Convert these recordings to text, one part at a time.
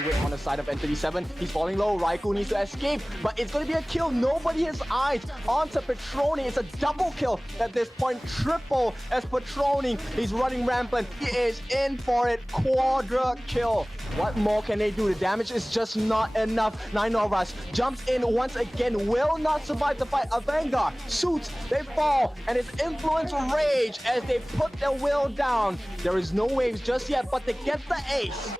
do it on the side of N37. He's falling low. Raikou needs to escape, but it's going to be a kill. Nobody has eyes onto Petroni. It's a double kill at this point. Triple as Petroni. He's running rampant. He is in for it. Quadra kill. What more can they do? The damage is just not enough. 9 Rush jumps in once again. Will not survive the fight. A Vanguard shoots. They fall. And it's Influence Rage as they put their will down. There is no waves just yet, but they get the ace.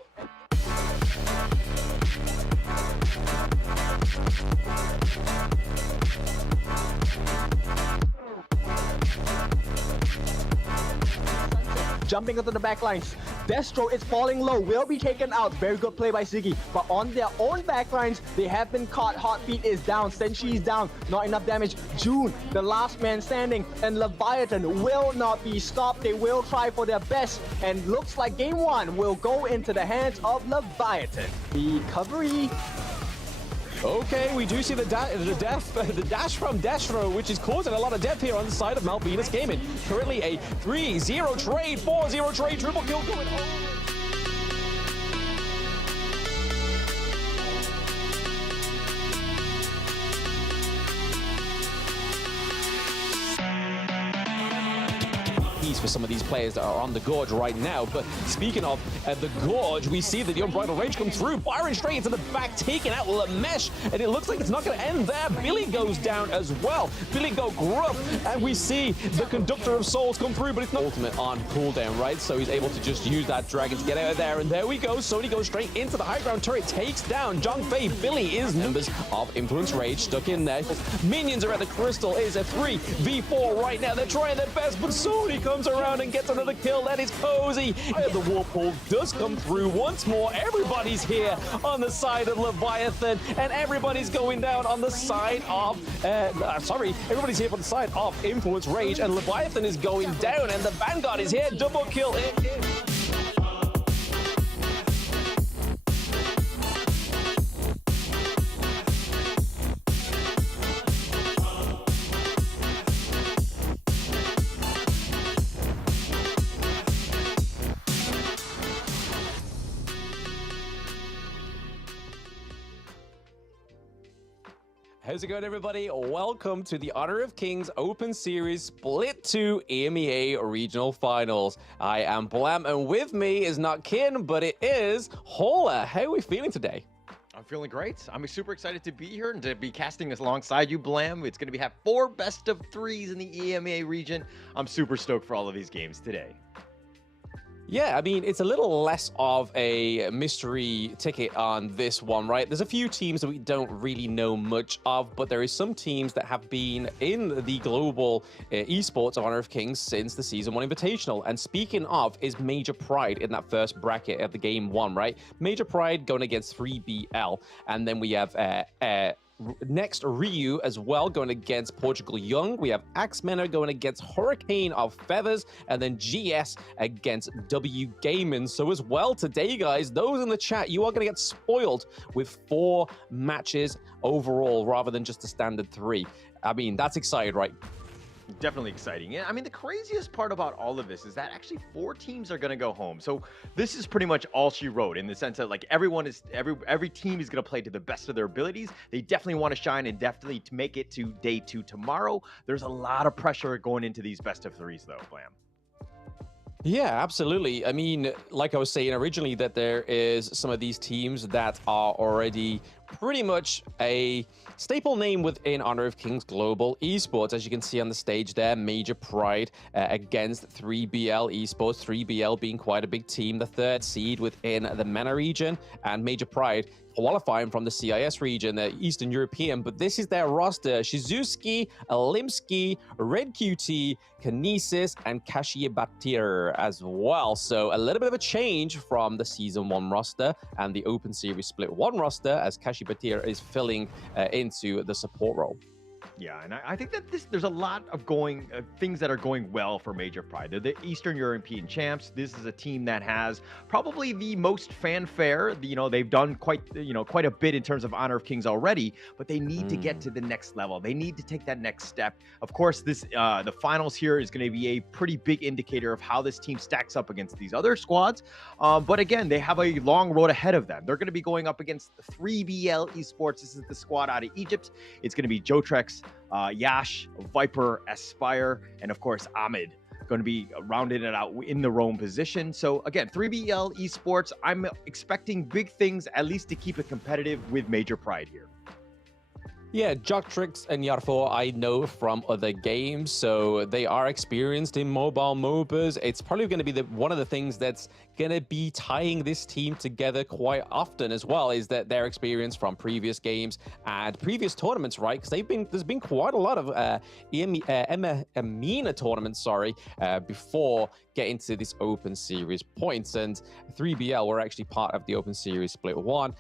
Jumping into the backlines. Destro is falling low, will be taken out. Very good play by Ziggy. But on their own backlines, they have been caught. Heartbeat is down. Senshi is down. Not enough damage. June, the last man standing. And Leviathan will not be stopped. They will try for their best. And looks like game 1 will go into the hands of Leviathan. Recovery. Okay, we do see the dash from Destro, which is causing a lot of death here on the side of Malvinas Gaming. Currently a 3-0 trade, 4-0 trade, triple kill going on. For some of these players that are on the Gorge right now. But speaking of the Gorge, we see that the Unbridled Rage comes through, firing straight into the back, taking out Lamesh, and it looks like it's not going to end there. Billy goes down as well. Billy go gruff, and we see the Conductor of Souls come through, but it's not ultimate on cooldown, right? So he's able to just use that dragon to get out of there, and there we go. Sony goes straight into the high ground turret, takes down Zhang Billy is members of Influence Rage stuck in there. Minions are at the crystal. It is a 3v4 right now. They're trying their best, but Sony comes around and gets another kill. That is Cozy. The Warpole does come through once more. Everybody's here on the side of Leviathan, and everybody's going down on the side of everybody's here on the side of Influence Rage, and Leviathan is going down, and the Vanguard is here. Double kill. How's it going, everybody? Welcome to the Honor of Kings Open Series Split 2 EMEA Regional Finals. I am Blam, and with me is not Kin, but it is Hola. How are we feeling today? I'm feeling great. I'm super excited to be here and to be casting this alongside you, Blam. It's going to have 4 best of 3s in the EMEA region. I'm super stoked for all of these games today. Yeah, I mean, it's a little less of a mystery ticket on this one, right? There's a few teams that we don't really know much of, but there is some teams that have been in the global esports of Honor of Kings since the Season 1 Invitational. And speaking of, is Major Pride in that first bracket at the game 1, right? Major Pride going against 3BL. And then we have next Ryu as well going against Portugal Young. We have MENA going against Hurricane of Feathers, and then GS against W Gaming. So as well today, guys, those in the chat, you are going to get spoiled with 4 matches overall rather than just a standard 3. I mean, that's exciting, right? Definitely exciting. Yeah, I mean, the craziest part about all of this is that actually 4 teams are going to go home. So this is pretty much all she wrote, in the sense that like every team is going to play to the best of their abilities. They definitely want to shine and definitely to make it to day 2 tomorrow. There's a lot of pressure going into these best of 3s though, Blam. Yeah, absolutely. I mean, like I was saying originally, that there is some of these teams that are already pretty much a staple name within Honor of Kings Global Esports. As you can see on the stage there, Major Pride against 3BL Esports, 3BL being quite a big team, the 3rd seed within the MENA region, and Major Pride qualifying from the CIS region, the Eastern European, but this is their roster: Shizuki, Alimsky, Red QT, Kinesis, and Kashibatir as well. So a little bit of a change from the Season 1 roster and the Open Series Split 1 roster, as Kashibatir is filling into the support role. Yeah, and I think that there's a lot of things that are going well for Major Pride. They're the Eastern European champs. This is a team that has probably the most fanfare. You know, they've done quite a bit in terms of Honor of Kings already, but they need to get to the next level. They need to take that next step. Of course, the finals here is going to be a pretty big indicator of how this team stacks up against these other squads. But again, they have a long road ahead of them. They're going to be going up against 3BL Esports. This is the squad out of Egypt. It's going to be Jotrex, Yash, Viper, Aspire, and of course Ahmed going to be rounding it out in the Rome position. So again, 3BL Esports, I'm expecting big things, at least to keep it competitive with Major Pride here. Yeah, Jotrex and Yarfo I know from other games, so they are experienced in mobile MOBAs. It's probably going to be one of the things that's going to be tying this team together quite often as well, is that their experience from previous games and previous tournaments, right? Because there's been quite a lot of MENA tournaments, before getting to this Open Series points. And 3BL were actually part of the Open Series Split 1,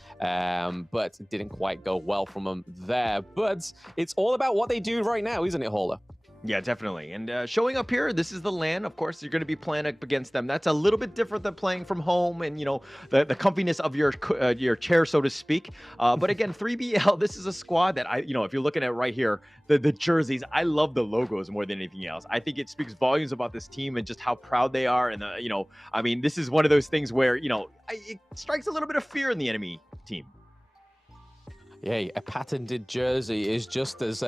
but it didn't quite go well from them there. But it's all about what they do right now, isn't it, Hola? Yeah, definitely. And showing up here, this is the LAN. Of course, you're going to be playing up against them. That's a little bit different than playing from home and, you know, the comfiness of your chair, so to speak. But again, 3BL, this is a squad that if you're looking at right here, the jerseys, I love the logos more than anything else. I think it speaks volumes about this team and just how proud they are. And, this is one of those things where, it strikes a little bit of fear in the enemy team. Yeah, a patented jersey is just as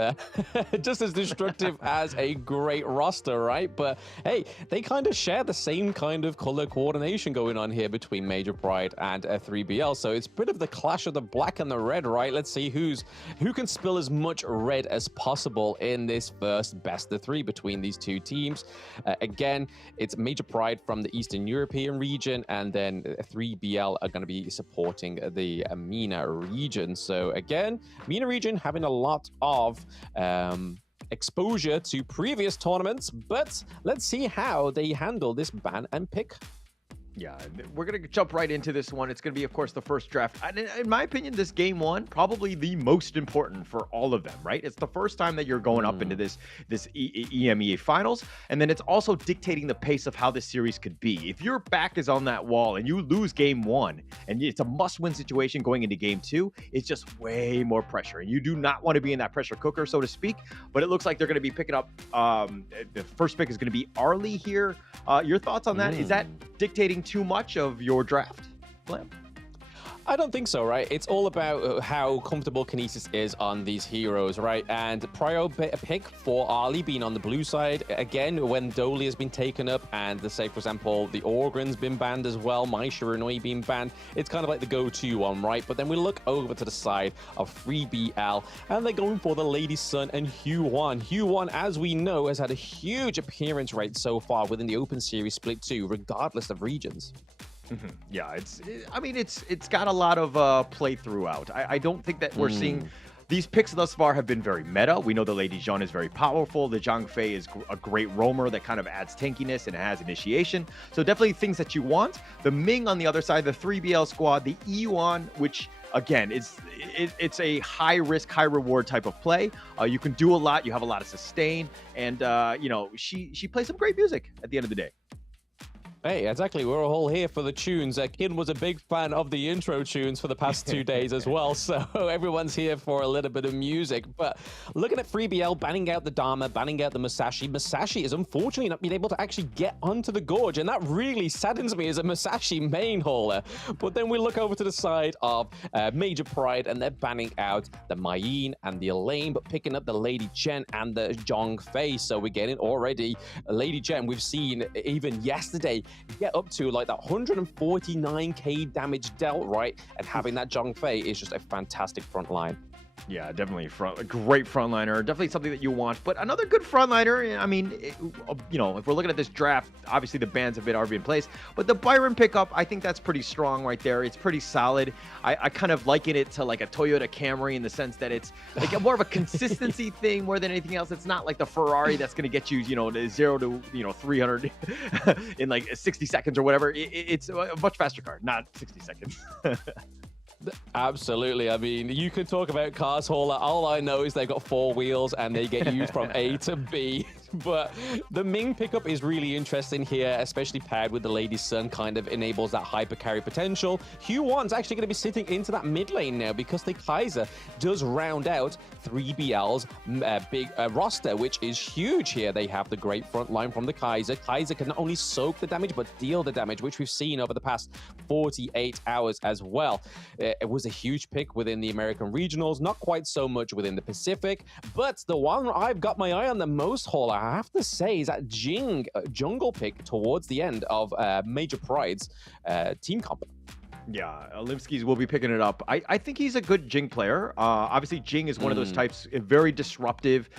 just as destructive as a great roster, right? But hey, they kind of share the same kind of color coordination going on here between Major Pride and 3BL. So it's a bit of the clash of the black and the red, right? Let's see who can spill as much red as possible in this first best of 3 between these two teams. Again, it's Major Pride from the Eastern European region, and then 3BL are going to be supporting the MENA region. So again, MENA region having a lot of exposure to previous tournaments, but let's see how they handle this ban and pick. Yeah, we're going to jump right into this one. It's going to be, of course, the first draft. In my opinion, this game one, probably the most important for all of them, right? It's the first time that you're going up into this EMEA finals. And then it's also dictating the pace of how this series could be. If your back is on that wall and you lose game one, and it's a must-win situation going into game two, it's just way more pressure. And you do not want to be in that pressure cooker, so to speak. But it looks like they're going to be picking up, the first pick is going to be Arlie here. Your thoughts on that? Is that dictating too much of your draft, Blam? I don't think so, right? It's all about how comfortable Kinesis is on these heroes, right? And prior pick for Arlie being on the blue side, again, when Dolly has been taken up and, say, for example, the Orgren's been banned as well, My Shiranui being banned, it's kind of like the go-to one, right? But then we look over to the side of 3BL, and they're going for the Lady Sun and Hugh1. Hugh1, as we know, has had a huge appearance rate so far within the Open Series Split 2, regardless of regions. Yeah, it's got a lot of play throughout. I don't think that we're seeing these picks thus far have been very meta. We know the Lady Jeanne is very powerful. The Zhang Fei is a great roamer that kind of adds tankiness and has initiation. So definitely things that you want. The Ming on the other side, the 3BL squad, the Yuan, which again, it's a high risk, high reward type of play. You can do a lot. You have a lot of sustain, and she plays some great music at the end of the day. Hey, exactly. We're all here for the tunes. Kin was a big fan of the intro tunes for the past 2 days as well, so everyone's here for a little bit of music. But looking at 3BL banning out the Dharma, banning out the Musashi, Musashi is unfortunately not being able to actually get onto the Gorge, and that really saddens me as a Musashi main hauler. But then we look over to the side of Major Pride, and they're banning out the Mayin and the Elaine, but picking up the Lady Chen and the Zhang Fei. So we're getting already Lady Chen. We've seen even yesterday get up to like that 149k damage dealt, right? And having that Zhang Fei is just a fantastic front line. Yeah, definitely a great frontliner. Definitely something that you want. But another good frontliner, I mean, if we're looking at this draft, obviously the bans have been already in place. But the Byron pickup, I think that's pretty strong right there. It's pretty solid. I kind of liken it to like a Toyota Camry in the sense that it's like more of a consistency thing more than anything else. It's not like the Ferrari that's going to get you, 0 to 300 in like 60 seconds or whatever. It's a much faster car, not 60 seconds. Absolutely. I mean, you can talk about cars, Hauler. All I know is they've got 4 wheels and they get used from A to B. But the Ming pickup is really interesting here, especially paired with the Lady's Son, kind of enables that hyper carry potential. Hugh1's actually going to be sitting into that mid lane now because the Kaiser does round out 3BL's big roster, which is huge here. They have the great front line from the Kaiser. Kaiser can not only soak the damage, but deal the damage, which we've seen over the past 48 hours as well. It was a huge pick within the American regionals, not quite so much within the Pacific, but the one I've got my eye on the most, Hauler, I have to say, is that Jing jungle pick towards the end of Major Pride's team comp. Yeah, Limskis will be picking it up. I think he's a good Jing player. Obviously, Jing is one of those types, very disruptive,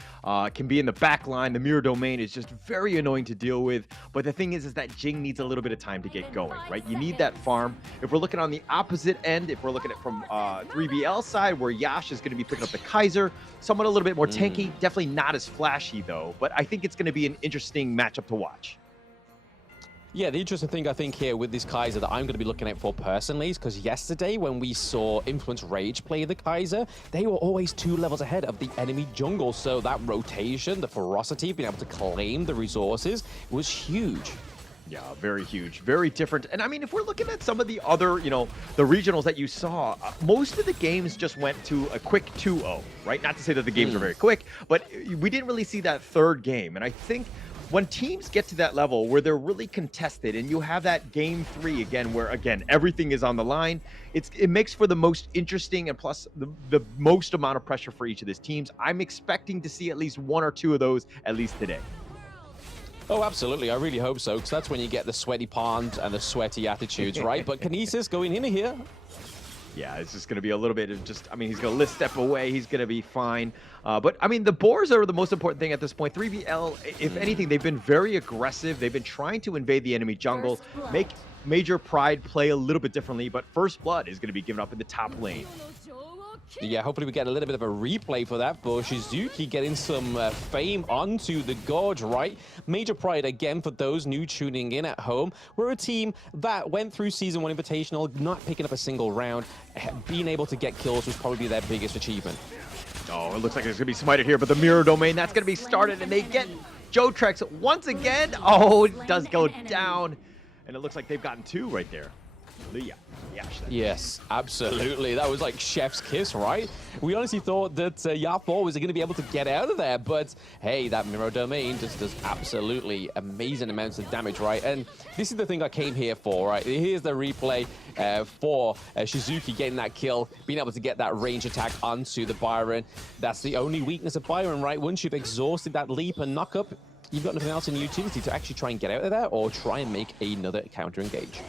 can be in the back line. The mirror domain is just very annoying to deal with. But the thing is that Jing needs a little bit of time to get going, right? You need that farm. If we're looking on the opposite end, if we're looking at from 3BL side, where Yash is going to be picking up the Kaiser, someone a little bit more tanky, definitely not as flashy, though. But I think it's going to be an interesting matchup to watch. Yeah, the interesting thing I think here with this Kaiser that I'm going to be looking out for personally is because yesterday when we saw Influence Rage play the Kaiser, they were always 2 levels ahead of the enemy jungle. So that rotation, the ferocity, being able to claim the resources was huge. Yeah, very huge, very different. And I mean, if we're looking at some of the other, the regionals that you saw, most of the games just went to a quick 2-0, right? Not to say that the games are very quick, but we didn't really see that third game. And I think when teams get to that level where they're really contested and you have that game 3 again, where again, everything is on the line, it makes for the most interesting and plus the most amount of pressure for each of these teams. I'm expecting to see at least 1 or 2 of those at least today. Oh, absolutely. I really hope so, because that's when you get the sweaty palms and the sweaty attitudes, right? But Kinesis going in here. Yeah, it's just going to be a little bit of just, I mean, he's going to lift step away. He's going to be fine. But, I mean, the boars are the most important thing at this point. 3BL, if anything, they've been very aggressive. They've been trying to invade the enemy jungle, make Major Pride play a little bit differently. But First Blood is going to be given up in the top lane. Yeah, hopefully we get a little bit of a replay for that. For Shizuki getting some fame onto the Gorge, right? Major Pride, again, for those new tuning in at home, we're a team that went through Season 1 Invitational, not picking up a single round. Being able to get kills was probably their biggest achievement. Oh, it looks like it's going to be smited here, but the mirror domain, that's going to be started, and they get Joe Trex once again. Oh, it does go down, and it looks like they've gotten 2 right there. Ruya. Yes, absolutely. That was like chef's kiss, right? We honestly thought that Yapo was going to be able to get out of there, but hey, that mirror domain just does absolutely amazing amounts of damage, right? And this is the thing I came here for, right? Here's the replay for Shizuki getting that kill, being able to get that range attack onto the Byron. That's the only weakness of Byron, right? Once you've exhausted that leap and knock up, you've got nothing else in utility to actually try and get out of there or try and make another counter engage.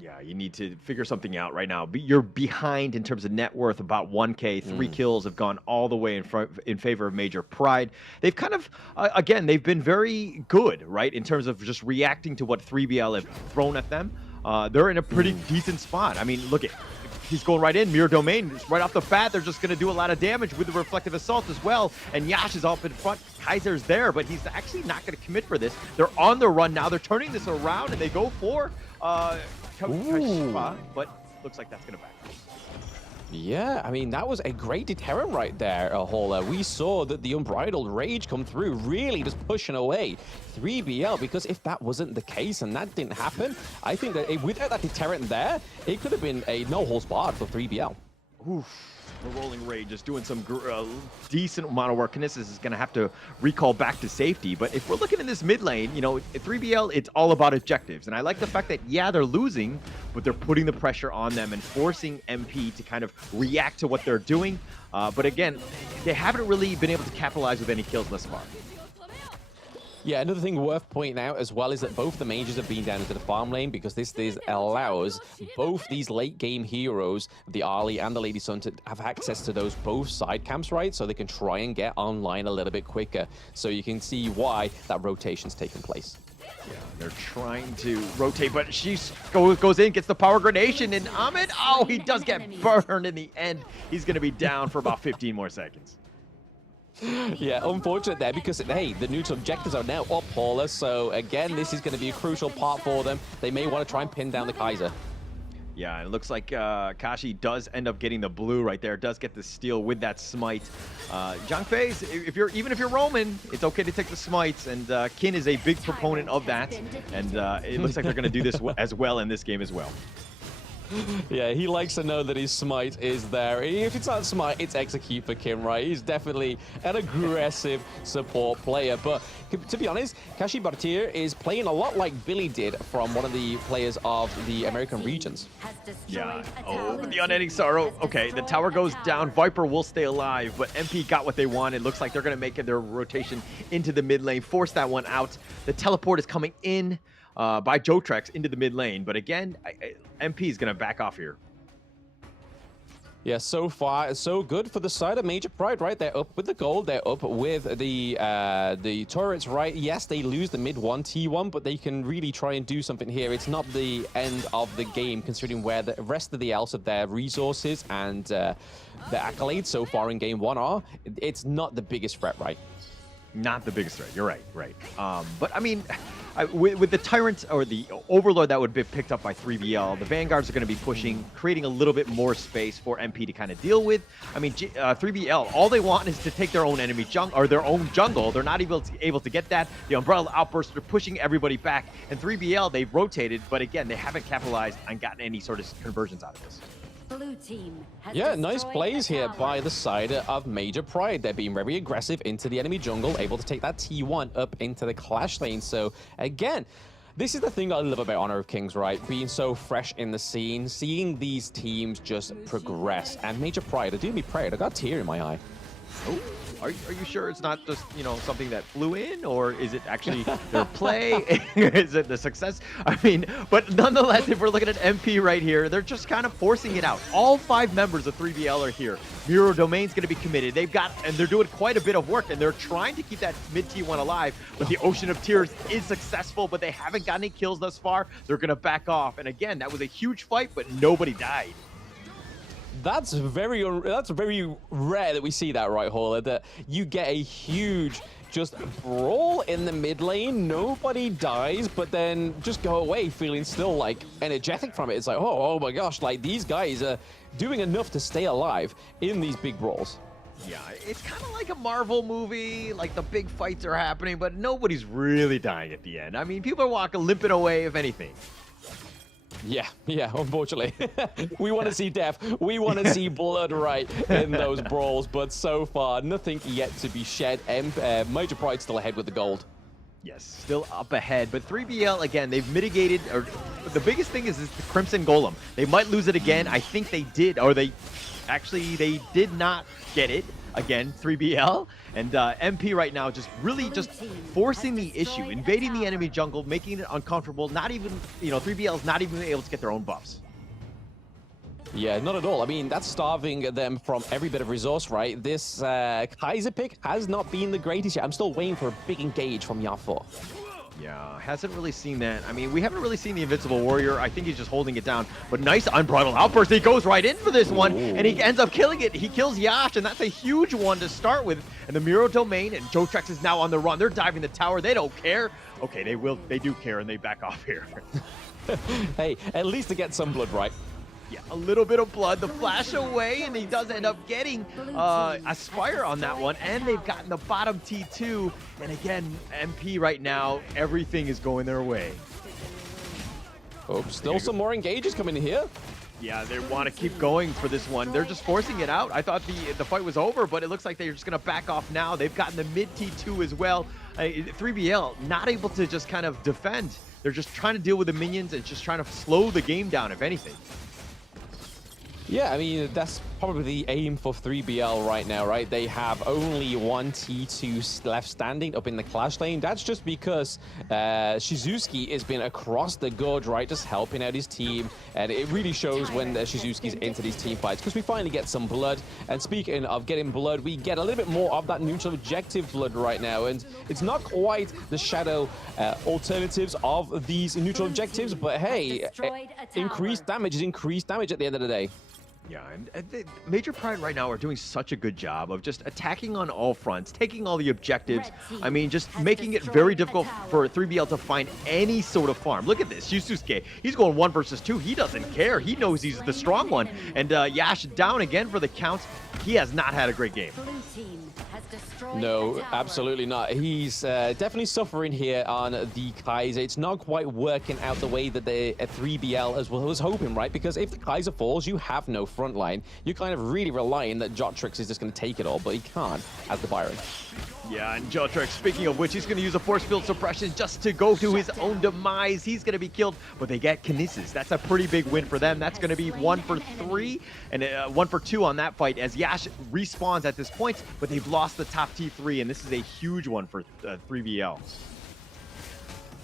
Yeah, you need to figure something out right now. You're behind in terms of net worth, about 1K. 3 kills have gone all the way in favor of Major Pride. They've kind of, again, they've been very good, right, in terms of just reacting to what 3BL have thrown at them. They're in a pretty decent spot. I mean, look at, he's going right in, mirror domain, right off the bat. They're just going to do a lot of damage with the reflective assault as well. And Yash is up in front. Kaiser's there, but he's actually not going to commit for this. They're on the run now. They're turning this around, and they go for but looks like that's going to back. Yeah, I mean, that was a great deterrent right there, Hauler. We saw that the Unbridled Rage come through, really just pushing away 3BL, because if that wasn't the case and that didn't happen, I think that without that deterrent there, it could have been a no-holds-barred for 3BL. Oof. The Rolling Rage is doing some decent amount of work. Kinesis is going to have to recall back to safety. But if we're looking in this mid lane, 3BL, it's all about objectives. And I like the fact that, yeah, they're losing, but they're putting the pressure on them and forcing MP to kind of react to what they're doing. But again, they haven't really been able to capitalize with any kills thus far. Yeah, another thing worth pointing out as well is that both the mages have been down into the farm lane, because this allows both these late game heroes, the Ali and the Lady Sun, to have access to those both side camps, right? So they can try and get online a little bit quicker. So you can see why that rotation's taking place. Yeah, they're trying to rotate, but she goes in, gets the power grenade, and Ahmed, oh, he does get burned in the end. He's going to be down for about 15 more seconds. Yeah, unfortunate there, because, hey, the neutral objectives are now up, Hauler, so again, this is going to be a crucial part for them. They may want to try and pin down the Kaiser. Yeah, it looks like Kashi does end up getting the blue right there. Does get the steal with that smite. Zhangfei's, even if you're Roman, it's okay to take the smites, and Kin is a big proponent of that. And it looks like they're going to do this as well in this game as well. Yeah, he likes to know that his smite is there. If it's not smite, it's execute for Kim, right? He's definitely an aggressive support player. But to be honest, Kashi Bartir is playing a lot like Billy did from one of the players of the American regions. Yeah. Oh, the unending sorrow. Okay, the tower goes down. Viper will stay alive, but MP got what they want. It looks like they're going to make their rotation into the mid lane, force that one out. The teleport is coming in by Jotrex into the mid lane. But again, MP is going to back off here. Yeah, so far, so good for the side of Major Pride, right? They're up with the gold. They're up with the turrets, right? Yes, they lose the mid 1 T1, but they can really try and do something here. It's not the end of the game, considering where the rest of the else of their resources and the accolades so far in game 1 are. It's not the biggest threat, right? Not the biggest threat. You're right, right. But I mean, with the Tyrant or the Overlord that would be picked up by 3BL, the Vanguards are going to be pushing, creating a little bit more space for MP to kind of deal with. I mean, 3BL, all they want is to take their own enemy jungle, or their own jungle. They're not able to get that. The Umbrella Outburst are pushing everybody back. And 3BL, they've rotated, but again, they haven't capitalized and gotten any sort of conversions out of this. Blue team has Yeah, nice destroyed plays a here tower. by the side of Major Pride. They're being very aggressive into the enemy jungle, able to take that T1 up into the clash lane. So again, this is the thing I love about Honor of Kings, right? Being so fresh in the scene, seeing these teams just progress. And Major Pride, I do me pride. I got a tear in my eye. Oh, are you sure it's not just, you know, something that flew in, or is it actually their play? Is it the success? I mean, but nonetheless, if we're looking at MP right here, they're just kind of forcing it out. All 5 members of 3BL are here. Miro Domain's going to be committed. And they're doing quite a bit of work, and they're trying to keep that mid T1 alive. But the Ocean of Tears is successful, but they haven't gotten any kills thus far. They're going to back off. And again, that was a huge fight, but nobody died. That's very rare that we see that, right, Hauler? That you get a huge just brawl in the mid lane, nobody dies, but then just go away feeling still like energetic from it. It's like, oh my gosh, like these guys are doing enough to stay alive in these big brawls. Yeah, it's kind of like a Marvel movie, like the big fights are happening, but nobody's really dying at the end. I mean, people are walking, limping away, if anything. Yeah, unfortunately. We want to see death. We want to see blood, right, in those brawls. But so far, nothing yet to be shed. Major Pride still ahead with the gold. Yes, still up ahead. But 3BL, again, they've mitigated. Or the biggest thing is the Crimson Golem. They might lose it again. I think they did. Or they did not get it. Again, 3BL. And MP right now just really just forcing the issue, invading the enemy jungle, making it uncomfortable. Not even, 3BL is not even able to get their own buffs. Yeah, not at all. I mean, that's starving them from every bit of resource, right? This Kaiser pick has not been the greatest yet. I'm still waiting for a big engage from Yafor. Yeah, hasn't really seen that. I mean, we haven't really seen the Invincible Warrior. I think he's just holding it down. But nice Unbridled Outburst. He goes right in for this one, and he ends up killing it. He kills Yash, and that's a huge one to start with. And the Miro Domain, and Jotrex is now on the run. They're diving the tower. They don't care. Okay, they do care, and they back off here. Hey, at least to get some blood, right? Yeah, a little bit of blood, the flash away, and he does end up getting Aspire on that one, and they've gotten the bottom T2, and again, MP right now, everything is going their way. Oh, still some more engages coming in here. Yeah, they want to keep going for this one. They're just forcing it out. I thought the fight was over, but it looks like they're just going to back off now. They've gotten the mid T2 as well. 3BL not able to just kind of defend. They're just trying to deal with the minions and just trying to slow the game down, if anything. Yeah, I mean, that's probably the aim for 3BL right now, right? They have only 1 T2 left standing up in the clash lane. That's just because Shizuki has been across the gorge, right? Just helping out his team. And it really shows when Shizuki's into these team fights, because we finally get some blood. And speaking of getting blood, we get a little bit more of that neutral objective blood right now. And it's not quite the shadow alternatives of these neutral objectives, but hey, increased damage is increased damage at the end of the day. Yeah, and Major Pride right now are doing such a good job of just attacking on all fronts, taking all the objectives. I mean, just making it very difficult for 3BL to find any sort of farm. Look at this, Yusuke. He's going 1 versus 2. He doesn't care. He knows he's the strong one. And Yash down again for the counts. He has not had a great game. No, absolutely not. He's definitely suffering here on the Kaiser. It's not quite working out the way that the 3BL as well was hoping, right? Because if the Kaiser falls, you have no front line. You're kind of really relying that Jotrix is just going to take it all, but he can't as the Byron. Yeah, and Jotrix, speaking of which, he's going to use a force field suppression just to go to his own demise. He's going to be killed, but they get Kinesis. That's a pretty big win for them. That's going to be 1 for 3 and 1 for 2 on that fight as Yash respawns at this point, but they've lost the top T3, and this is a huge one for 3BL.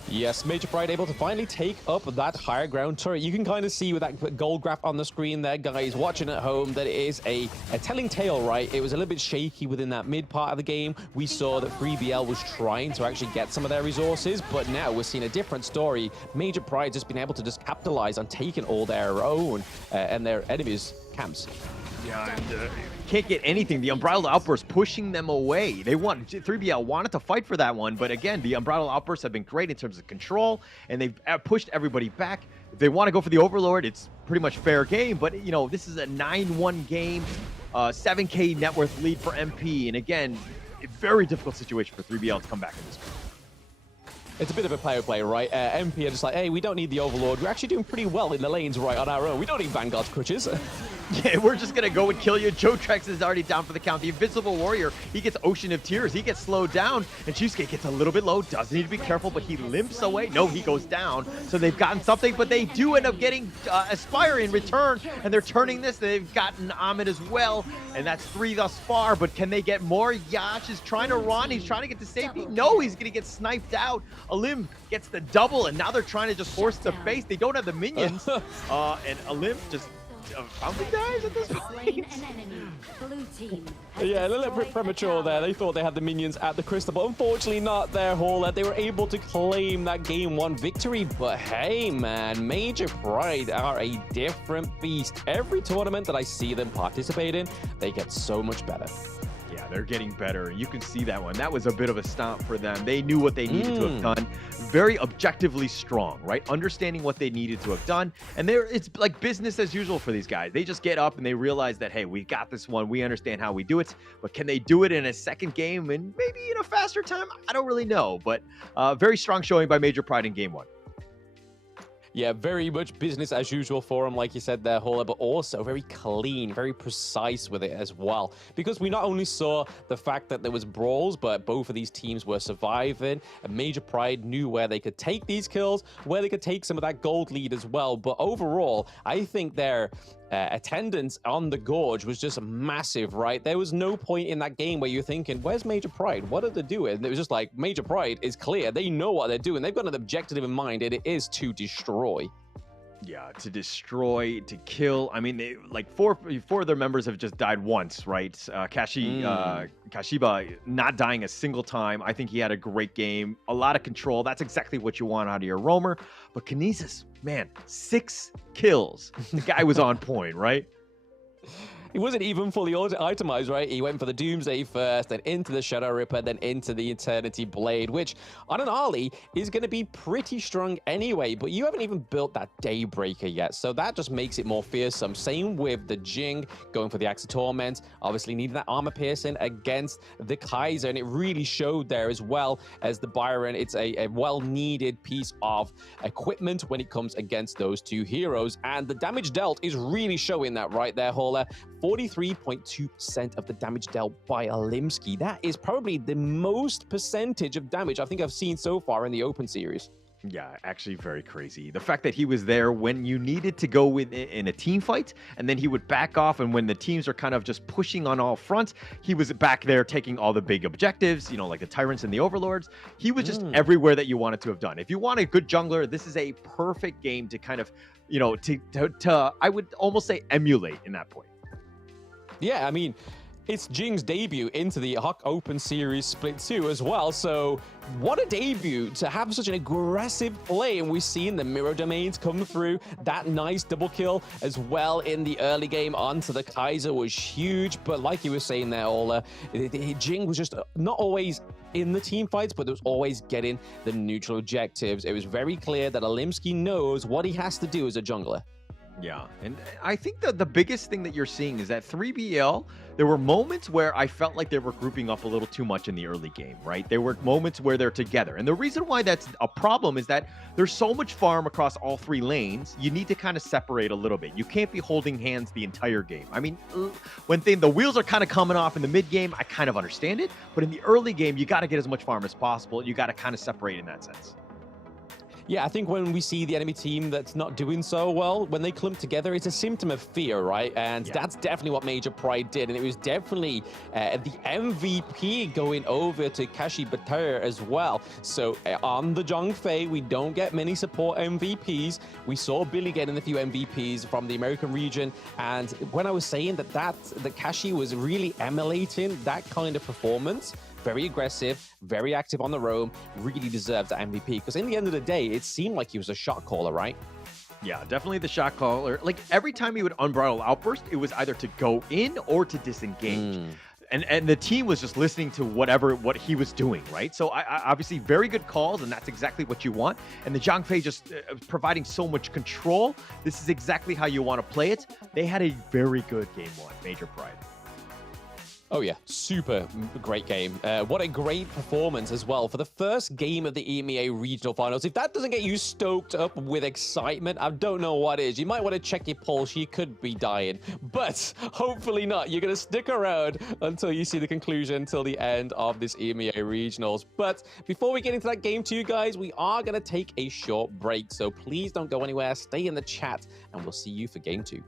Yes, Major Pride able to finally take up that higher ground turret. You can kind of see with that gold graph on the screen there, guys, watching at home, that it is a telling tale, right? It was a little bit shaky within that mid part of the game. We saw that 3BL was trying to actually get some of their resources, but now we're seeing a different story. Major Pride just been able to just capitalize on taking all their own and their enemies' camps. Yeah, and can't get anything. The Unbridled Outburst pushing them away. 3BL wanted to fight for that one, but again, the Unbridled Outbursts have been great in terms of control, and they've pushed everybody back. If they want to go for the Overlord, it's pretty much fair game, but you know, this is a 9-1 game, 7K net worth lead for MP, and again, a very difficult situation for 3BL to come back in this one. It's a bit of a power play, right? MP are just like, hey, we don't need the Overlord. We're actually doing pretty well in the lanes right on our own. We don't need Vanguard's crutches. Yeah, we're just going to go and kill you. Jotrix is already down for the count. The Invincible Warrior, he gets Ocean of Tears. He gets slowed down, and Shusuke gets a little bit low. Does need to be careful, but he limps away. No, he goes down. So they've gotten something, but they do end up getting Aspire in return, and they're turning this. They've gotten Ahmed as well, and that's 3 thus far, but can they get more? Yash is trying to run. He's trying to get to safety. No, he's going to get sniped out. Alim gets the double, and now they're trying to just force the base. They don't have the minions, and Alim just fountain dives at this point. Yeah, a little bit premature there. They thought they had the minions at the crystal, but unfortunately not their haul. They were able to claim that game 1 victory, but hey, man, Major Pride are a different beast. Every tournament that I see them participate in, they get so much better. Yeah, they're getting better. You can see that one. That was a bit of a stomp for them. They knew what they needed to have done. Very objectively strong, right? Understanding what they needed to have done. And it's like business as usual for these guys. They just get up and they realize that, hey, we got this one. We understand how we do it. But can they do it in a second game and maybe in a faster time? I don't really know. But very strong showing by Major Pride in game 1. Yeah, very much business as usual for them, like you said there, Hola, but also very clean, very precise with it as well. Because we not only saw the fact that there was brawls, but both of these teams were surviving. And Major Pride knew where they could take these kills, where they could take some of that gold lead as well. But overall, I think their attendance on the Gorge was just massive, right? There was no point in that game where you're thinking, where's Major Pride? What are they doing? And it was just like, Major Pride is clear. They know what they're doing. They've got an objective in mind, and it is to destroy. Yeah, to destroy, to kill. I mean, they, like four of their members have just died once, right? Kashiba not dying a single time. I think he had a great game. A lot of control. That's exactly what you want out of your roamer. But Kinesis, man, 6 kills. The guy was on point, right? He wasn't even fully itemized, right? He went for the Doomsday first, then into the Shadow Ripper, then into the Eternity Blade, which on an Ollie is going to be pretty strong anyway, but you haven't even built that Daybreaker yet, so that just makes it more fearsome. Same with the Jing, going for the Axe of Torment, obviously needing that armor piercing against the Kaiser, and it really showed there as well as the Byron. It's a well-needed piece of equipment when it comes against those two heroes, and the damage dealt is really showing that right there, Hola. 43.2% of the damage dealt by Alimski. That is probably the most percentage of damage I think I've seen so far in the Open Series. Yeah, actually very crazy. The fact that he was there when you needed to go in a team fight, and then he would back off, and when the teams are kind of just pushing on all fronts, he was back there taking all the big objectives, you know, like the Tyrants and the Overlords. He was just everywhere that you wanted to have done. If you want a good jungler, this is a perfect game to kind of, you know, to I would almost say emulate in that point. Yeah, I mean, It's Jing's debut into the HoK Open Series Split 2 as well, so what a debut to have such an aggressive play, and we've seen the mirror domains come through. That nice double kill as well in the early game onto the Kaiser was huge, but like you were saying there, Ola, Jing was just not always in the team fights, but it was always getting the neutral objectives. It was very clear that Alimsky knows what he has to do as a jungler. Yeah, and I think that the biggest thing that you're seeing is that 3BL, there were moments where I felt like they were grouping up a little too much in the early game, right? There were moments where they're together. And the reason why that's a problem is that there's so much farm across all 3 lanes, you need to kind of separate a little bit. You can't be holding hands the entire game. I mean, when the wheels are kind of coming off in the mid game, I kind of understand it. But in the early game, you got to get as much farm as possible. You got to kind of separate in that sense. Yeah, I think when we see the enemy team that's not doing so well, when they clump together, it's a symptom of fear, right? And that's definitely what Major Pride did. And it was definitely the MVP going over to Kashi Bater as well. So on the Zhongfei, we don't get many support MVPs. We saw Billy getting a few MVPs from the American region. And when I was saying that Kashi was really emulating that kind of performance, very aggressive, very active on the roam, really deserves that MVP. Because in the end of the day, it seemed like he was a shot caller, right? Yeah, definitely the shot caller. Like every time he would unbridle outburst, it was either to go in or to disengage. And the team was just listening to what he was doing, right? So I obviously very good calls, and that's exactly what you want. And the Zhongfei just providing so much control. This is exactly how you want to play it. They had a very good game 1, Major Pride. Oh yeah, super great game. What a great performance as well for the first game of the EMEA Regional Finals. If that doesn't get you stoked up with excitement, I don't know what is. You might want to check your pulse. You could be dying, but hopefully not. You're going to stick around until you see the conclusion, until the end of this EMEA Regionals. But before we get into that game 2, guys, we are going to take a short break. So please don't go anywhere. Stay in the chat, and we'll see you for game 2.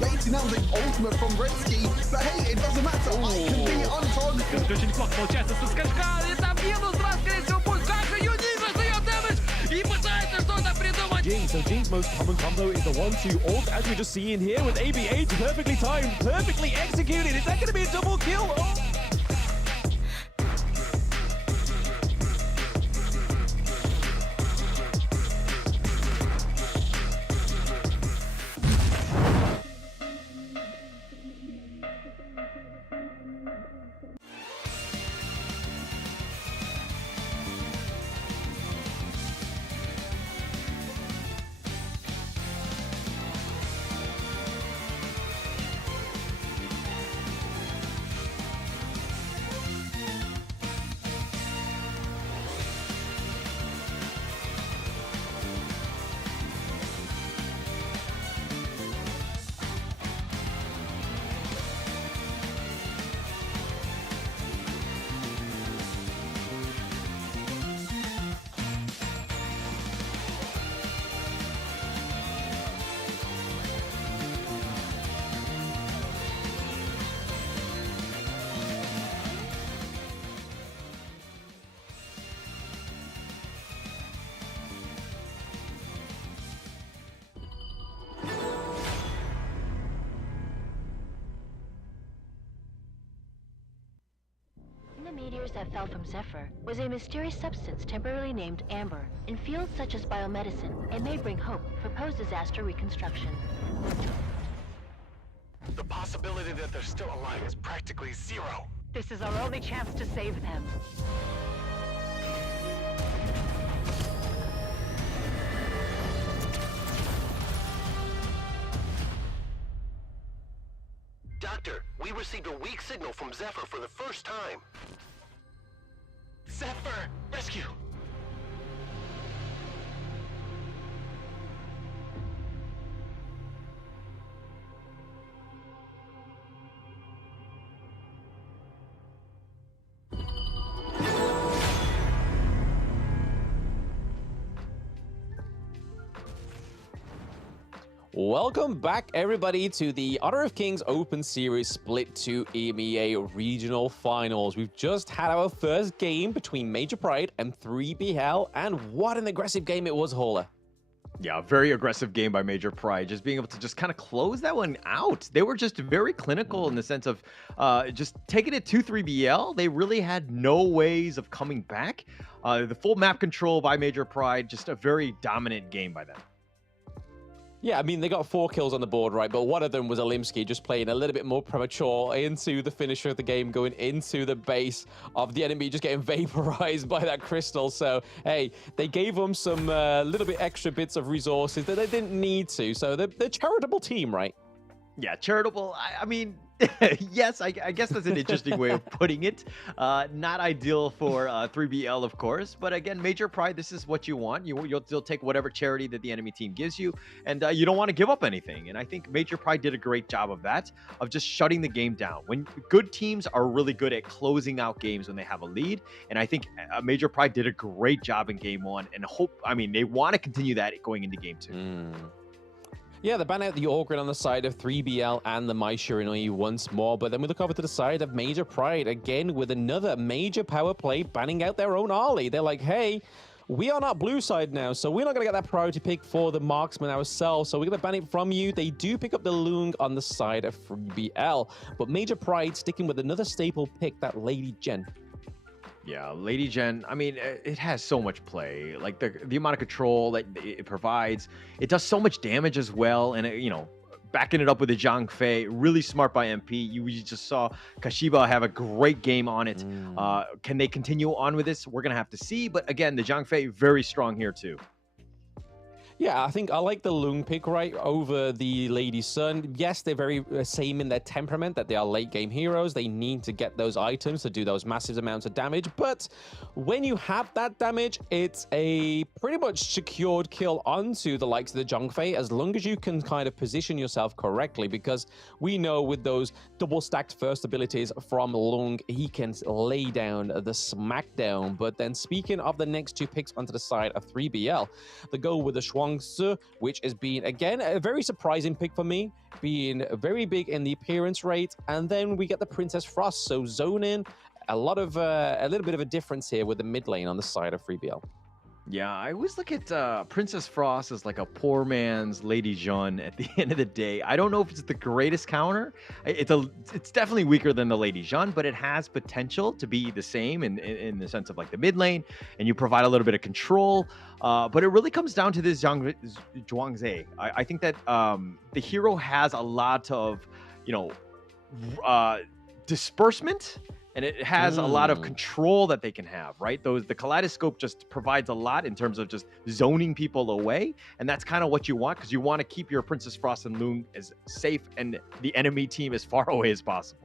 Baiting out the ultimate from Redsky, but hey, it doesn't matter. I can be on target. Очень неплохо получается со скачка. Это минус 2, скорее всего, будет Каша. Юнит раздает дэмэдж и пытается что-то придумать. Jing, so Jing's most common combo is the 1-2 ult, as we're just seeing here with AB8, perfectly timed, perfectly executed. Is that going to be a double kill? Oh. years that fell from Zephyr was a mysterious substance temporarily named Amber. In fields such as biomedicine, it may bring hope for post-disaster reconstruction. The possibility that they're still alive is practically zero. This is our only chance to save them. Doctor, we received a weak signal from Zephyr for the first time. Zephyr! Rescue! Welcome back, everybody, to the Honor of Kings Open Series Split 2 EMEA Regional Finals. We've just had our first game between Major Pride and 3BL, and what an aggressive game it was, Hola. Yeah, very aggressive game by Major Pride. Just being able to just kind of close that one out. They were just very clinical in the sense of just taking it to 3BL. They really had no ways of coming back. The full map control by Major Pride, just a very dominant game by them. Yeah, I mean, they got 4 kills on the board, right? But one of them was Alimsky just playing a little bit more premature into the finisher of the game, going into the base of the enemy, just getting vaporized by that crystal. So, hey, they gave them some little bit extra bits of resources that they didn't need to. So they're a charitable team, right? Yeah, charitable. I mean, yes, I guess that's an interesting way of putting it. Not ideal for 3BL, of course. But again, Major Pride, this is what you want. You'll still take whatever charity that the enemy team gives you. And you don't want to give up anything. And I think Major Pride did a great job of that, of just shutting the game down. When good teams are really good at closing out games when they have a lead. And I think Major Pride did a great job in game 1. And they want to continue that going into game 2. Yeah, they ban out the Orgrin on the side of 3BL and the Mai Shiranui once more, but then we look over to the side of Major Pride, again with another major power play, banning out their own Arlie. They're like, hey, we are not blue side now, so we're not going to get that priority pick for the marksman ourselves, so we're going to ban it from you. They do pick up the Lung on the side of 3BL, but Major Pride sticking with another staple pick, that Lady Jen. Yeah, Lady Jen, I mean, it has so much play. Like, the amount of control that it provides. It does so much damage as well. And, backing it up with the Zhang Fei, really smart by MP. You just saw Kashiba have a great game on it. Can they continue on with this? We're going to have to see. But, again, the Zhang Fei, very strong here, too. Yeah, I think I like the Lung pick right over the Lady Sun. Yes, they're very same in their temperament, that they are late game heroes. They need to get those items to do those massive amounts of damage. But when you have that damage, it's a pretty much secured kill onto the likes of the Zhang Fei, as long as you can kind of position yourself correctly. Because we know with those double stacked first abilities from Lung, he can lay down the smackdown. But then speaking of the next 2 picks onto the side of 3BL, they go with the Shuang, which has been, again, a very surprising pick for me, being very big in the appearance rate. And then we get the Princess Frost, so zone in, a little bit of a difference here with the mid lane on the side of 3BL. Yeah, I always look at Princess Frost as like a poor man's Lady Jeanne at the end of the day. I don't know if it's the greatest counter. It's definitely weaker than the Lady Jeanne, but it has potential to be the same in the sense of like the mid lane, and you provide a little bit of control. But it really comes down to this Zhuangzi. I think that the hero has a lot of, disbursement. And it has a lot of control that they can have, right? The kaleidoscope just provides a lot in terms of just zoning people away. And that's kind of what you want, because you want to keep your Princess Frost and Lung as safe and the enemy team as far away as possible.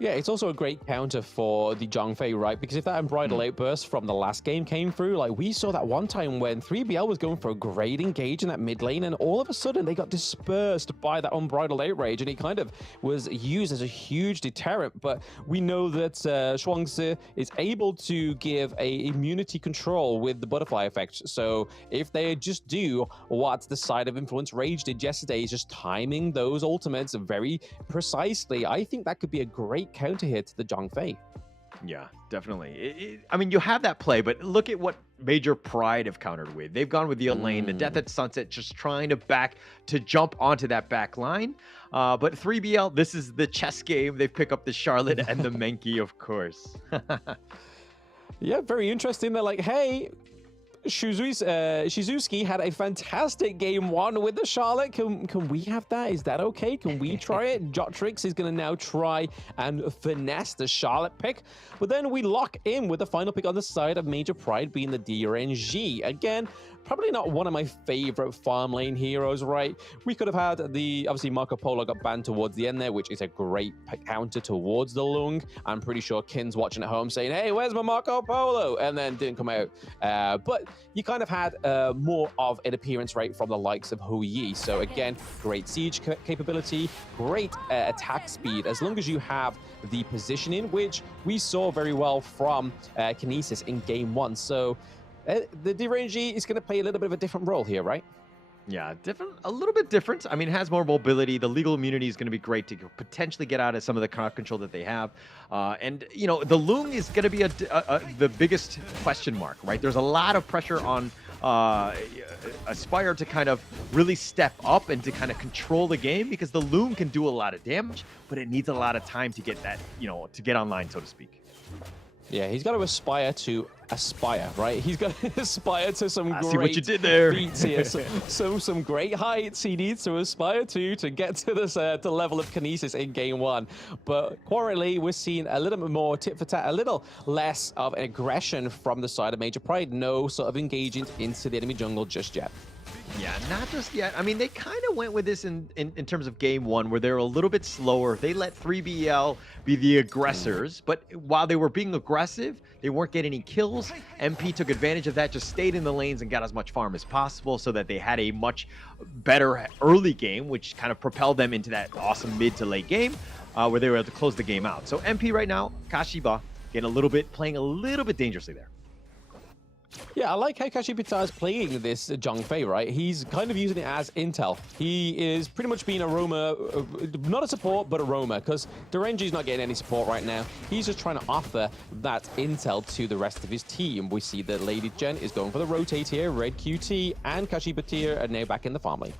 Yeah, it's also a great counter for the Zhang Fei, right? Because if that Unbridled Outburst from the last game came through, like we saw that one time when 3BL was going for a great engage in that mid lane, and all of a sudden they got dispersed by that Unbridled Outrage, and it kind of was used as a huge deterrent. But we know that Shuangzi is able to give a immunity control with the butterfly effect. So if they just do what the side of Influence Rage did yesterday, is just timing those ultimates very precisely, I think that could be a great counter hit to the Zhang Fei. Yeah, definitely. I mean, you have that play, but look at what Major Pride have countered with. They've gone with the lane, the Death at Sunset, just trying to jump onto that back line. But 3BL, this is the chess game. They pick up the Charlotte and the Menki, of course. Yeah, very interesting. They're like, hey, Shizuki had a fantastic game one with the Charlotte. Can we have that? Is that okay? Can we try it? Jotrix is going to now try and finesse the Charlotte pick. But then we lock in with the final pick on the side of Major Pride being the DRNG. Again, probably not one of my favorite farm lane heroes, right? We could have had obviously Marco Polo got banned towards the end there, which is a great counter towards the Lung. I'm pretty sure Kin's watching at home saying, hey, where's my Marco Polo? And then didn't come out. But you kind of had more of an appearance rate from the likes of Huyi. So again, great siege capability, great attack speed, as long as you have the positioning, which we saw very well from Kinesis in game one. So the DRNG is going to play a little bit of a different role here, right? Yeah, a little bit different. I mean, it has more mobility. The legal immunity is going to be great to potentially get out of some of the crowd control that they have. And, you know, the Lung is going to be the biggest question mark, right? There's a lot of pressure on Aspire to kind of really step up and to kind of control the game, because the Lung can do a lot of damage, but it needs a lot of time to get that, you know, to get online, so to speak. Yeah, he's got to aspire, right? He's got to aspire to some great see what you did there. feats here. some great heights he needs to aspire to get to this to level of Kinesis in game one. But currently, we're seeing a little bit more tit for tat, a little less of aggression from the side of Major Pride. No sort of engaging into the enemy jungle just yet. Yeah, not just yet. I mean, they kind of went with this in terms of game one, where they're a little bit slower. They let 3BL be the aggressors, but while they were being aggressive, they weren't getting any kills. MP took advantage of that, just stayed in the lanes and got as much farm as possible, so that they had a much better early game, which kind of propelled them into that awesome mid to late game, where they were able to close the game out. So MP right now, Kashiba, playing a little bit dangerously there. Yeah, I like how Kashibita is playing this Zhongfei, right? He's kind of using it as intel. He is pretty much being a roamer, not a support, but a roamer, because Dorenji's not getting any support right now. He's just trying to offer that intel to the rest of his team. We see that Lady Jen is going for the rotate here. Red QT and Kashibita are now back in the farm lane.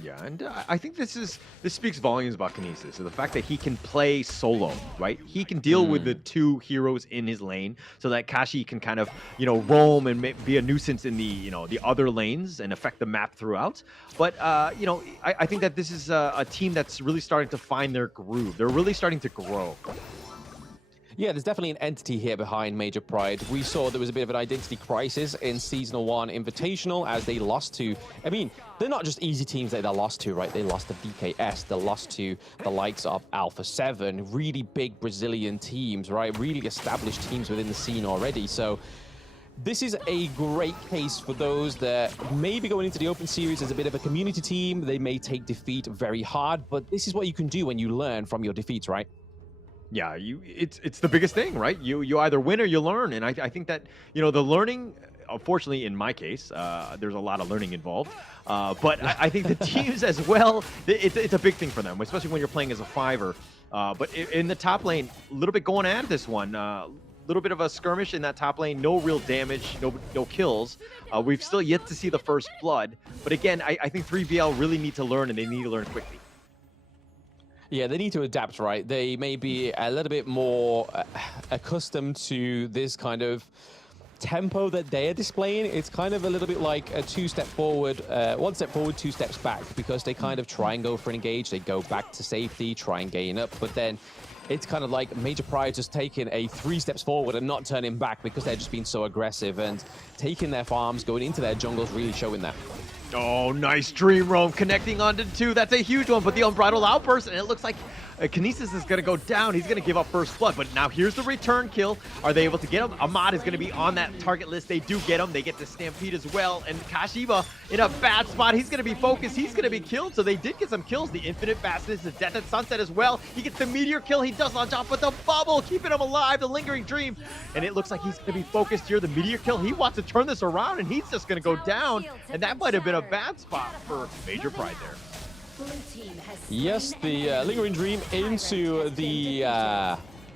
Yeah, and I think this speaks volumes about Kinesis. So the fact that he can play solo, right? He can deal with the two heroes in his lane, so that Kashi can kind of, you know, roam and be a nuisance in the, you know, the other lanes and affect the map throughout. But you know, I think that this is a team that's really starting to find their groove. They're really starting to grow. Yeah, there's definitely an entity here behind Major Pride. We saw there was a bit of an identity crisis in Seasonal 1 Invitational as they lost to... I mean, they're not just easy teams that they lost to, right? They lost to DKS, they lost to the likes of Alpha 7, really big Brazilian teams, right? Really established teams within the scene already. So this is a great case for those that may be going into the Open Series as a bit of a community team. They may take defeat very hard, but this is what you can do when you learn from your defeats, right? Yeah, it's the biggest thing, right? You either win or you learn, and I think that, you know, the learning, unfortunately in my case, there's a lot of learning involved, but I think the teams as well, it's a big thing for them, especially when you're playing as a fiver. But in the top lane, a little bit going at this one, little bit of a skirmish in that top lane, no real damage, no kills. We've still yet to see the first blood, but again, I think 3BL really need to learn, and they need to learn quickly. Yeah, they need to adapt, right? They may be a little bit more accustomed to this kind of tempo that they are displaying. It's kind of a little bit like a two-step forward, one step forward, two steps back, because they kind of try and go for an engage. They go back to safety, try and gain up, but then it's kind of like Major Pride just taking a 3 steps forward and not turning back because they're just being so aggressive, and taking their farms, going into their jungles, really showing that. Oh, nice Dream Roam connecting onto 2. That's a huge one, but the Unbridled Outburst, and it looks like Kinesis is going to go down. He's going to give up first blood, but now here's the return kill. Are they able to get him? Ahmad is going to be on that target list. They do get him. They get the Stampede as well, and Kashiba in a bad spot. He's going to be focused. He's going to be killed, so they did get some kills. The Infinite Fastness, the Death at Sunset as well. He gets the Meteor kill. He does launch off with the bubble, keeping him alive, the Lingering Dream, and it looks like he's going to be focused here. The Meteor kill, he wants to turn this around, and he's just going to go down, and that might have been a bad spot for Major Pride there. Yes, the Lingering Dream into the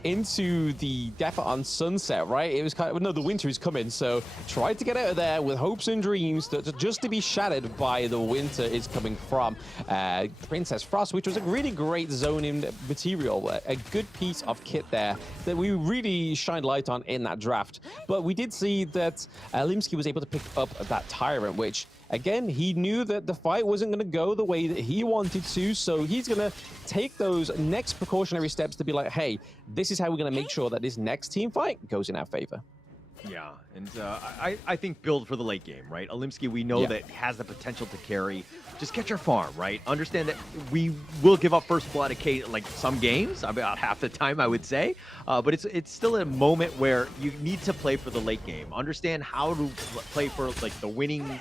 into the death on sunset, right? It was kind of, no, the winter is coming, so tried to get out of there with hopes and dreams that just to be shattered by the winter is coming from Princess Frost, which was a really great zoning material, a good piece of kit there that we really shined light on in that draft. But we did see that Limsky was able to pick up that Tyrant, which again, he knew that the fight wasn't going to go the way that he wanted to, so he's going to take those next precautionary steps to be like, hey, this is how we're going to make sure that this next team fight goes in our favor. Yeah, and I think build for the late game, right? Olimsky, we know that has the potential to carry. Just get your farm, right? Understand that we will give up first blood like some games, about half the time, I would say. But it's still a moment where you need to play for the late game. Understand how to play for like the winning,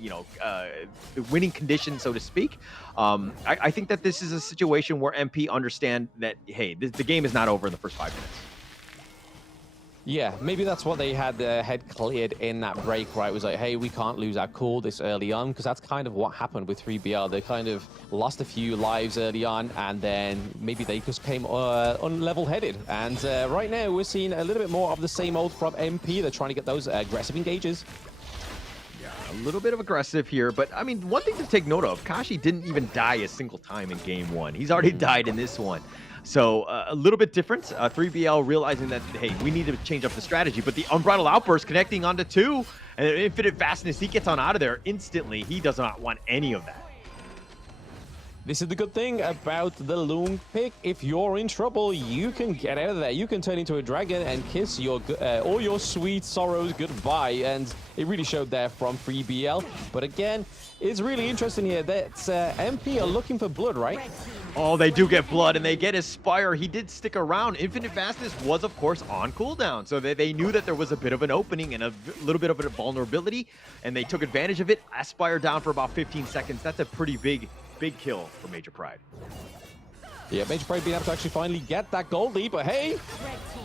the winning condition, so to speak. I think that this is a situation where MP understand that, hey, the game is not over in the first 5 minutes. Yeah, maybe that's what they had their head cleared in that break, right? It was like, hey, we can't lose our cool this early on, because that's kind of what happened with 3BL. They kind of lost a few lives early on, and then maybe they just came unlevel-headed. And right now, we're seeing a little bit more of the same old from MP. They're trying to get those aggressive engages. A little bit of aggressive here, but I mean, one thing to take note of, Kashi didn't even die a single time in game 1. He's already died in this one. So a little bit different. 3BL realizing that, hey, we need to change up the strategy, but the Unbridled Outburst connecting onto 2, and infinite fastness, he gets on out of there instantly. He does not want any of that. This is the good thing about the Loong pick. If you're in trouble, you can get out of there. You can turn into a dragon and kiss your all your sweet sorrows goodbye. And it really showed there from 3BL. But again, it's really interesting here that MP are looking for blood, right? Oh, they do get blood, and they get Aspire. He did stick around. Infinite Fastness was, of course, on cooldown. So they knew that there was a bit of an opening and a little bit of a vulnerability, and they took advantage of it. Aspire down for about 15 seconds. That's a pretty big kill for Major Pride. Yeah, Major Pride being able to actually finally get that gold lead, but hey!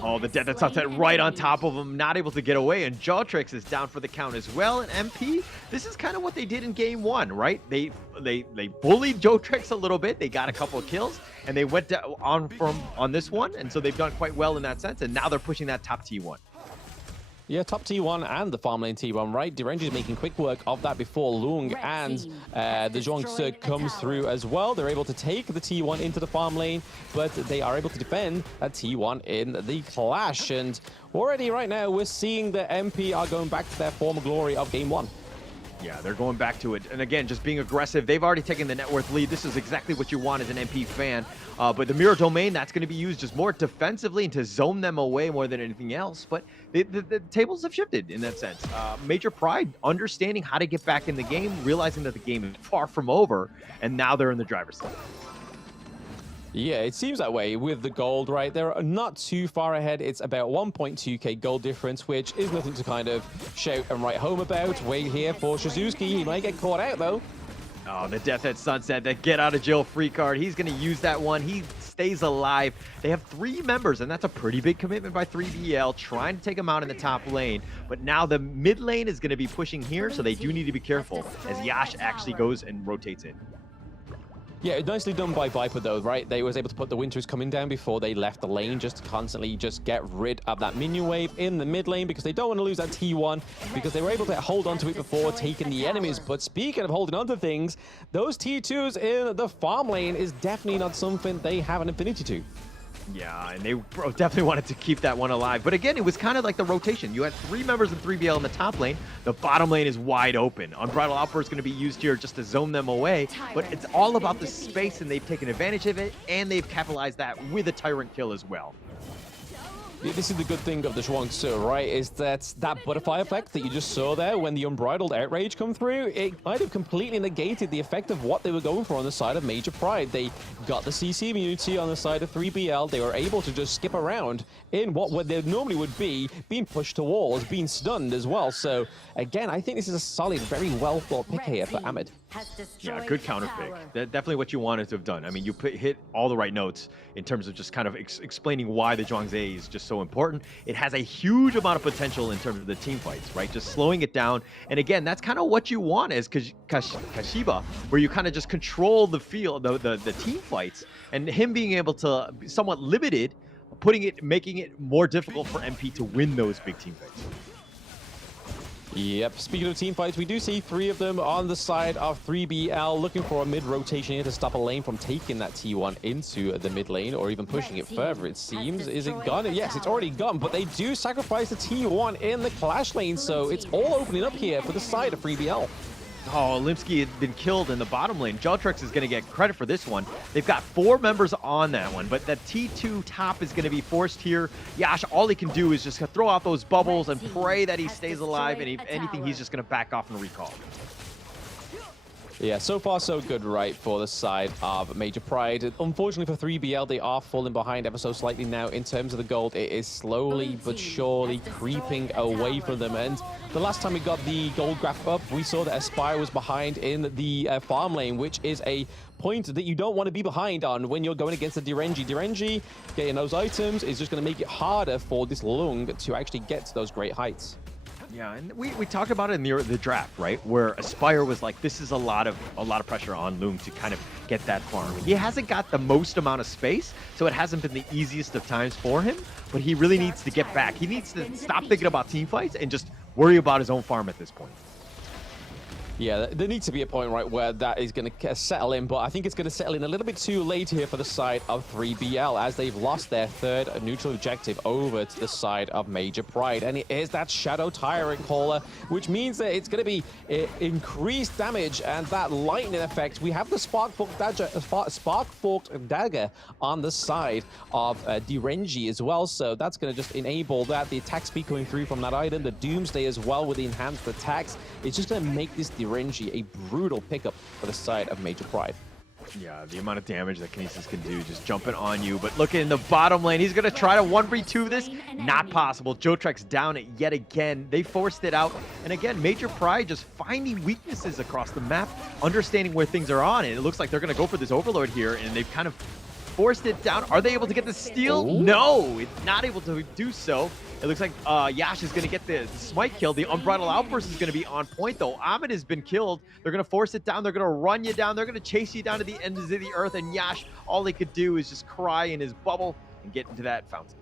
Oh, the death sunset right on top of him, not able to get away, and Jawtrix is down for the count as well. And MP, this is kind of what they did in game 1, right? They bullied Jawtrix a little bit. They got a couple of kills, and they went on this one, and so they've done quite well in that sense. And now they're pushing that top T1. Yeah, top T1 and the farm lane T1, right? Deranged is making quick work of that before Loong and the Zhuangzi comes through as well. They're able to take the T1 into the farm lane, but they are able to defend that T1 in the clash. And already right now, we're seeing the MP are going back to their former glory of game 1. Yeah, they're going back to it. And again, just being aggressive. They've already taken the net worth lead. This is exactly what you want as an MP fan. But the Mirror Domain, that's going to be used just more defensively and to zone them away more than anything else. But the tables have shifted in that sense. Major Pride understanding how to get back in the game, realizing that the game is far from over, and now they're in the driver's seat. Yeah, it seems that way with the gold, right? They're not too far ahead. It's about 1.2k gold difference, which is nothing to kind of shout and write home about. Wait here for Shizuki. He might get caught out, though. Oh, the Death at Sunset, that get out of jail free card. He's going to use that one. He stays alive. They have 3 members, and that's a pretty big commitment by 3BL, trying to take him out in the top lane. But now the mid lane is going to be pushing here, so they do need to be careful as Yash actually goes and rotates in. Yeah, nicely done by Viper, though, right? They was able to put the Winters coming down before they left the lane, just to constantly just get rid of that minion wave in the mid lane, because they don't want to lose that T1, because they were able to hold on to it before taking the enemies. But speaking of holding on to things, those T2s in the farm lane is definitely not something they have an affinity to. Yeah, and they definitely wanted to keep that one alive. But again, it was kind of like the rotation. You had 3 members of 3BL in the top lane. The bottom lane is wide open. Unbridled Outburst is going to be used here just to zone them away. But it's all about the space, and they've taken advantage of it, and they've capitalized that with a Tyrant kill as well. This is the good thing of the Zhuangzi, right? Is that butterfly effect that you just saw there when the Unbridled Outrage come through, it might have completely negated the effect of what they were going for on the side of Major Pride. They got the CC immunity on the side of 3BL. They were able to just skip around in what they normally would be being pushed to walls, being stunned as well. So again, I think this is a solid, very well thought pick here for Ahmed. Yeah, good counter pick. That's definitely what you wanted to have done. I mean, you hit all the right notes in terms of just kind of explaining why the Zhuangzi is just so important. It has a huge amount of potential in terms of the team fights, right? Just slowing it down. And again, that's kind of what you want as Kashiba, where you kind of just control the field, the team fights, and him being able to be somewhat limited making it more difficult for MP to win those big team fights. Yep, speaking of team fights, we do see 3 of them on the side of 3BL looking for a mid-rotation here to stop a lane from taking that T1 into the mid lane or even pushing it further, it seems. Is it gone? Yes, it's already gone, but they do sacrifice the T1 in the clash lane, so it's all opening up here for the side of 3BL. Oh, Limsky had been killed in the bottom lane. Geltrex is going to get credit for this one. They've got 4 members on that one, but that T2 top is going to be forced here. Yash, all he can do is just throw out those bubbles and pray that he stays alive, and if anything, he's just going to back off and recall. Yeah, so far so good, right, for the side of Major Pride. Unfortunately for 3BL, they are falling behind ever so slightly now in terms of the gold. It is slowly but surely creeping away from them. And the last time we got the gold graph up, we saw that Aspire was behind in the farm lane, which is a point that you don't want to be behind on when you're going against the Direnji. Direnji, getting those items is just going to make it harder for this Lung to actually get to those great heights. Yeah, and we talked about it in the draft, right? Where Aspire was like, this is a lot of pressure on Loom to kind of get that farm. He hasn't got the most amount of space, so it hasn't been the easiest of times for him, but he really needs to get back. He needs to stop thinking about team fights and just worry about his own farm at this point. Yeah, there needs to be a point, right, where that is going to settle in, but I think it's going to settle in a little bit too late here for the side of 3BL as they've lost their 3rd neutral objective over to the side of Major Pride. And it is that Shadow Tyrant caller, which means that it's going to be increased damage and that lightning effect. We have the Spark Forked Dagger on the side of Direnji as well, so that's going to just enable that. The attack speed coming through from that item, the Doomsday as well with the enhanced attacks. It's just going to make this Direnji a brutal pickup for the side of Major Pride. Yeah, the amount of damage that Kinesis can do just jumping on you. But look in the bottom lane, he's going to try to 1v2 this. Not possible. Geltrex down it yet again. They forced it out. And again, Major Pride just finding weaknesses across the map, understanding where things are on. And it looks like they're going to go for this Overlord here, and they've kind of forced it down. Are they able to get the steal? Ooh. No, it's not able to do so. It looks like Yash is going to get the smite kill. The Unbridled Outburst is going to be on point, though. Ahmed has been killed. They're going to force it down. They're going to run you down. They're going to chase you down to the ends of the earth. And Yash, all he could do is just cry in his bubble and get into that fountain.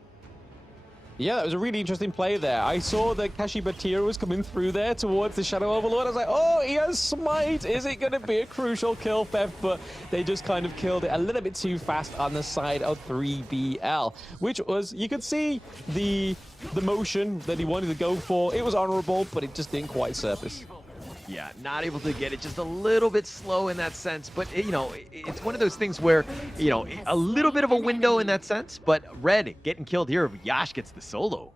Yeah, that was a really interesting play there. I saw that Kashi Batira was coming through there towards the Shadow Overlord. I was like, oh, he has smite. Is it going to be a crucial kill, Fef? But they just kind of killed it a little bit too fast on the side of 3BL, which was, you could see the motion that he wanted to go for. It was honorable, but it just didn't quite surface. Yeah, not able to get it, just a little bit slow in that sense. But, you know, it's one of those things where, you know, a little bit of a window in that sense. But Red getting killed here, Yash gets the solo.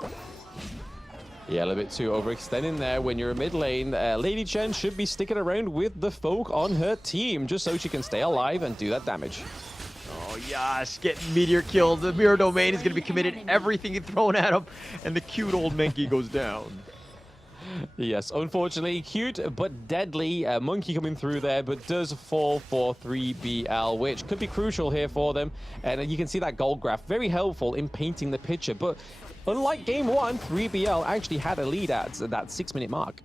Yeah, a little bit too overextending there when you're a mid lane. Lady Chen should be sticking around with the folk on her team just so she can stay alive and do that damage. Oh, Yash getting Meteor killed. The Mirror Domain is going to be committed. Everything thrown at him. And the cute old Menki goes down. Yes, unfortunately, cute but deadly. Monkey coming through there, but does fall for 3BL, which could be crucial here for them. And you can see that gold graph, very helpful in painting the picture. But unlike game 1, 3BL actually had a lead at that 6-minute mark.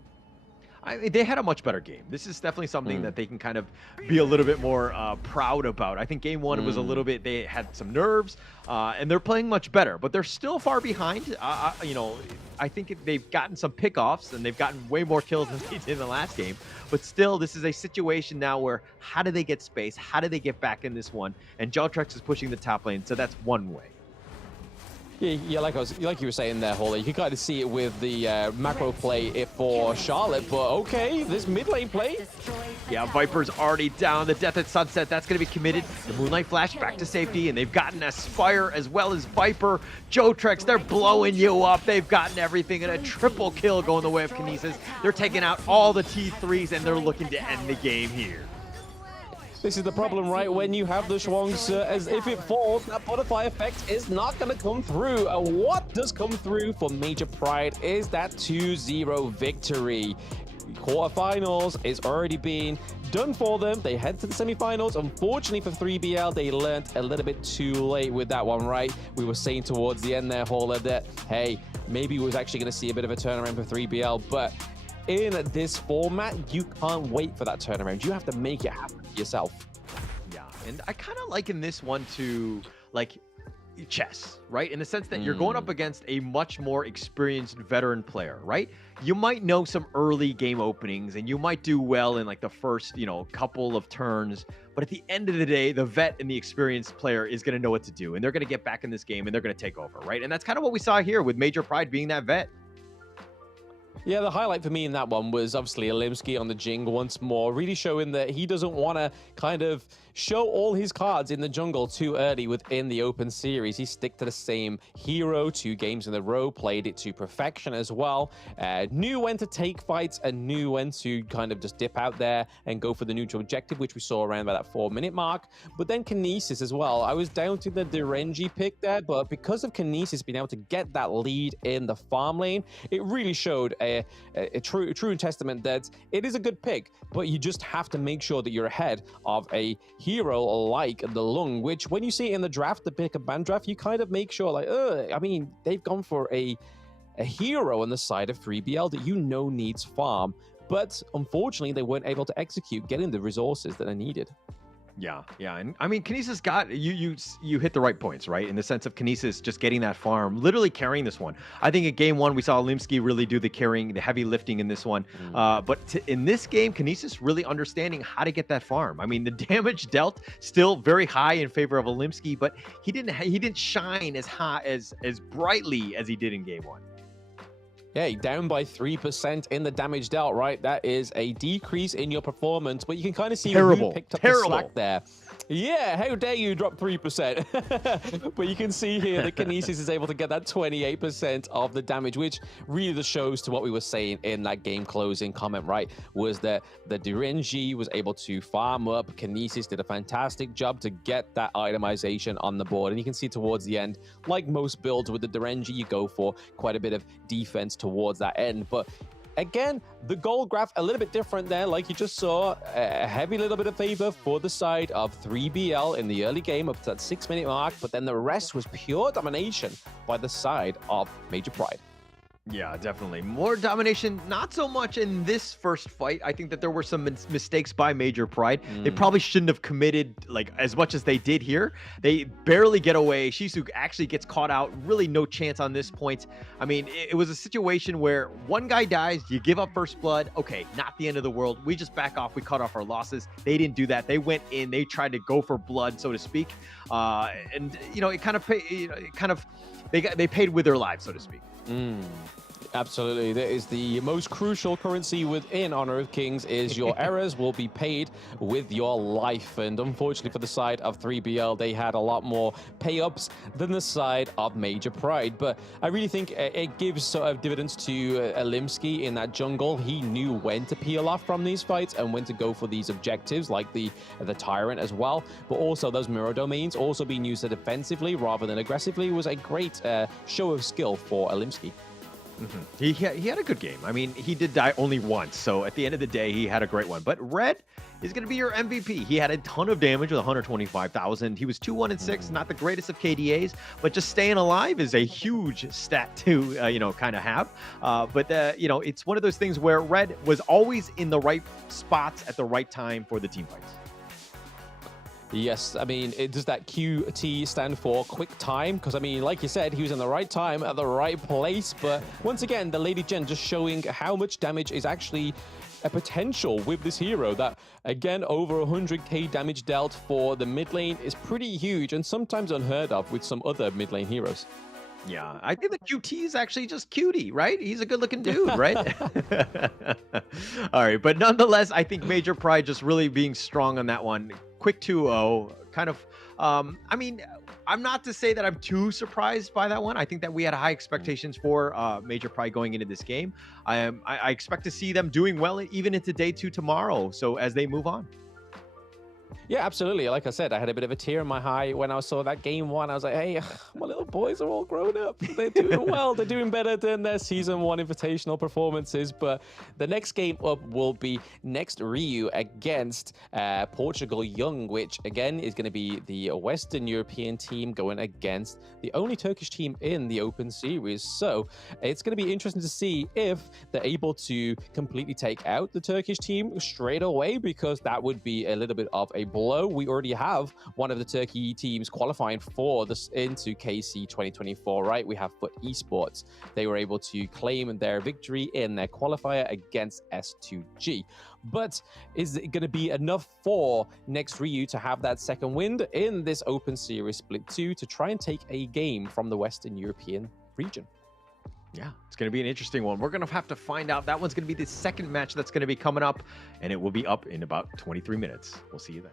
They had a much better game. This is definitely something that they can kind of be a little bit more proud about. I think game 1 was a little bit, they had some nerves, and they're playing much better, but they're still far behind. You know, I think they've gotten some pickoffs, and they've gotten way more kills than they did in the last game. But still, this is a situation now where how do they get space? How do they get back in this one? And Geltrex is pushing the top lane, so that's one way. Yeah, like you were saying there, Holly, you can kind of see it with the macro play for Charlotte, but okay, this mid lane play. Yeah, Viper's already down. The Death at Sunset, that's going to be committed. The Moonlight Flash back to safety, and they've gotten Aspire as well as Viper. Geltrex, they're blowing you up. They've gotten everything, and a triple kill going the way of Kinesis. They're taking out all the T3s, and they're looking to end the game here. This is the problem, right? When you have the Schwangs, as if it falls, that butterfly effect is not going to come through. What does come through for Major Pride is that 2-0 victory. Quarterfinals is already been done for them. They head to the semifinals. Unfortunately for 3BL, they learned a little bit too late with that one, right? We were saying towards the end there, Holler, that, hey, maybe we was actually going to see a bit of a turnaround for 3BL, but in this format, you can't wait for that turnaround. You have to make it happen yourself. Yeah, and I kind of liken this one to, like, chess, right? In the sense that you're going up against a much more experienced veteran player, right? You might know some early game openings and you might do well in like the first, couple of turns. But at the end of the day, the vet and the experienced player is going to know what to do. And they're going to get back in this game and they're going to take over, right? And that's kind of what we saw here with Major Pride being that vet. Yeah, the highlight for me in that one was obviously Alimsky on the Jing once more, really showing that he doesn't want to kind of show all his cards in the jungle too early within the open series. He stick to the same hero 2 games in a row, played it to perfection as well, knew when to take fights and knew when to kind of just dip out there and go for the neutral objective, which we saw around about that 4-minute mark. But then Kinesis as well. I was down to the Derenji pick there, but because of Kinesis being able to get that lead in the farm lane, it really showed a true testament that it is a good pick, but you just have to make sure that you're ahead of a hero like the Lung, which when you see it in the draft, the pick a ban draft, you kind of make sure like, I mean, they've gone for a hero on the side of 3BL that needs farm, but unfortunately they weren't able to execute getting the resources that are needed. Yeah. And I mean, Kinesis got you hit the right points, right? In the sense of Kinesis just getting that farm, literally carrying this one. I think in game 1, we saw Alimsky really do the carrying, the heavy lifting in this one. But in this game, Kinesis really understanding how to get that farm. I mean, the damage dealt still very high in favor of Alimsky, but he didn't shine as high as brightly as he did in game 1. Yeah, down by 3% in the damage dealt, right? That is a decrease in your performance, but you can kind of see who picked up the slack there. Yeah, how dare you drop 3%? But you can see here that Kinesis is able to get that 28% of the damage, which really just shows to what we were saying in that game closing comment, right? Was that the Derenji was able to farm up. Kinesis did a fantastic job to get that itemization on the board. And you can see towards the end, like most builds with the Derenji, you go for quite a bit of defense towards that end. But again, the goal graph a little bit different there. Like you just saw, a heavy little bit of favor for the side of 3BL in the early game up to that 6-minute mark, but then the rest was pure domination by the side of Major Pride. Yeah, definitely. More domination, not so much in this first fight. I think that there were some mistakes by Major Pride. They probably shouldn't have committed like as much as they did here. They barely get away. Shizu actually gets caught out. Really no chance on this point. I mean, it was a situation where one guy dies, you give up first blood. Okay, not the end of the world. We just back off. We cut off our losses. They didn't do that. They went in. They tried to go for blood, so to speak. And it kind of they paid with their lives, so to speak. Absolutely. That is the most crucial currency within Honor of Kings is your errors will be paid with your life. And unfortunately for the side of 3BL, they had a lot more pay-ups than the side of Major Pride. But I really think it gives sort of dividends to Alimsky in that jungle. He knew when to peel off from these fights and when to go for these objectives like the Tyrant as well. But also those mirror domains also being used defensively rather than aggressively was a great show of skill for Alimsky. He had a good game. I mean, he did die only once, so at the end of the day, he had a great one. But Red is going to be your MVP. He had a ton of damage with 125,000. He was 2-1-6, not the greatest of KDAs, but just staying alive is a huge stat to, kind of have. But it's one of those things where Red was always in the right spots at the right time for the team fights. Yes, I mean, does that QT stand for quick time? Because, I mean, like you said, he was in the right time at the right place. But once again, the Lady Gen just showing how much damage is actually a potential with this hero. That, again, over 100k damage dealt for the mid lane is pretty huge and sometimes unheard of with some other mid lane heroes. Yeah, I think the QT is actually just cutie, right? He's a good-looking dude, right? All right, but nonetheless, I think Major Pride just really being strong on that one. Quick 2-0, kind of, I mean, I'm not to say that I'm too surprised by that one. I think that we had high expectations for Major Pride going into this game. I expect to see them doing well even into day 2 tomorrow, so as they move on. Yeah, absolutely. Like I said, I had a bit of a tear in my eye when I saw that game 1. I was like, hey, my little boys are all grown up. They're doing well. They're doing better than their Season 1 Invitational performances. But the next game up will be next Ryu against Portugal Young, which, again, is going to be the Western European team going against the only Turkish team in the Open Series. So it's going to be interesting to see if they're able to completely take out the Turkish team straight away, because that would be a little bit of a blow. We already have one of the Turkey teams qualifying for this into KC 2024, right? We have FoK Esports. They were able to claim their victory in their qualifier against S2G. But is it going to be enough for Next Ryu to have that second wind in this Open Series Split 2 to try and take a game from the Western European region? Yeah, it's going to be an interesting one. We're going to have to find out. That one's going to be the second match that's going to be coming up, and it will be up in about 23 minutes. We'll see you then.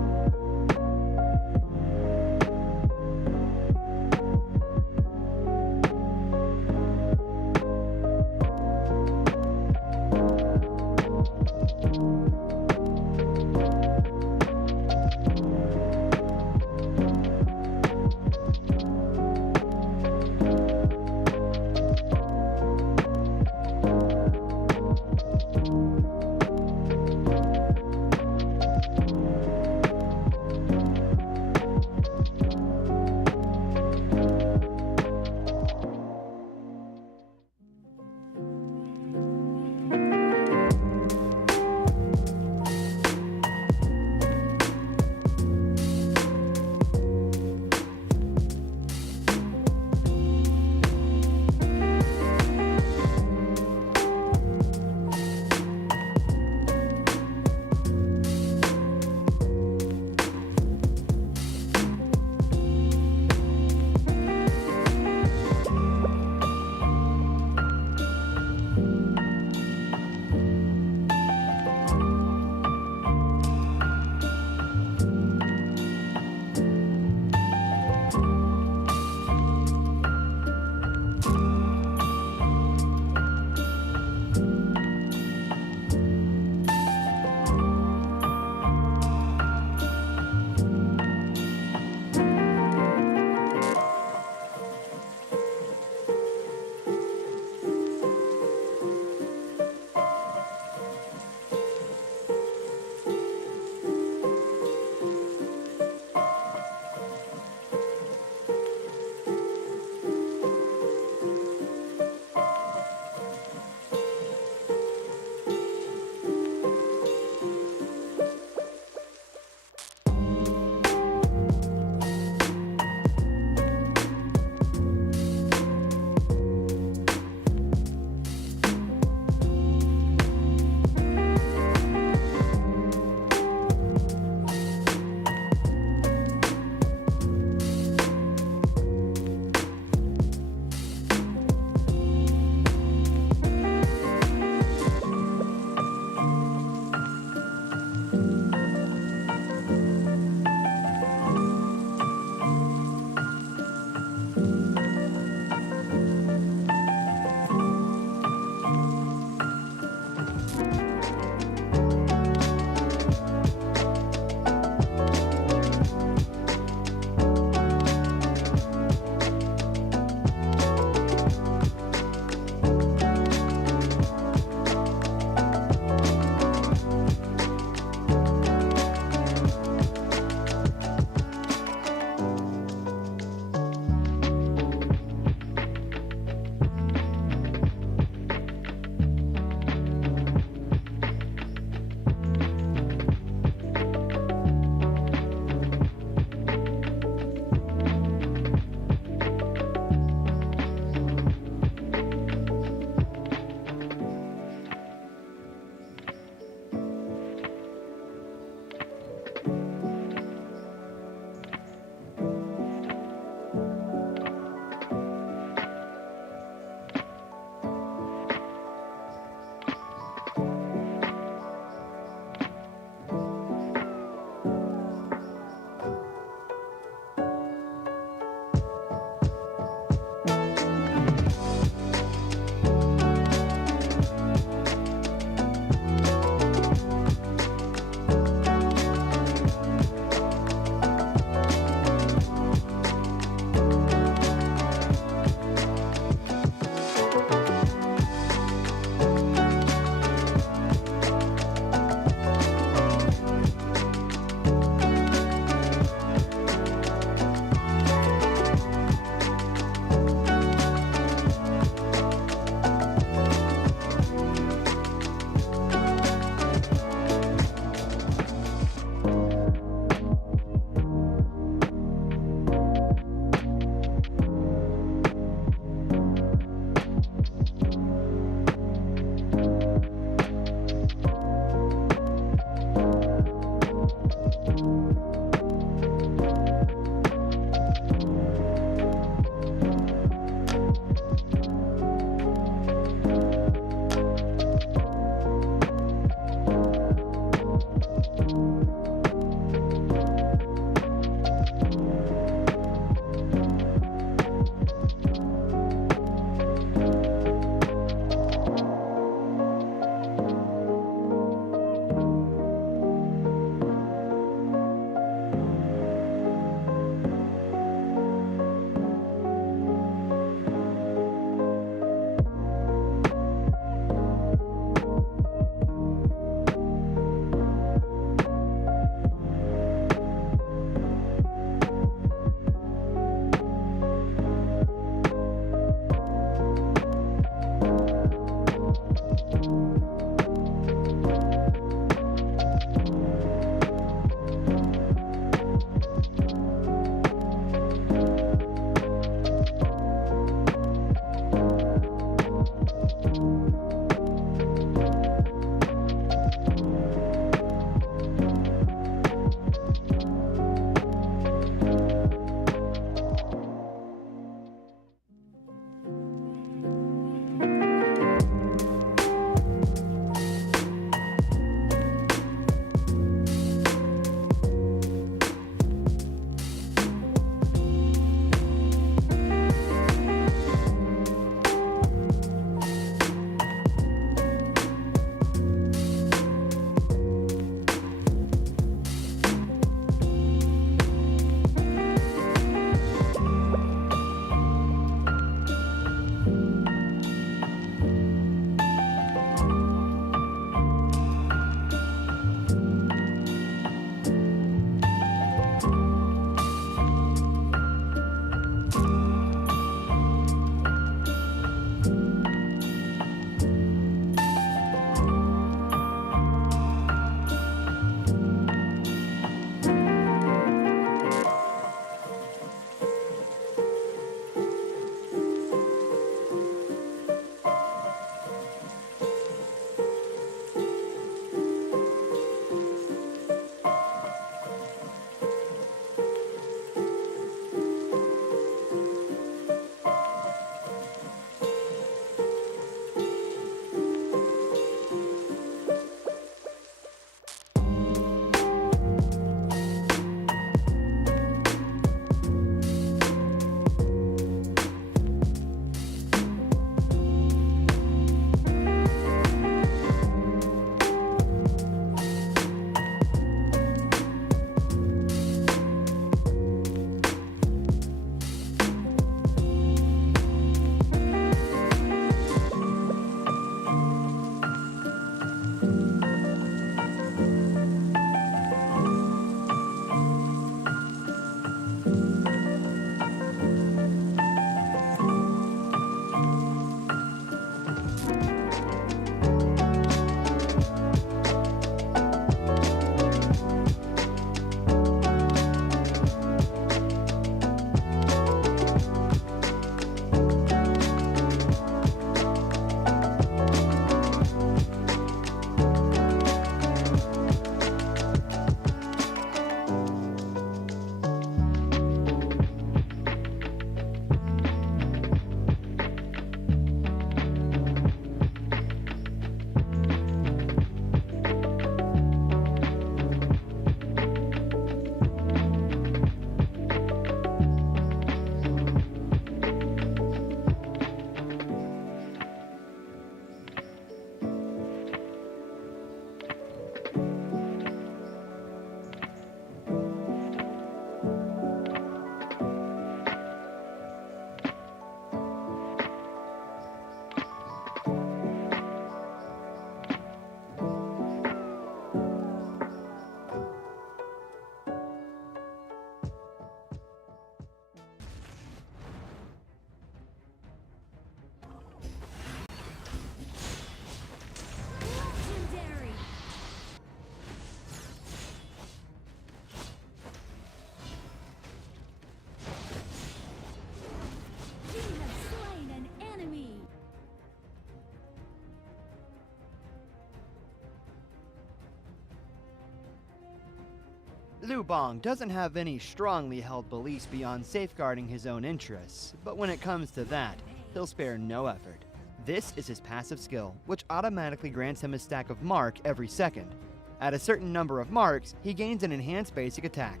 Liu Bang doesn't have any strongly held beliefs beyond safeguarding his own interests, but when it comes to that, he'll spare no effort. This is his passive skill, which automatically grants him a stack of mark every second. At a certain number of marks, he gains an enhanced basic attack.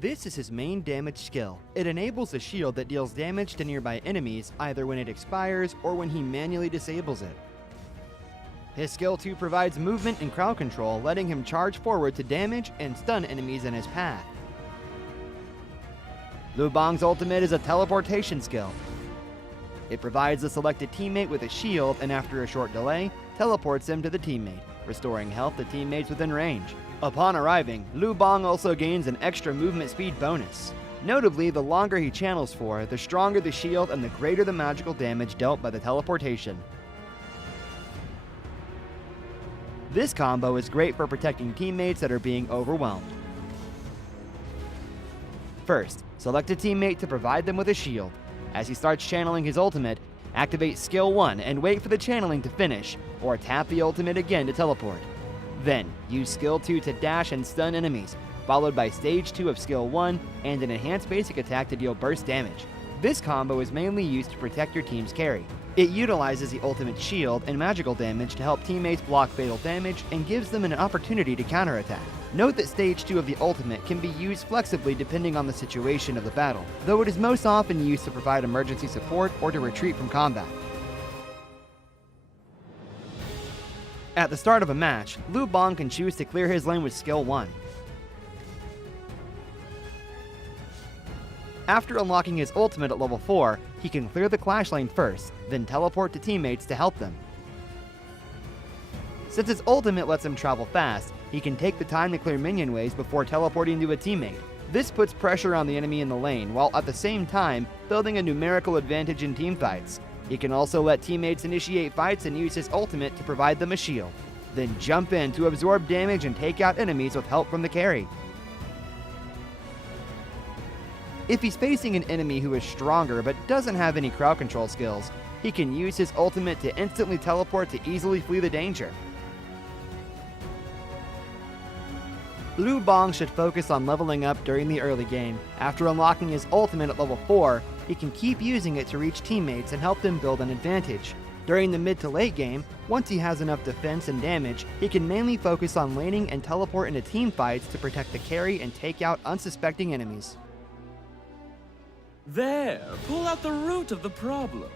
This is his main damage skill. It enables a shield that deals damage to nearby enemies either when it expires or when he manually disables it. His skill 2 provides movement and crowd control, letting him charge forward to damage and stun enemies in his path. Liu Bang's ultimate is a teleportation skill. It provides the selected teammate with a shield and after a short delay, teleports him to the teammate, restoring health to teammates within range. Upon arriving, Liu Bang also gains an extra movement speed bonus. Notably, the longer he channels for, the stronger the shield and the greater the magical damage dealt by the teleportation. This combo is great for protecting teammates that are being overwhelmed. First, select a teammate to provide them with a shield. As he starts channeling his ultimate, activate skill 1 and wait for the channeling to finish, or tap the ultimate again to teleport. Then, use skill 2 to dash and stun enemies, followed by stage 2 of skill 1 and an enhanced basic attack to deal burst damage. This combo is mainly used to protect your team's carry. It utilizes the ultimate shield and magical damage to help teammates block fatal damage and gives them an opportunity to counterattack. Note that stage 2 of the ultimate can be used flexibly depending on the situation of the battle, though it is most often used to provide emergency support or to retreat from combat. At the start of a match, Liu Bang can choose to clear his lane with skill 1. After unlocking his ultimate at level 4, he can clear the clash lane first, then teleport to teammates to help them. Since his ultimate lets him travel fast, he can take the time to clear minion waves before teleporting to a teammate. This puts pressure on the enemy in the lane, while at the same time building a numerical advantage in teamfights. He can also let teammates initiate fights and use his ultimate to provide them a shield, then jump in to absorb damage and take out enemies with help from the carry. If he's facing an enemy who is stronger but doesn't have any crowd control skills, he can use his ultimate to instantly teleport to easily flee the danger. Liu Bang should focus on leveling up during the early game. After unlocking his ultimate at level 4, he can keep using it to reach teammates and help them build an advantage. During the mid to late game, once he has enough defense and damage, he can mainly focus on laning and teleport into team fights to protect the carry and take out unsuspecting enemies. There, pull out the root of the problem.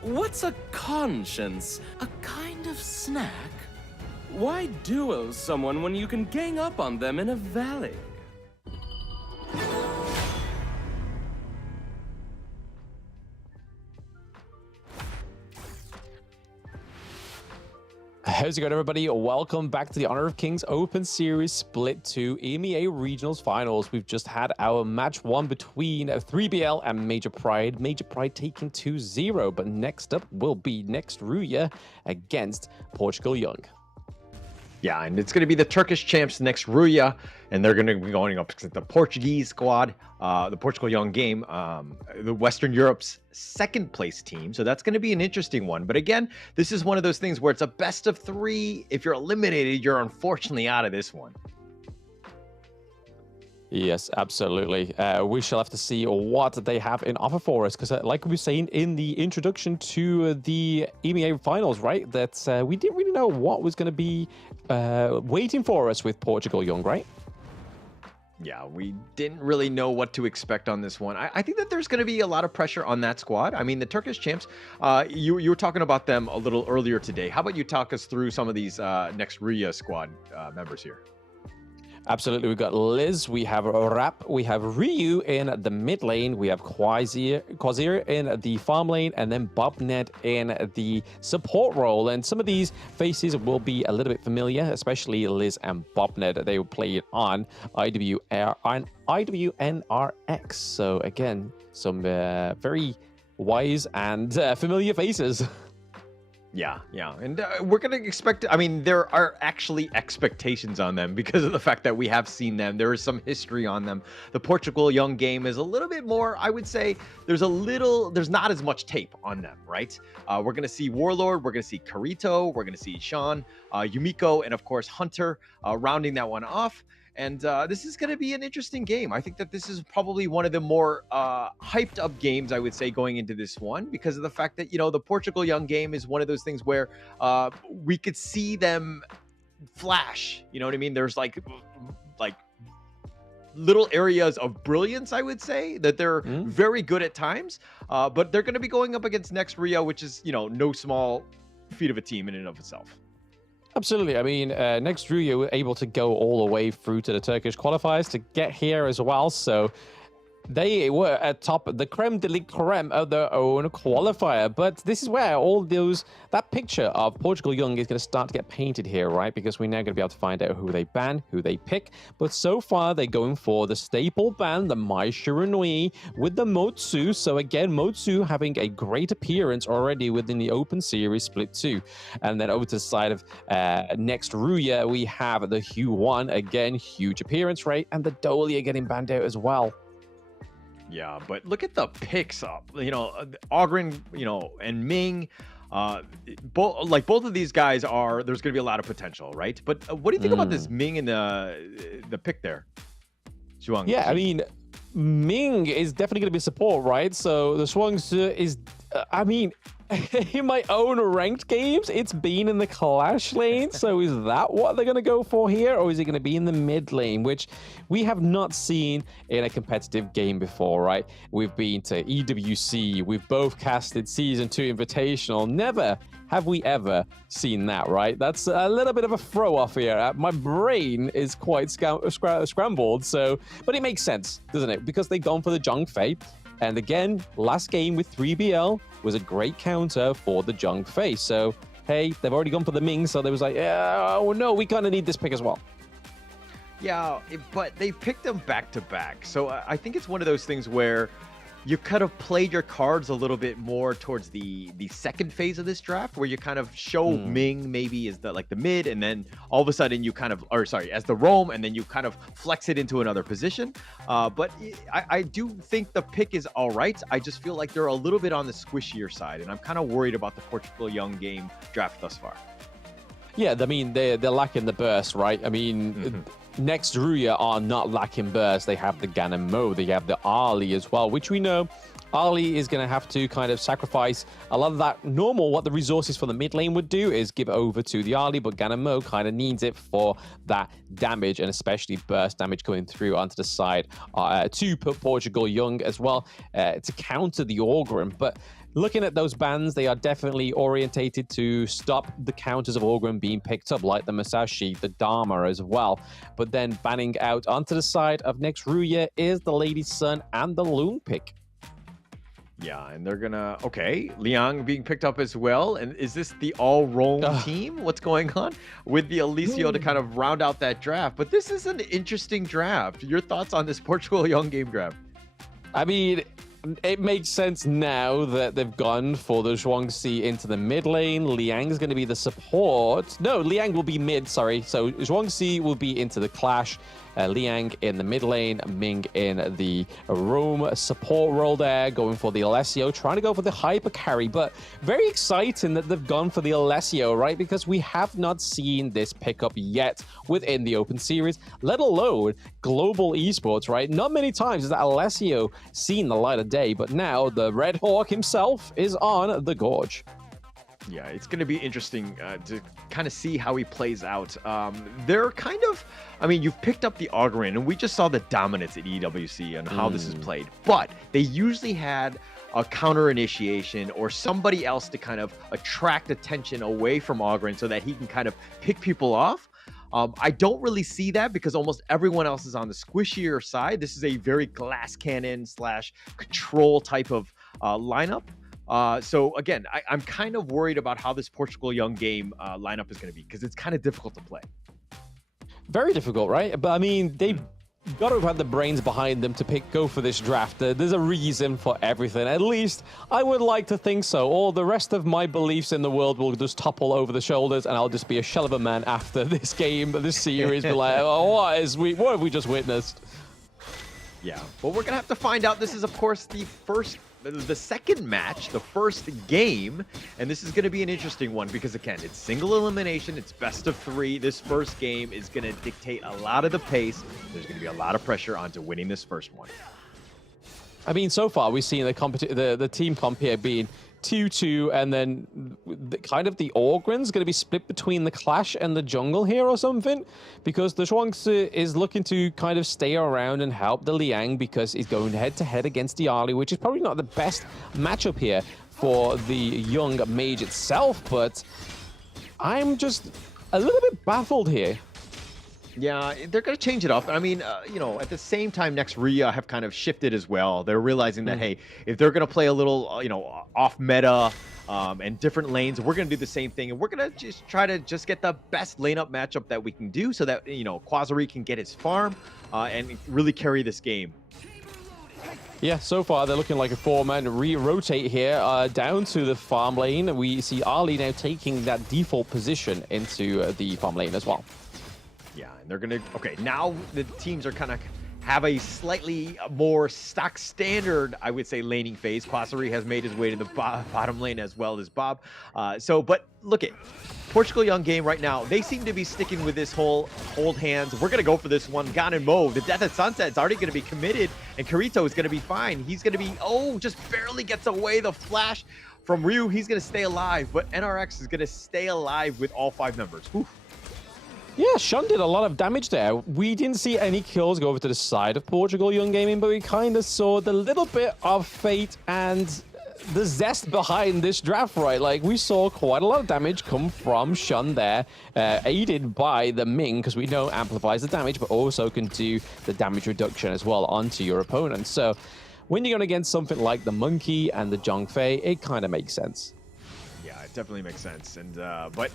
What's a conscience? A kind of snack? Why duo someone when you can gang up on them in a valley? How's it going, everybody? Welcome back to the Honor of Kings Open Series Split 2 EMEA Regionals Finals. We've just had our match 1 between 3BL and Major Pride. Major Pride taking 2-0, but next up will be next Ruya against Portugal Young. Yeah, and it's going to be the Turkish champs next Ruya, and they're going to be going up against the Portuguese squad, the Portugal Young game, the Western Europe's second place team. So that's going to be an interesting one. But again, this is one of those things where it's a best of 3. If you're eliminated, you're unfortunately out of this one. Yes, absolutely. We shall have to see what they have in offer for us, because like we were saying in the introduction to the EMEA finals, right, that we didn't really know what was going to be waiting for us with Portugal Young, right? Yeah, we didn't really know what to expect on this one. I think that there's going to be a lot of pressure on that squad. I mean, the Turkish champs, you were talking about them a little earlier today. How about you talk us through some of these next Ruya squad members here? Absolutely. We've got Liz, we have Rap, we have Ryu in the mid lane, we have Quasir in the farm lane, and then Bobnet in the support role. And some of these faces will be a little bit familiar, especially Liz and Bobnet. They will play it on IWNRX. So again, some very wise and familiar faces. Yeah, yeah. And we're going to expect, I mean, there are actually expectations on them because of the fact that we have seen them. There is some history on them. The Portugal young game is a little bit more, I would say, there's not as much tape on them, right? We're going to see Warlord, we're going to see Carito, we're going to see Sean, Yumiko, and of course Hunter rounding that one off. And this is going to be an interesting game. I think that this is probably one of the more hyped up games, I would say, going into this one because of the fact that, you know, the Portugal young game is one of those things where we could see them flash. You know what I mean? There's like little areas of brilliance, I would say, that they're very good at times. But they're going to be going up against next Ruya, which is, you know, no small feat of a team in and of itself. Absolutely. I mean, next Ruya were able to go all the way through to the Turkish qualifiers to get here as well. So they were at top, the creme de la creme of their own qualifier. But this is where that picture of Portugal Young is going to start to get painted here, right? Because we're now going to be able to find out who they ban, who they pick. But so far, they're going for the staple ban, the Mai Shiranui, with the Motsu. So again, Motsu having a great appearance already within the Open Series Split 2. And then over to the side of next Ruya, we have the Hue 1. Again, huge appearance rate. And the Dolia getting banned out as well. Yeah, but look at the picks up. You know, Ogren, you know, and Ming. Both of these guys there's going to be a lot of potential, right? But what do you think about this Ming and the pick there? Zhuang. Yeah, I mean, Ming is definitely going to be support, right? So the Zhuangzi is, I mean, in my own ranked games, it's been in the Clash lane. So is that what they're going to go for here? Or is it going to be in the mid lane, which we have not seen in a competitive game before, right? We've been to EWC. We've both casted Season 2 Invitational. Never have we ever seen that, right? That's a little bit of a throw off here. My brain is quite scrambled. But it makes sense, doesn't it? Because they've gone for the Zhongfei. And again, last game with 3BL was a great counter for the Zhongfei. So, hey, they've already gone for the Ming, so they was like, oh no, we kind of need this pick as well. Yeah, but they picked them back to back. So I think it's one of those things where you kind of played your cards a little bit more towards the second phase of this draft, where you kind of show Ming maybe as the mid, and then all of a sudden you kind of, as the roam, and then you kind of flex it into another position. But I do think the pick is all right. I just feel like they're a little bit on the squishier side, and I'm kind of worried about the Portugal young game draft thus far. Yeah, I mean, they're lacking the burst, right? I mean, next Ruya are not lacking burst. They have the Ganem Mo, they have the Ali as well, which we know Ali is going to have to kind of sacrifice a lot of that normal. What the resources for the mid lane would do is give over to the Ali, but Ganem Mo kind of needs it for that damage, and especially burst damage coming through onto the side to put Portugal Young as well to counter the Orgrim. But looking at those bans, they are definitely orientated to stop the counters of Orgrim being picked up, like the Masashi, the Dharma as well. But then banning out onto the side of next Ruya is the Lady's Son and the Loon pick. Yeah, and they're gonna, Liang being picked up as well. And is this the all-roam team? What's going on with the Alicio to kind of round out that draft? But this is an interesting draft. Your thoughts on this Portugal young game draft? I mean, it makes sense now that they've gone for the Zhuangzi into the mid lane. Liang's going to be the support. No, Liang will be mid, sorry. So Zhuangzi will be into the Clash. Liang in the mid lane, Ming in the roam support role there, going for the Alessio, trying to go for the hyper carry, but very exciting that they've gone for the Alessio, right? Because we have not seen this pickup yet within the Open Series, let alone global esports, right? Not many times has that Alessio seen the light of day, but now the Red HoK himself is on the Gorge. Yeah, it's going to be interesting to kind of see how he plays out. They're kind of, I mean, you've picked up the Augurin, and we just saw the dominance at EWC and how this is played. But they usually had a counter initiation or somebody else to kind of attract attention away from Augurin so that he can kind of pick people off. I don't really see that because almost everyone else is on the squishier side. This is a very glass cannon / control type of lineup. So again, I'm kind of worried about how this Portugal young game lineup is going to be because it's kind of difficult to play. Very difficult, right? But I mean, they got to have had the brains behind them to go for this draft. There's a reason for everything. At least I would like to think so. All the rest of my beliefs in the world will just topple over the shoulders, and I'll just be a shell of a man after this game, this series. Be like, oh, what have we just witnessed? Yeah, but we're gonna have to find out. This is, of course, the second match, the first game, and this is going to be an interesting one because, again, it's single elimination, it's best of 3. This first game is going to dictate a lot of the pace. There's going to be a lot of pressure onto winning this first one. I mean, so far we've seen the team comp here being 2-2, and then the Orgren's going to be split between the Clash and the jungle here or something, because the Zhuangzi is looking to kind of stay around and help the Liang because he's going head-to-head against the Ali, which is probably not the best matchup here for the young mage itself, but I'm just a little bit baffled here. Yeah, they're going to change it up. I mean, at the same time, next Ruya have kind of shifted as well. They're realizing that, hey, if they're going to play a little, off meta and different lanes, we're going to do the same thing. And we're going to just try to get the best lane-up matchup that we can do so that, Quasari can get his farm and really carry this game. Yeah, so far they're looking like a 4-man re-rotate here down to the farm lane. We see Ali now taking that default position into the farm lane as well. Yeah, and they're going to... Okay, now the teams are kind of have a slightly more stock standard, I would say, laning phase. Quasari has made his way to the bottom lane as well as Bob. But look at Portugal Young game right now. They seem to be sticking with this whole hold hands. We're going to go for this one. Gan and Mo. The Death at Sunset is already going to be committed, and Kirito is going to be fine. He's going to be... Oh, just barely gets away. The flash from Ryu. He's going to stay alive, but NRX is going to stay alive with all 5 members. Oof. Yeah, Shun did a lot of damage there. We didn't see any kills go over to the side of Portugal Young Gaming, but we kind of saw the little bit of fate and the zest behind this draft, right? Like, we saw quite a lot of damage come from Shun there, aided by the Ming, because we know amplifies the damage, but also can do the damage reduction as well onto your opponent. So when you're going against something like the Monkey and the Zhongfei, it kind of makes sense. It definitely makes sense. And but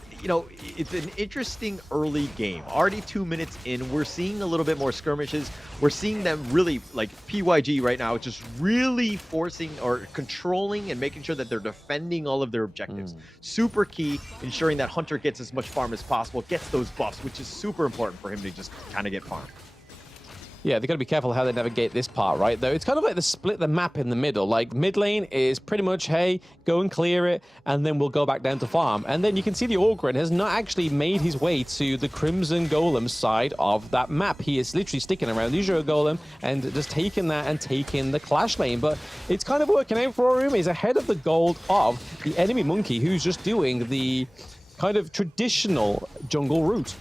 it's an interesting early game. Already 2 minutes in, we're seeing a little bit more skirmishes. We're seeing them really, like PYG right now, just really forcing or controlling and making sure that they're defending all of their objectives. Super key, ensuring that Hunter gets as much farm as possible, gets those buffs, which is super important for him to just kind of get farm. Yeah, they got to be careful how they navigate this part, right? Though it's kind of like they split the map in the middle. Like, mid lane is pretty much, hey, go and clear it, and then we'll go back down to farm. And then you can see the Orgren has not actually made his way to the Crimson Golem side of that map. He is literally sticking around the Azure Golem and just taking that and taking the Clash lane. But it's kind of working out for him. He's ahead of the gold of the enemy Monkey, who's just doing the kind of traditional jungle route.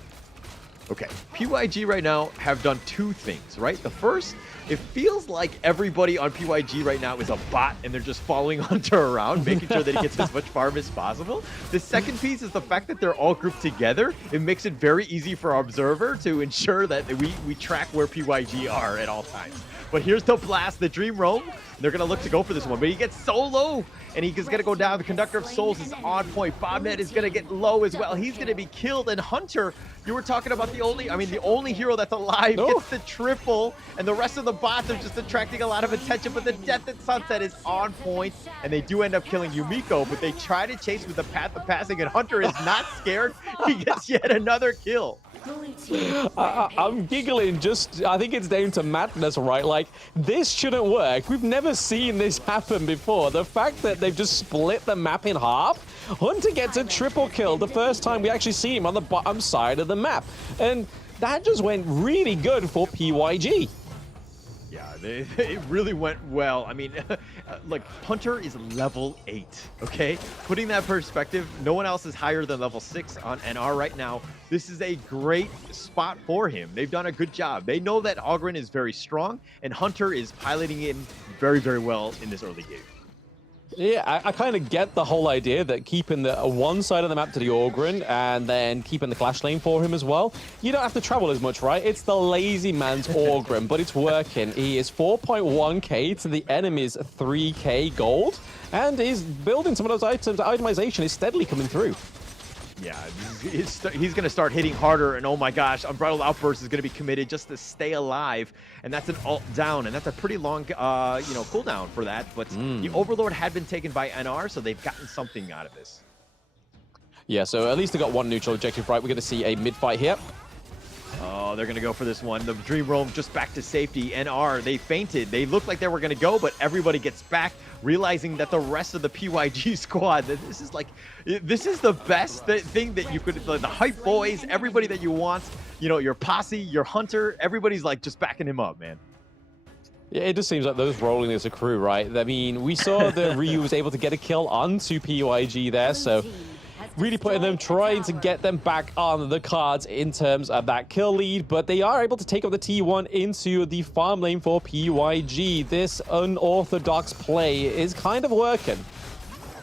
Okay, PYG right now have done 2 things, right? The first, it feels like everybody on PYG right now is a bot and they're just following Hunter around, making sure that he gets as much farm as possible. The second piece is the fact that they're all grouped together. It makes it very easy for our observer to ensure that we track where PYG are at all times. But here's the blast, the Dream Roam. They're going to look to go for this one, but he gets so low, and he's going to go down. The Conductor of Souls is on point. Bobnet is going to get low as well. He's going to be killed, and Hunter, you were talking about the only hero that's alive gets the triple, and the rest of the bots are just attracting a lot of attention, but the Death at Sunset is on point, and they do end up killing Yumiko, but they try to chase with the Path of Passing, and Hunter is not scared. He gets yet another kill. I'm giggling I think it's down to madness, right? Like, this shouldn't work. We've never seen this happen before. The fact that they've just split the map in half, Hunter gets a triple kill the first time we actually see him on the bottom side of the map. And that just went really good for PYG. Yeah, it really went well. I mean, like, Hunter is level 8, okay? Putting that perspective, no one else is higher than level 6 on NR right now. This is a great spot for him. They've done a good job. They know that Ogren is very strong, and Hunter is piloting him very, very well in this early game. Yeah, I kind of get the whole idea that keeping the one side of the map to the Orgren and then keeping the Clash lane for him as well. You don't have to travel as much, right? It's the lazy man's Orgren, but it's working. He is 4.1k to the enemy's 3k gold, and he's building some of those items. Itemization is steadily coming through. Yeah, he's going to start hitting harder, and oh my gosh, Unbridled Outburst is going to be committed just to stay alive, and that's an ult down, and that's a pretty long, cooldown for that. But the Overlord had been taken by NR, so they've gotten something out of this. Yeah, so at least they got one neutral objective right. We're going to see a mid-fight here. Oh, they're going to go for this one. The Dream Roam just back to safety. NR, they fainted. They looked like they were going to go, but everybody gets back, realizing that the rest of the PYG squad, this is the best thing that you could, the hype boys, everybody that you want, you know, your posse, your hunter, everybody's like just backing him up, man. Yeah, it just seems like those rolling as a crew, right? I mean, we saw that Ryu was able to get a kill onto PYG there, so really putting them, trying to get them back on the cards in terms of that kill lead, but they are able to take up the T1 into the farm lane for PYG. This unorthodox play is kind of working.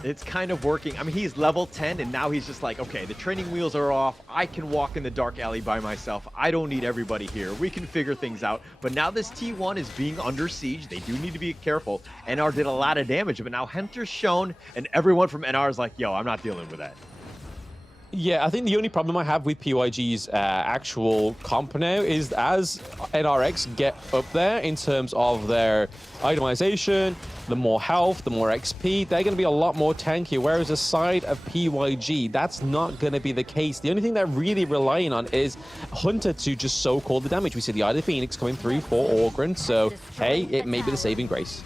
It's kind of working. I mean, he's level 10, and now he's just like, okay, the training wheels are off. I can walk in the dark alley by myself. I don't need everybody here. We can figure things out. But now this T1 is being under siege. They do need to be careful. NR did a lot of damage, but now Hunter's shown, and everyone from NR is like, yo, I'm not dealing with that. Yeah, I think the only problem I have with PYG's actual comp now is as NRX get up there in terms of their itemization, the more health, the more XP, they're going to be a lot more tanky, whereas aside of PYG, that's not going to be the case. The only thing they're really relying on is Hunter to just so-called the damage. We see the Eye of the Phoenix coming through for Orgren, so hey, it may be the saving grace.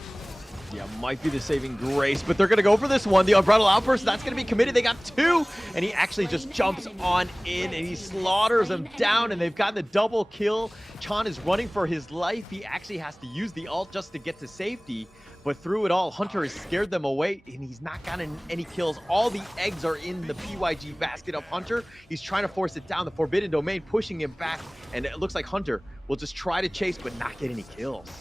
Yeah, might be the saving grace, but they're going to go for this one. The Unbridled Outburst, that's going to be committed. They got two, and he actually just jumps on in, and he slaughters them down, and they've got the double kill. Chan is running for his life. He actually has to use the ult just to get to safety, but through it all, Hunter has scared them away, and he's not gotten any kills. All the eggs are in the PYG basket of Hunter. He's trying to force it down. The Forbidden Domain pushing him back, and it looks like Hunter will just try to chase, but not get any kills.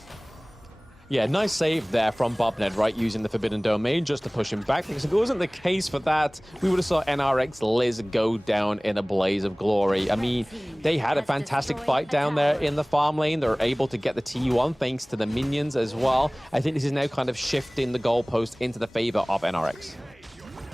Yeah, nice save there from Bobnet, right, using the Forbidden Domain just to push him back, because if it wasn't the case for that, we would have saw NRX Liz go down in a blaze of glory. I mean, they had a fantastic fight down there in the farm lane. They're able to get the T1 thanks to the minions as well. I think this is now kind of shifting the goalpost into the favor of NRX.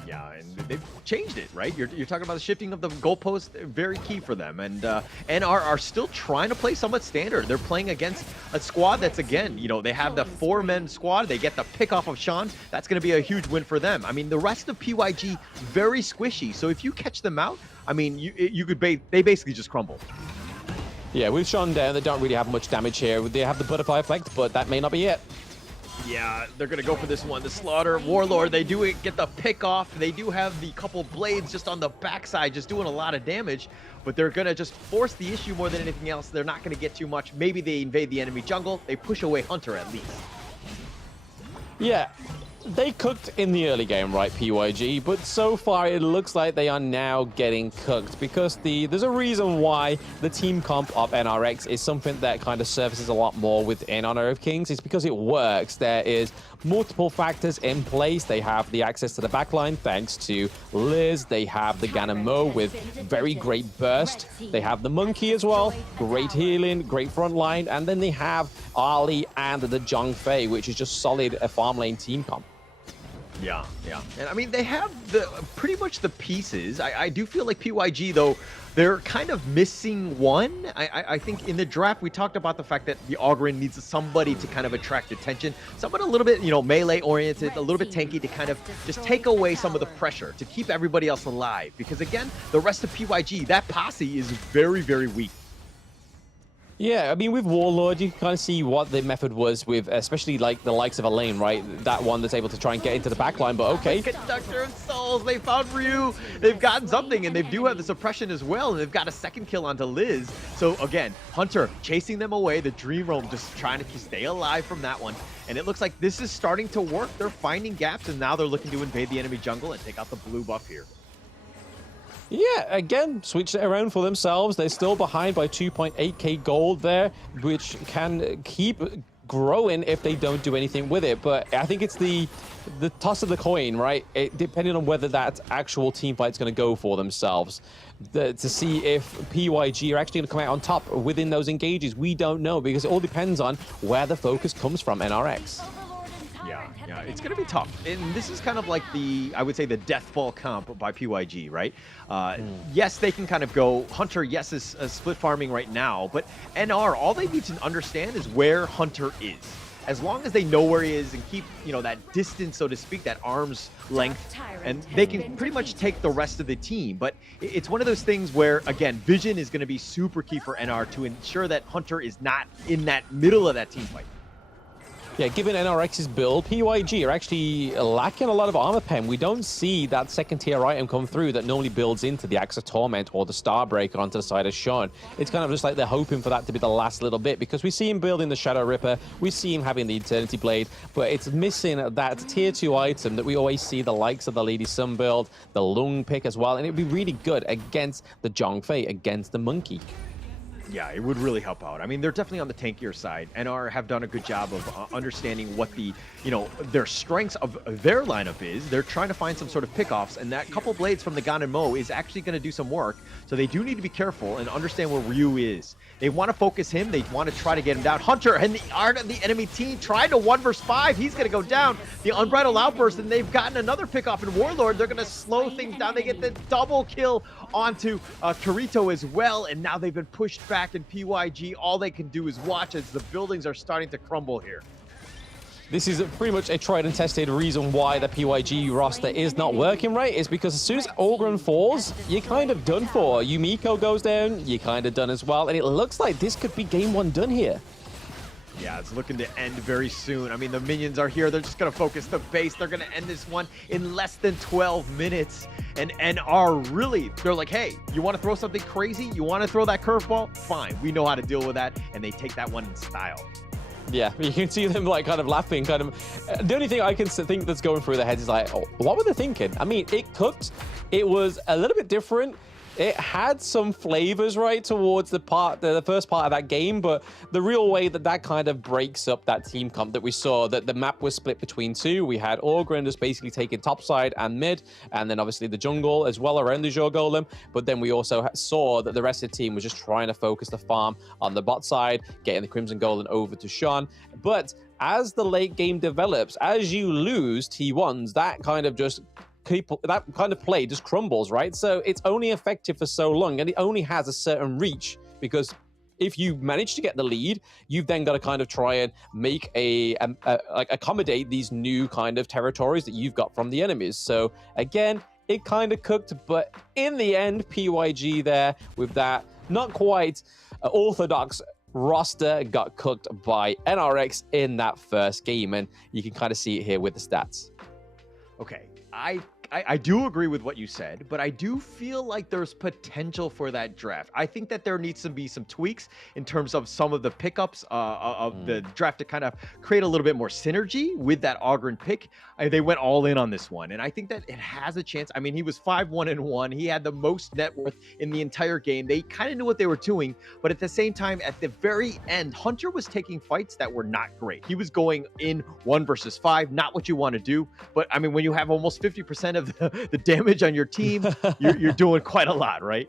Yeah, and they've changed it, right? You're talking about the shifting of the goalpost, very key for them. And NR are still trying to play somewhat standard. They're playing against a squad that's, again, you know, they have the 4-man squad. They get the pick off of Sean. That's going to be a huge win for them. I mean, the rest of PYG, very squishy. So if you catch them out, I mean, they basically just crumble. Yeah, with Sean down, they don't really have much damage here. They have the butterfly effect, but that may not be it. Yeah, they're going to go for this one. The Slaughter, Warlord, they do get the pick off. They do have the couple blades just on the backside, just doing a lot of damage. But they're going to just force the issue more than anything else. They're not going to get too much. Maybe they invade the enemy jungle. They push away Hunter at least. Yeah, they cooked in the early game, right, PYG? But so far, it looks like they are now getting cooked because there's a reason why the team comp of NRX is something that kind of surfaces a lot more within Honor of Kings. It's because it works. There is multiple factors in place. They have the access to the backline thanks to Liz. They have the Ganamo with very great burst. They have the Monkey as well. Great healing, great front line. And then they have Ali and the Zhang Fei, which is just solid a farm lane team comp. Yeah, yeah. And I mean, they have pretty much the pieces. I do feel like PYG, though, they're kind of missing one. I think in the draft, we talked about the fact that the Ogren needs somebody to kind of attract attention. Someone a little bit, you know, melee-oriented, a little bit tanky to kind of just take away some of the pressure, to keep everybody else alive. Because, again, the rest of PYG, that posse is very, very weak. Yeah, I mean, with Warlord, you can kind of see what the method was with, especially like the likes of Elaine, right? That one that's able to try and get into the backline, but okay. Conductor of Souls, they found Ryu. They've gotten something, and they do have the suppression as well, and they've got a second kill onto Liz. So again, Hunter chasing them away, the Dream Roam just trying to stay alive from that one. And it looks like this is starting to work. They're finding gaps, and now they're looking to invade the enemy jungle and take out the blue buff here. Yeah, again, switch it around for themselves. They're still behind by 2.8k gold there, which can keep growing if they don't do anything with it. But I think it's the toss of the coin, right? Depending on whether that actual team fight's going to go for themselves. To see if PYG are actually going to come out on top within those engages. We don't know because it all depends on where the focus comes from NRX. Yeah, it's going to be tough. And this is kind of like I would say the death ball comp by PYG, right? Yes, they can kind of go, Hunter, yes, is split farming right now, but NR, all they need to understand is where Hunter is. As long as they know where he is and keep, that distance, so to speak, that arm's length, and they can pretty much take the rest of the team. But it's one of those things where, again, vision is going to be super key for NR to ensure that Hunter is not in that middle of that team fight. Yeah, given NRX's build, PYG are actually lacking a lot of armor pen. We don't see that second tier item come through that normally builds into the Axe of Torment or the Starbreaker onto the side of Sean. It's kind of just like they're hoping for that to be the last little bit, because we see him building the Shadow Ripper, we see him having the Eternity Blade, but it's missing that tier 2 item that we always see the likes of the Lady Sun build, the Lung pick as well, and it'd be really good against the Zhongfei, against the Monkey. Yeah, it would really help out. I mean, they're definitely on the tankier side. NR have done a good job of understanding what their strengths of their lineup is. They're trying to find some sort of pickoffs, and that couple blades from the Gan Mo is actually going to do some work. So they do need to be careful and understand where Ryu is. They want to focus him. They want to try to get him down. Hunter and the art of the enemy team trying to 1 versus 5. He's going to go down. The Unbridled Outburst, and they've gotten another pickoff in Warlord. They're going to slow things down. They get the double kill onto Kirito as well, and now they've been pushed back. In PYG, all they can do is watch as the buildings are starting to crumble here. This is pretty much a tried and tested reason why the PYG roster is not working right, is because as soon as Ogrun falls, you're kind of done for. Yumiko goes down, you're kind of done as well, and it looks like this could be game 1 done here. Yeah, it's looking to end very soon. I mean, the minions are here. They're just going to focus the base. They're going to end this one in less than 12 minutes. And NR really, they're like, hey, you want to throw something crazy? You want to throw that curveball? Fine. We know how to deal with that. And they take that one in style. Yeah, you can see them like kind of laughing, kind of. The only thing I can think that's going through their heads is like, oh, what were they thinking? I mean, it cooked. It was a little bit different. It had some flavors right towards the first part of that game, but the real way that kind of breaks up that team comp that we saw, that the map was split between 2. We had Ogrun just basically taking topside and mid, and then obviously the jungle as well around the Zhou Golem. But then we also saw that the rest of the team was just trying to focus the farm on the bot side, getting the Crimson Golem over to Sean. But as the late game develops, as you lose T1s, that kind of play just crumbles, right? So it's only effective for so long, and it only has a certain reach, because if you manage to get the lead, you've then got to kind of try and make accommodate these new kind of territories that you've got from the enemies. So again, it kind of cooked, but in the end, PYG there with that not quite orthodox roster got cooked by NRX in that first game, and you can kind of see it here with the stats. Okay, I do agree with what you said, but I do feel like there's potential for that draft. I think that there needs to be some tweaks in terms of some of the pickups of the draft to kind of create a little bit more synergy with that Ogrun pick. They went all in on this one, and I think that it has a chance. I mean, he was 5-1-1. He had the most net worth in the entire game. They kind of knew what they were doing, but at the same time, at the very end, Hunter was taking fights that were not great. He was going in 1 versus 5, not what you want to do. But I mean, when you have almost 50% of the damage on your team, you're doing quite a lot, right?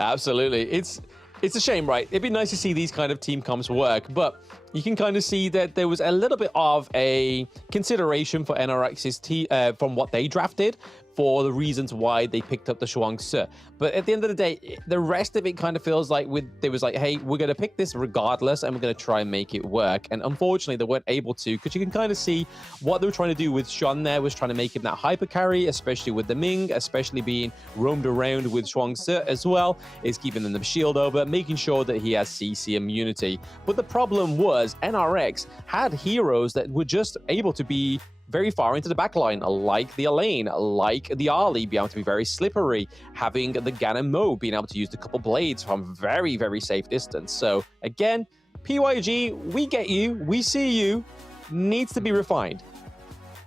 Absolutely. It's a shame, right? It'd be nice to see these kind of team comps work, but you can kind of see that there was a little bit of a consideration for NRX's from what they drafted for the reasons why they picked up the Shuangzi. But at the end of the day, the rest of it kind of feels like they was like, hey, we're going to pick this regardless, and we're going to try and make it work. And unfortunately, they weren't able to, because you can kind of see what they were trying to do with Sean there was trying to make him that hyper carry, especially with the Ming, especially being roamed around with Shuangzi as well, is keeping them the shield over, making sure that he has CC immunity. But the problem was NRX had heroes that were just able to be very far into the backline, like the Elaine, like the Ali, being able to be very slippery, having the Ganon Mo being able to use the couple blades from very, very safe distance. So again, PYG, we get you, we see you, needs to be refined.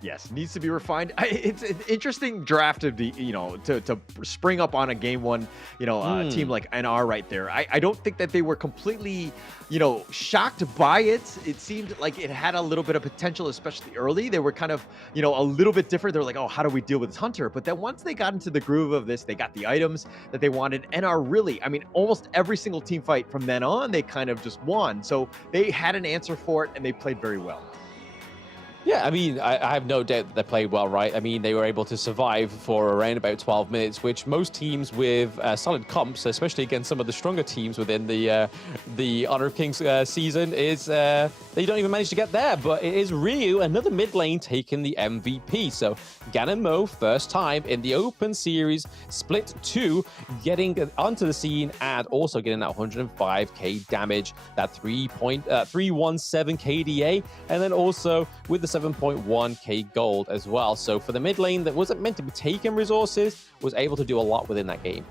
Yes, needs to be refined. It's an interesting draft to be, to spring up on a game 1, team like NR right there. I don't think that they were completely, shocked by it. It seemed like it had a little bit of potential, especially early. They were kind of, a little bit different. They're like, oh, how do we deal with this Hunter? But then once they got into the groove of this, they got the items that they wanted. NR really, I mean, almost every single team fight from then on, they kind of just won. So they had an answer for it, and they played very well. Yeah, I mean, I have no doubt that they played well, right? I mean, they were able to survive for around about 12 minutes, which most teams with solid comps, especially against some of the stronger teams within the Honor of Kings season, is they don't even manage to get there. But it is Ryu, another mid lane, taking the MVP. So Ganon Mo, first time in the Open Series, Split 2, getting onto the scene and also getting that 105k damage, that 317 KDA, and then also with the 7.1k gold as well. So for the mid lane that wasn't meant to be taking resources, was able to do a lot within that game.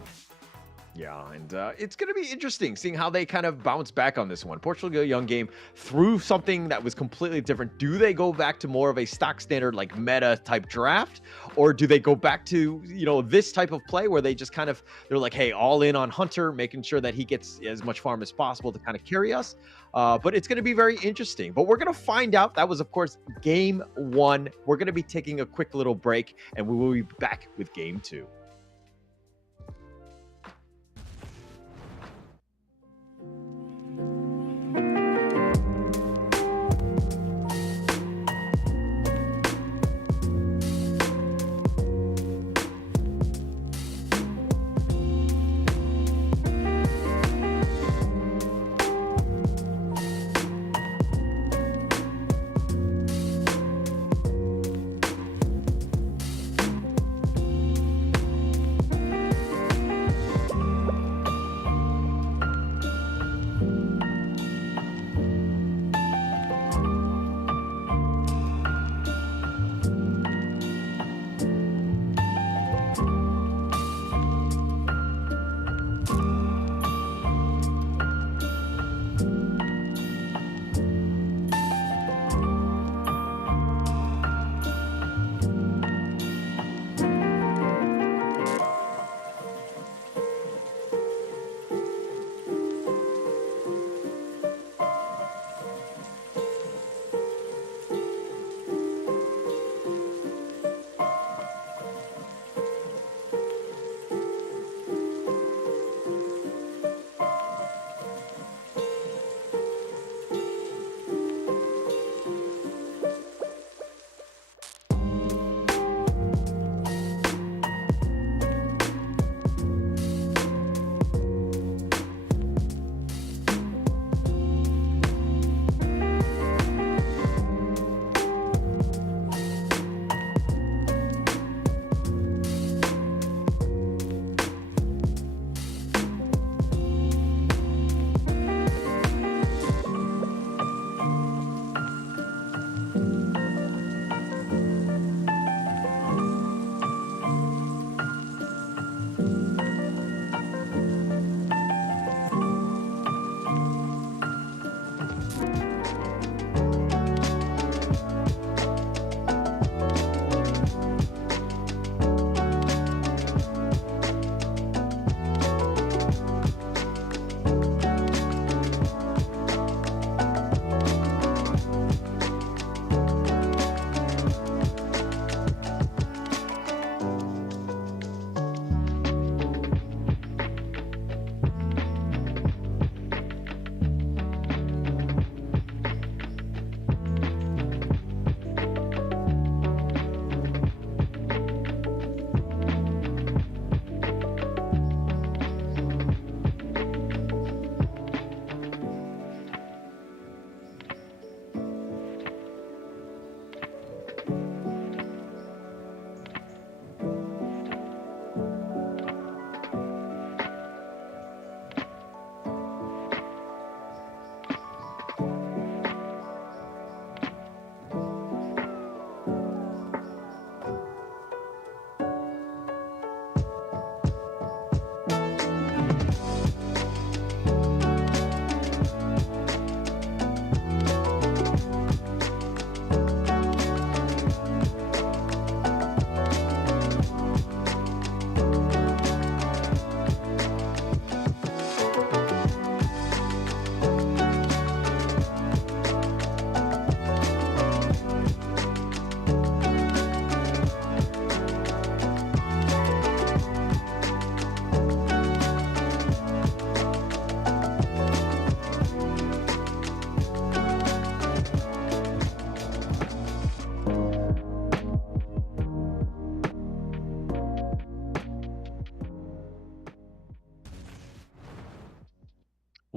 Yeah, and it's going to be interesting seeing how they kind of bounce back on this one. Portugal Young Game threw something that was completely different. Do they go back to more of a stock standard like meta type draft, or do they go back to, you know, this type of play where they just kind of, they're like, hey, all in on Hunter, making sure that he gets as much farm as possible to kind of carry us. But it's going to be very interesting. But we're going to find out. That was, of course, game 1. We're going to be taking a quick little break, and we will be back with game 2.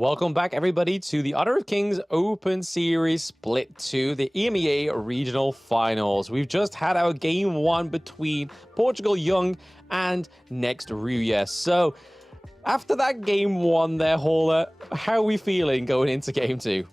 Welcome back, everybody, to the Honor of Kings Open Series Split 2, the EMEA Regional Finals. We've just had our Game 1 between Portugal Young and Next Ruya. So, after that Game 1 there, Hauler, how are we feeling going into Game 2?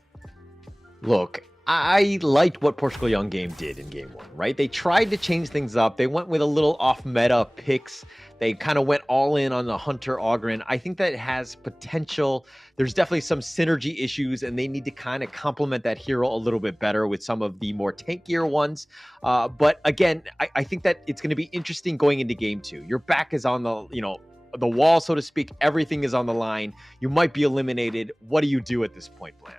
Look, I liked what Portugal Young Game did in Game 1, right? They tried to change things up. They went with a little off-meta picks. They kind of went all in on the Hunter Ogren. I think that has potential. There's definitely some synergy issues, and they need to kind of complement that hero a little bit better with some of the more tankier ones. But again, I think that it's going to be interesting going into Game 2. Your back is on the, the wall, so to speak. Everything is on the line. You might be eliminated. What do you do at this point, Blam?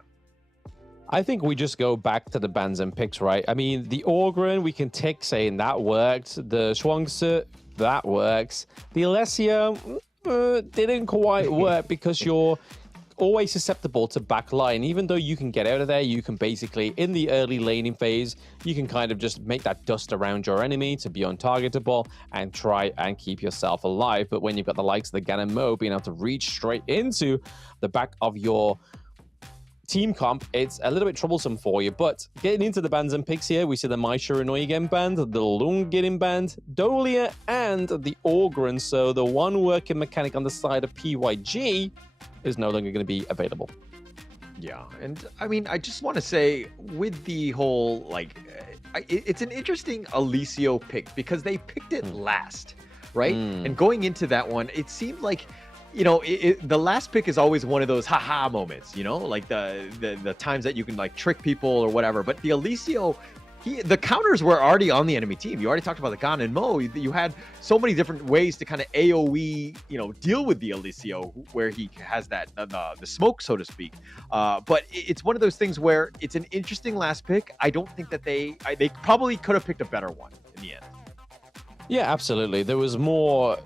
I think we just go back to the bans and picks, right? I mean, the Ogren, we can tick saying that worked. The Schwangse, that works. The Alessia didn't quite work because you're always susceptible to backline. Even though you can get out of there, you can basically, in the early laning phase, you can kind of just make that dust around your enemy to be untargetable and try and keep yourself alive. But when you've got the likes of the Gan and Mo being able to reach straight into the back of your team comp, it's a little bit troublesome for you. But getting into the bans and picks here, we see the Maisha Renoy getting banned, the Lung getting banned, Dolia, and the Ogren. So the one working mechanic on the side of PYG is no longer going to be available. Yeah, and I mean, I just want to say with the whole, it's an interesting Alessio pick because they picked it last, right? And going into that one, it seemed like, the last pick is always one of those haha moments, like the times that you can trick people or whatever. But the Alessio, the counters were already on the enemy team. You already talked about the Gan and Mo. You had so many different ways to kind of AoE, deal with the Alessio, where he has that the smoke, so to speak. But it's one of those things where it's an interesting last pick. I don't think that they probably could have picked a better one in the end. Yeah, absolutely. There was more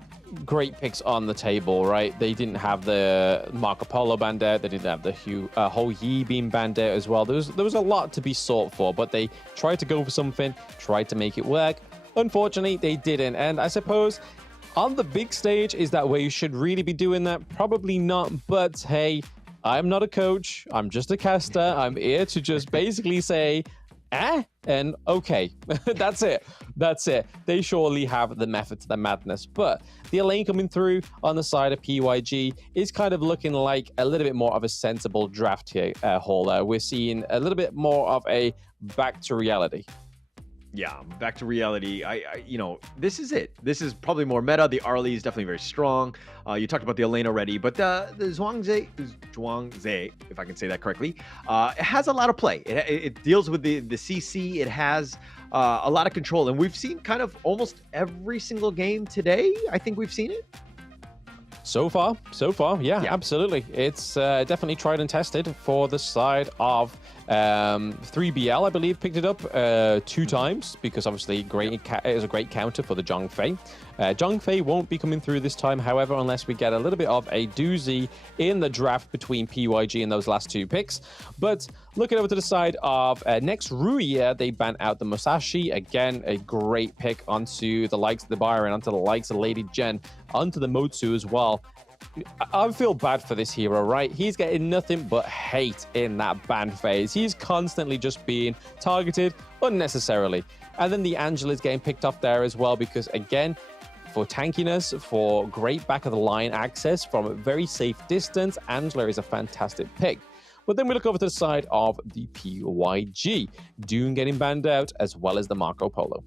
great picks on the table, right? They didn't have the Marco Polo banned out. They didn't have the HoK being banned out as well. There was a lot to be sought for, but they tried to go for something, tried to make it work. Unfortunately, they didn't. And I suppose on the big stage, is that where you should really be doing that? Probably not. But hey, I'm not a coach. I'm just a caster. I'm here to just basically say, and okay. That's it. They surely have the method to the madness. But the lane coming through on the side of PYG is kind of looking like a little bit more of a sensible draft here, Hauler. We're seeing a little bit more of a back to reality. Yeah, back to reality. This is it. This is probably more meta. The Arlie is definitely very strong. You talked about the Elaine already, but the Zhuangze, if I can say that correctly, it has a lot of play. It deals with the CC. It has a lot of control, and we've seen kind of almost every single game today. I think we've seen it. So far, yeah, absolutely. It's definitely tried and tested for the side of 3BL, I believe, picked it up 2 times because obviously it is a great counter for the Zhongfei. Zhongfei won't be coming through this time, however, unless we get a little bit of a doozy in the draft between PYG and those last 2 picks. But looking over to the side of next Ruya, they ban out the Musashi. Again, a great pick onto the likes of the Byron, onto the likes of Lady Jen, onto the Motsu as well. I feel bad for this hero, right? He's getting nothing but hate in that ban phase. He's constantly just being targeted unnecessarily. And then the Angela is getting picked off there as well because, again, for tankiness, for great back of the line access from a very safe distance, Angela is a fantastic pick. But then we look over to the side of the PYG. Dune getting banned out as well as the Marco Polo.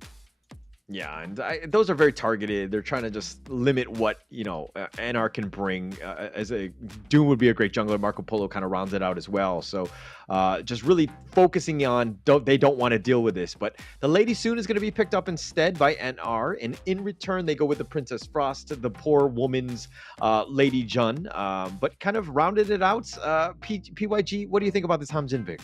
Yeah, and those are very targeted. They're trying to just limit what, NR can bring. As a Doom would be a great jungler. Marco Polo kind of rounds it out as well. So just really focusing on, they don't want to deal with this. But the Lady Soon is going to be picked up instead by NR. And in return, they go with the Princess Frost, the poor woman's Lady Jun. But kind of rounded it out. PYG, what do you think about this Hamjin pick?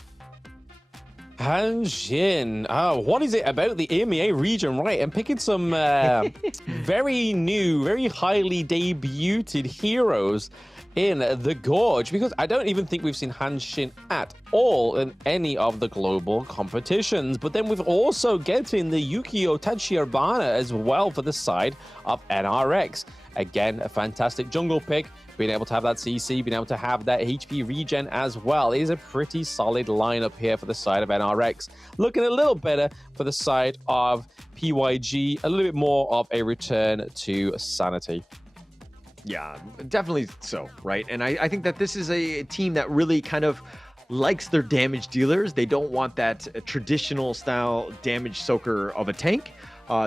Hanjin. What is it about the EMEA region, right? I'm picking some very new, very highly debuted heroes. in the Gorge, because I don't even think we've seen Hanshin at all in any of the global competitions. But then we've also getting the Yukio Tachibana as well for the side of NRX. Again, a fantastic jungle pick. Being able to have that CC, being able to have that HP regen as well is a pretty solid lineup here for the side of NRX. Looking a little better for the side of PYG, a little bit more of a return to sanity. Yeah, definitely so, right? And I think that this is a team that really kind of likes their damage dealers. They don't want that traditional style damage soaker of a tank.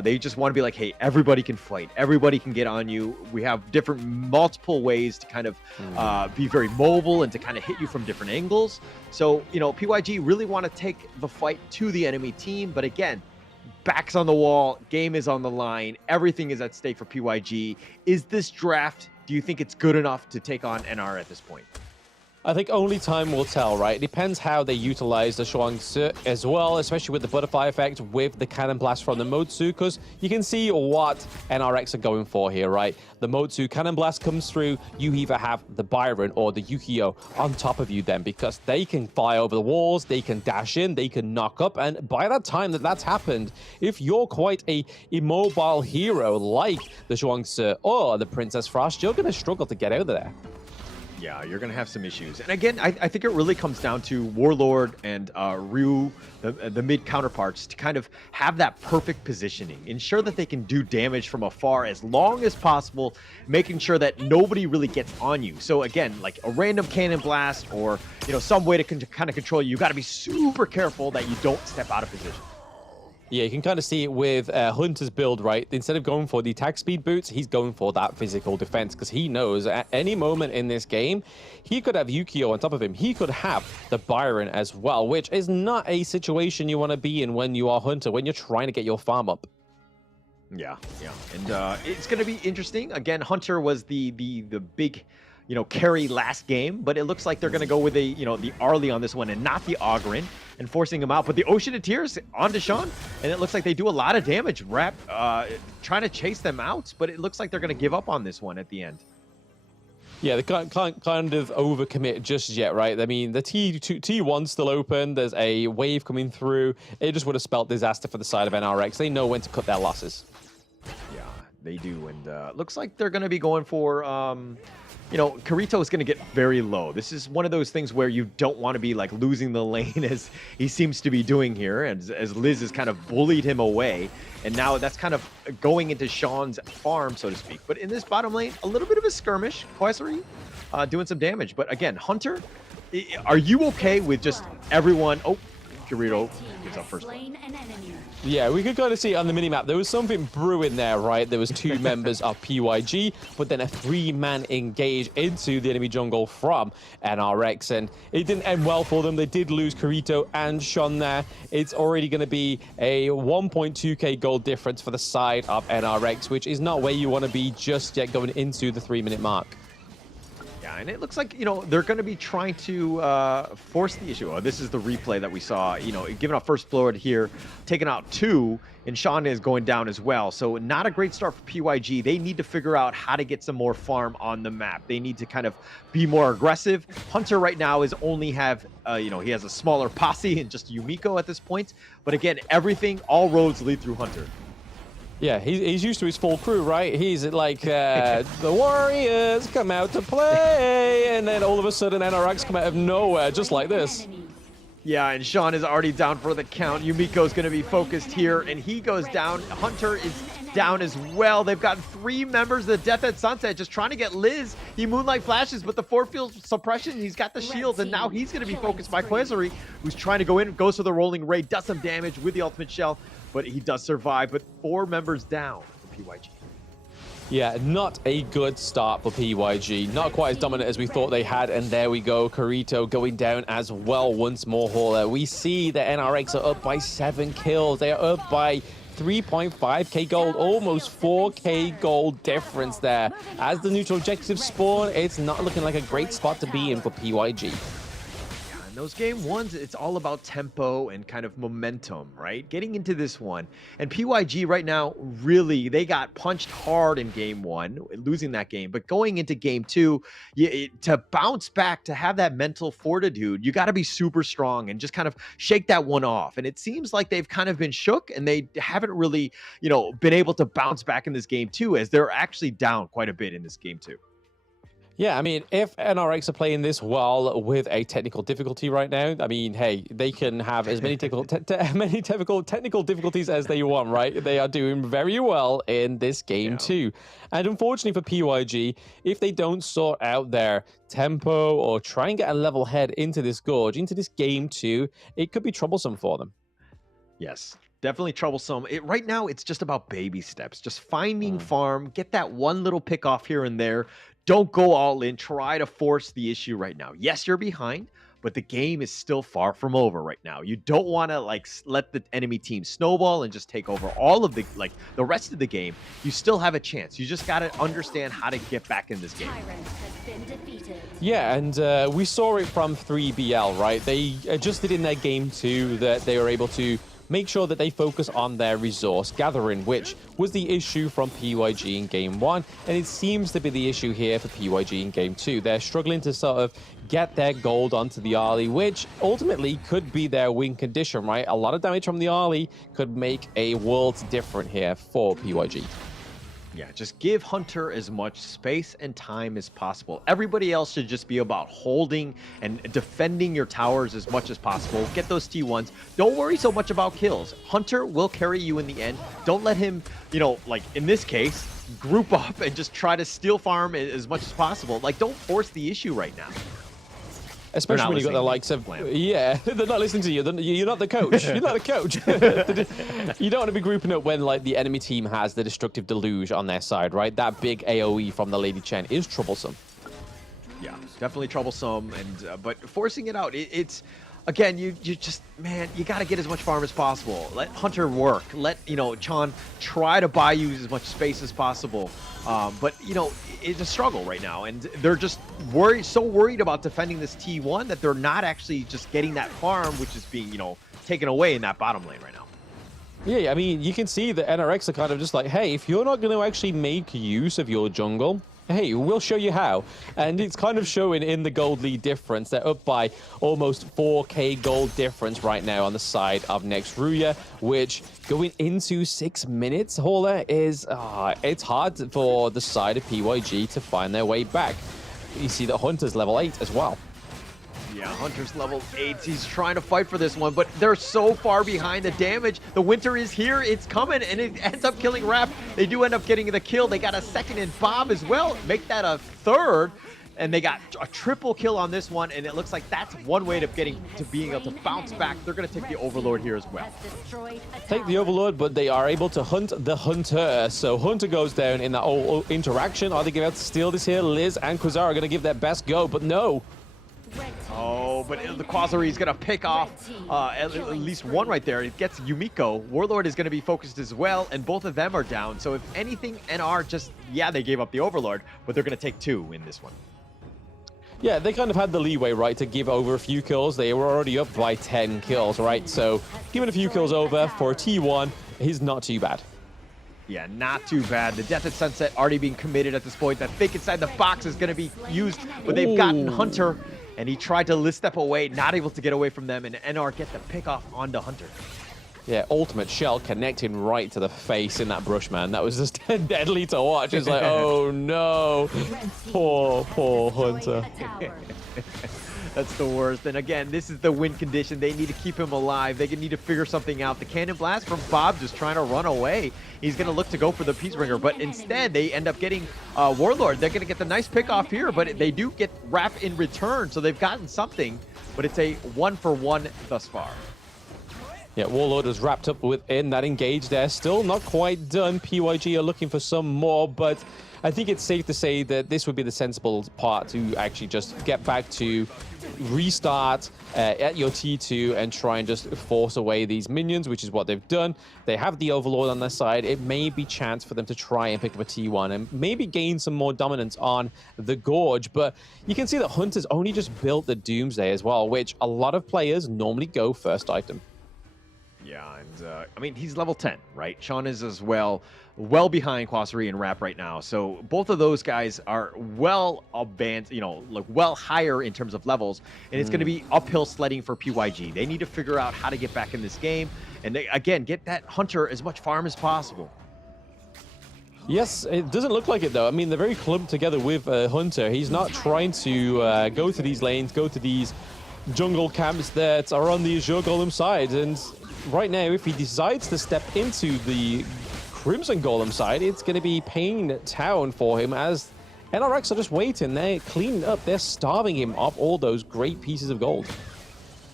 They just want to be like, hey, everybody can fight. Everybody can get on you. We have different multiple ways to kind of be very mobile and to kind of hit you from different angles. So, you know, PYG really want to take the fight to the enemy team. But again, back's on the wall. Game is on the line. Everything is at stake for PYG. Is this draft, do you think it's good enough to take on NR at this point? I think only time will tell, right? It depends how they utilize the Shuangzi as well, especially with the butterfly effect, with the cannon blast from the Motsu, because you can see what NRX are going for here, right? The Motsu cannon blast comes through, you either have the Byron or the Yukio on top of you then, because they can fly over the walls, they can dash in, they can knock up, and by that time that that's happened, if you're quite a immobile hero like the Shuangzi or the Princess Frost, you're going to struggle to get out of there. Yeah, you're going to have some issues. And again, I think it really comes down to Warlord and Ryu, the mid counterparts, to kind of have that perfect positioning. Ensure that they can do damage from afar as long as possible, making sure that nobody really gets on you. So again, like a random cannon blast or, you know, some way to kind of control you, got to be super careful that you don't step out of position. Yeah, you can kind of see it with Hunter's build, right? Instead of going for the attack speed boots, he's going for that physical defense because he knows at any moment in this game, he could have Yukio on top of him. He could have the Byron as well, which is not a situation you want to be in when you are Hunter, when you're trying to get your farm up. Yeah. And it's going to be interesting. Again, Hunter was the big, you know, carry last game, but it looks like they're going to go with the Arlie on this one and not the Ogren, and forcing him out. But the Ocean of Tears on Deshaun, and it looks like they do a lot of damage. Trying to chase them out, but it looks like they're going to give up on this one at the end. Yeah, they can't kind of overcommit just yet, right? I mean, the T1's still open. There's a wave coming through. It just would have spelled disaster for the side of NRX. They know when to cut their losses. Yeah, they do. And looks like they're going to be going for... you know, Kirito is going to get very low. This is one of those things where you don't want to be like losing the lane as he seems to be doing here, and as Liz has kind of bullied him away. And now that's kind of going into Sean's farm, so to speak. But in this bottom lane, a little bit of a skirmish. Quasari doing some damage. But again, Hunter, are you okay with just everyone... Oh, Kirito gets up first. Yeah, we could kind of see it on the minimap. There was something brewing there, right? There was two members of PYG, but then a three-man engage into the enemy jungle from NRX, and it didn't end well for them. They did lose Kirito and Sean there. It's already going to be a 1.2k gold difference for the side of NRX, which is not where you want to be just yet going into the 3-minute mark. And it looks like, you know, they're going to be trying to force the issue. Oh, this is the replay that we saw, you know, giving up first blood here, taking out 2, and Sean is going down as well. So not a great start for PYG. They need to figure out how to get some more farm on the map. They need to kind of be more aggressive. Hunter right now is only have, you know, he has a smaller posse and just Yumiko at this point. But again, all roads lead through Hunter. Yeah, he's used to his full crew, right? He's like, the Warriors come out to play, and then all of a sudden NRX come out of nowhere, just like this. Yeah, and Sean is already down for the count. Yumiko's going to be focused here, and he goes down. Hunter is down as well. They've got 3 members of the Death at Sunset just trying to get Liz. He Moonlight Flashes, but the force field suppression, he's got the shields, and now he's going to be focused by Quasari, who's trying to go in, goes for the rolling ray, does some damage with the ultimate shell, but he does survive. But 4 members down for PYG. Yeah, not a good start for PYG. Not quite as dominant as we thought they had. And there we go. Kirito going down as well once more. Hauler. We see the NRX are up by 7 kills. They are up by 3.5k gold, almost 4k gold difference there. As the neutral objectives spawn, it's not looking like a great spot to be in for PYG. those game ones, it's all about tempo and kind of momentum, right? Getting into this one. And PYG right now, really, they got punched hard in game one, losing that game. But going into game two, to bounce back, to have that mental fortitude, you got to be super strong and just kind of shake that one off. And it seems like they've kind of been shook and they haven't really, been able to bounce back in this game two, as they're actually down quite a bit in this game two. Yeah, I mean, if NRX are playing this well with a technical difficulty right now, I mean, hey, they can have as many technical difficulties as they want, right? They are doing very well in this game too. And unfortunately for PYG, if they don't sort out their tempo or try and get a level head into this gorge, into this game two, it could be troublesome for them. Yes. Definitely troublesome. Right now, it's just about baby steps. Just finding farm, get that one little pick off here and there. Don't go all in. Try to force the issue right now. Yes, you're behind, but the game is still far from over right now. You don't want to let the enemy team snowball and just take over all of the rest of the game. You still have a chance. You just got to understand how to get back in this game. Yeah, and we saw it from 3BL, right? They adjusted in their game two that they were able to make sure that they focus on their resource gathering, which was the issue from PYG in game one, and it seems to be the issue here for PYG in game two. They're struggling to sort of get their gold onto the Arlie, which ultimately could be their win condition, right? A lot of damage from the Arlie could make a world different here for PYG. Yeah, just give Hunter as much space and time as possible. Everybody else should just be about holding and defending your towers as much as possible. Get those T1s. Don't worry so much about kills. Hunter will carry you in the end. Don't let him, like in this case, group up and just try to steal farm as much as possible. Don't force the issue right now. Especially when you got the likes of, yeah, they're not listening to you. You're not the coach. You're not the coach. You don't want to be grouping up when the enemy team has the destructive deluge on their side, right? That big AoE from the Lady Chen is troublesome. Yeah, definitely troublesome. And but forcing it out, it's again, you just, man, you got to get as much farm as possible. Let Hunter work. Let Chan try to buy you as much space as possible. But it's a struggle right now, and they're just so worried about defending this T1 that they're not actually just getting that farm, which is being taken away in that bottom lane right now. Yeah, I mean, you can see that NRX are kind of just like, hey, if you're not going to actually make use of your jungle, hey, we'll show you how. And it's kind of showing in the gold lead difference. They're up by almost 4k gold difference right now on the side of next Ruya, which going into 6 minutes, Hauler, is it's hard for the side of PYG to find their way back. You see that Hunter's level 8 as well. Yeah, Hunter's level 8. He's trying to fight for this one, but they're so far behind. The damage, the winter is here, it's coming, and it ends up killing Rap. They do end up getting the kill. They got a second in Bob as well. Make that a third, and they got a triple kill on this one, and it looks like that's one way to being able to bounce back. They're going to take the Overlord here as well. Take the Overlord, but they are able to hunt the Hunter. So Hunter goes down in that whole interaction. Are they going to steal this here? Liz and Quasar are going to give their best go, but no. Oh, but the Quasari is going to pick off at least one right there. It gets Yumiko. Warlord is going to be focused as well, and both of them are down. So if anything, NR just, they gave up the Overlord, but they're going to take 2 in this one. Yeah, they kind of had the leeway, right, to give over a few kills. They were already up by 10 kills, right? So giving a few kills over for a T1 is not too bad. Yeah, not too bad. The Death at Sunset already being committed at this point. That fake inside the box is going to be used, but they've gotten Hunter, and he tried to step away, not able to get away from them, and NR get the pick off onto Hunter. Yeah, ultimate shell connecting right to the face in that brush, man. That was just deadly to watch. It's like, oh no, poor Hunter. That's the worst. And again, this is the win condition. They need to keep him alive. They need to figure something out. The cannon blast from Bob just trying to run away. He's going to look to go for the Peacebreaker, but instead they end up getting Warlord. They're going to get the nice pick off here, but they do get Rap in return, so they've gotten something, but it's a 1-for-1 thus far. Yeah, Warlord was wrapped up within that engage there. Still not quite done. PYG are looking for some more, but I think it's safe to say that this would be the sensible part to actually just get back to restart at your T2 and try and just force away these minions, which is what they've done. They have the Overlord on their side. It may be chance for them to try and pick up a T1 and maybe gain some more dominance on the Gorge. But you can see that Hunter's only just built the Doomsday as well, which a lot of players normally go first item. Yeah, and I mean, he's level 10, right? Sean is as well behind Quasari and Rap right now. So both of those guys are well advanced, you know, like well higher in terms of levels. And it's going to be uphill sledding for PYG. They need to figure out how to get back in this game. And they, again, get that Hunter as much farm as possible. Yes, it doesn't look like it, though. I mean, they're very clumped together with Hunter. He's not trying to go to these lanes, go to these jungle camps that are on the Azure Golem side. And right now, if he decides to step into the Crimson Golem side, it's going to be Pain Town for him, as NRX are just waiting. They're cleaning up. They're starving him of all those great pieces of gold.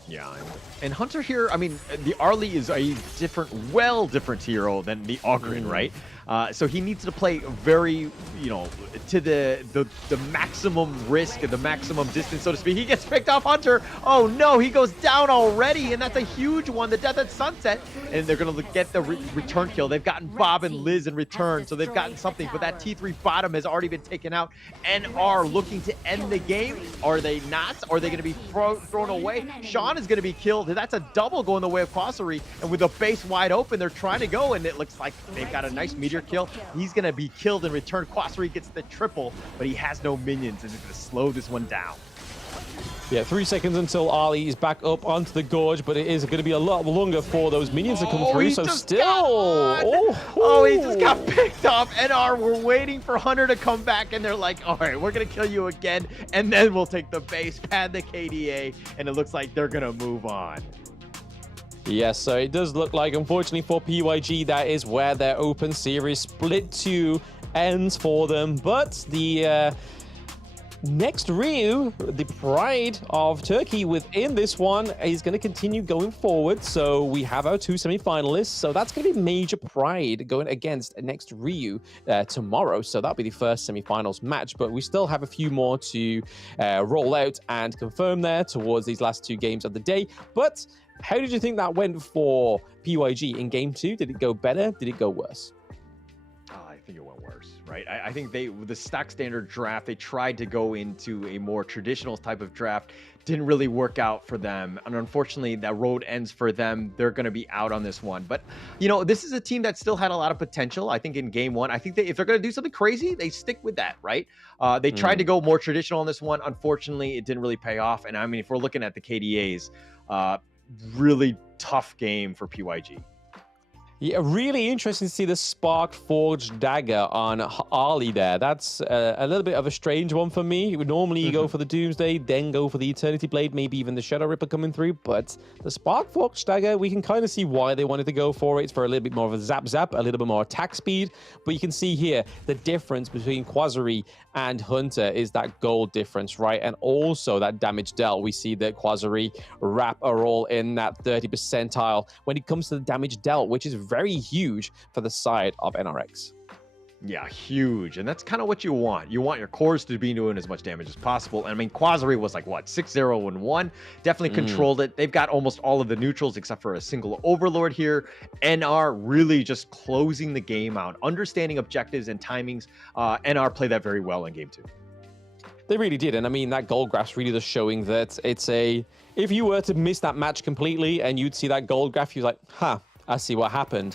Yeah, and Hunter here, I mean, the Arlie is a different hero than the Ogren, right? So he needs to play very, you know, to the maximum risk and the maximum distance, so to speak. He gets picked off Hunter. Oh no, he goes down already, and that's a huge one. The Death at Sunset, and they're going to get the return kill. They've gotten Bob and Liz in return, so they've gotten something, but that T3 bottom has already been taken out and are looking to end the game. Are they not? Are they going to be thrown away? Sean is going to be killed. That's a double going the way of Quasari, and with the base wide open, they're trying to go, and it looks like they've got a nice meteor kill. He's going to be killed in return. Quasari gets the triple, but he has no minions, and it's going to slow this one down. Yeah, 3 seconds until Ali is back up onto the Gorge, but it is going to be a lot longer for those minions to come through, so still... He just got picked up. NR, we're waiting for Hunter to come back, and they're like, all right, we're going to kill you again, and then we'll take the base, pad the KDA, and it looks like they're going to move on. Yes, so it does look like, unfortunately for PYG, that is where their open series split 2 ends for them. But the next Ryu, the pride of Turkey within this one, is going to continue going forward. So we have our 2 semi-finalists. So that's going to be major pride going against next Ryu tomorrow. So that'll be the first semi-finals match. But we still have a few more to roll out and confirm there towards these last 2 games of the day. But how did you think that went for PYG in game 2? Did it go better? Did it go worse? I think it went worse, right? I think the stock standard draft, they tried to go into a more traditional type of draft. Didn't really work out for them. And unfortunately, that road ends for them. They're going to be out on this one. But, you know, this is a team that still had a lot of potential. I think in game 1, I think if they're going to do something crazy, they stick with that, right? They tried to go more traditional on this one. Unfortunately, it didn't really pay off. And I mean, if we're looking at the KDAs, really tough game for PYG. Yeah, really interesting to see the Spark Forged Dagger on Ali there. That's a little bit of a strange one for me. Normally you go for the Doomsday, then go for the Eternity Blade, maybe even the Shadow Ripper coming through. But the Spark Forged Dagger, we can kind of see why they wanted to go for it. It's for a little bit more of a zap, a little bit more attack speed. But you can see here the difference between Quasari and Hunter is that gold difference, right? And also that damage dealt. We see that Quasari, Rap are all in that 30 percentile when it comes to the damage dealt, which is very huge for the side of NRX. Yeah, huge. And that's kind of what you want. You want your cores to be doing as much damage as possible. And I mean, Quasari was like, what, 6-0-1? Definitely controlled it. They've got almost all of the neutrals except for a single Overlord here. NR really just closing the game out, understanding objectives and timings. NR played that very well in game 2. They really did. And I mean, that gold graph's really just showing that it's a... If you were to miss that match completely and you'd see that gold graph, you're like, I see what happened.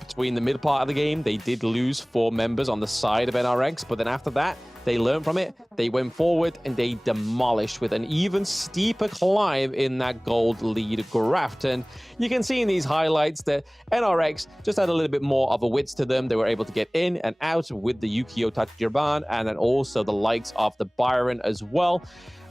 Between the mid part of the game, they did lose 4 members on the side of NRX, but then after that, they learned from it, they went forward, and they demolished with an even steeper climb in that gold lead graph. And you can see in these highlights that NRX just had a little bit more of a width to them. They were able to get in and out with the Yukio Tachirban, and then also the likes of the Byron as well.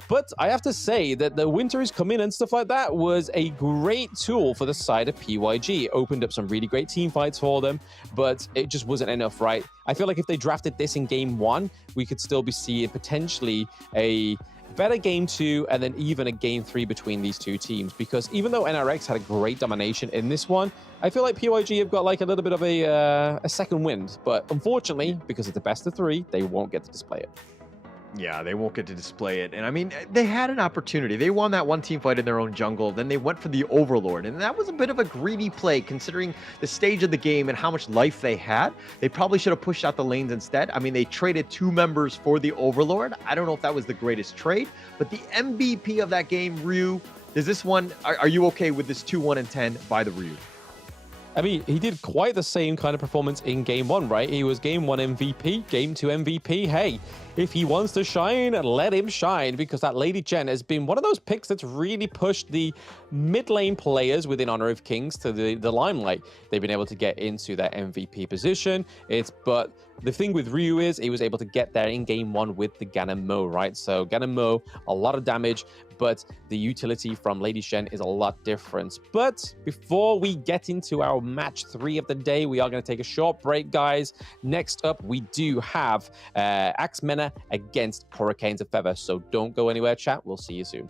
But I have to say that the Winter is Coming and stuff like that was a great tool for the side of PYG. It opened up some really great team fights for them, but it just wasn't enough, right? I feel like if they drafted this in game 1, we could still be seeing potentially a better game 2 and then even a game 3 between these two teams, because even though NRX had a great domination in this one, I feel like PYG have got like a little bit of a second wind, but unfortunately, because it's the best of 3, they won't get to display it. Yeah, they won't get to display it. And I mean, they had an opportunity. They won that one team fight in their own jungle. Then they went for the Overlord. And that was a bit of a greedy play considering the stage of the game and how much life they had. They probably should have pushed out the lanes instead. I mean, they traded 2 members for the Overlord. I don't know if that was the greatest trade, but the MVP of that game, Ryu, is this one, are you okay with this 2-1-10 by the Ryu? I mean, he did quite the same kind of performance in Game 1, right? He was Game 1 MVP, Game 2 MVP. Hey, if he wants to shine, let him shine, because that Lady Jen has been one of those picks that's really pushed the mid lane players within Honor of Kings to the limelight. They've been able to get into that MVP position. But the thing with Ryu is he was able to get there in Game 1 with the Ganon Mo, right? So Ganon Mo, a lot of damage, but the utility from Lady Shen is a lot different. But before we get into our match 3 of the day, we are going to take a short break, guys. Next up, we do have Axe MENA against Hurricanes of Feather. So don't go anywhere, chat. We'll see you soon.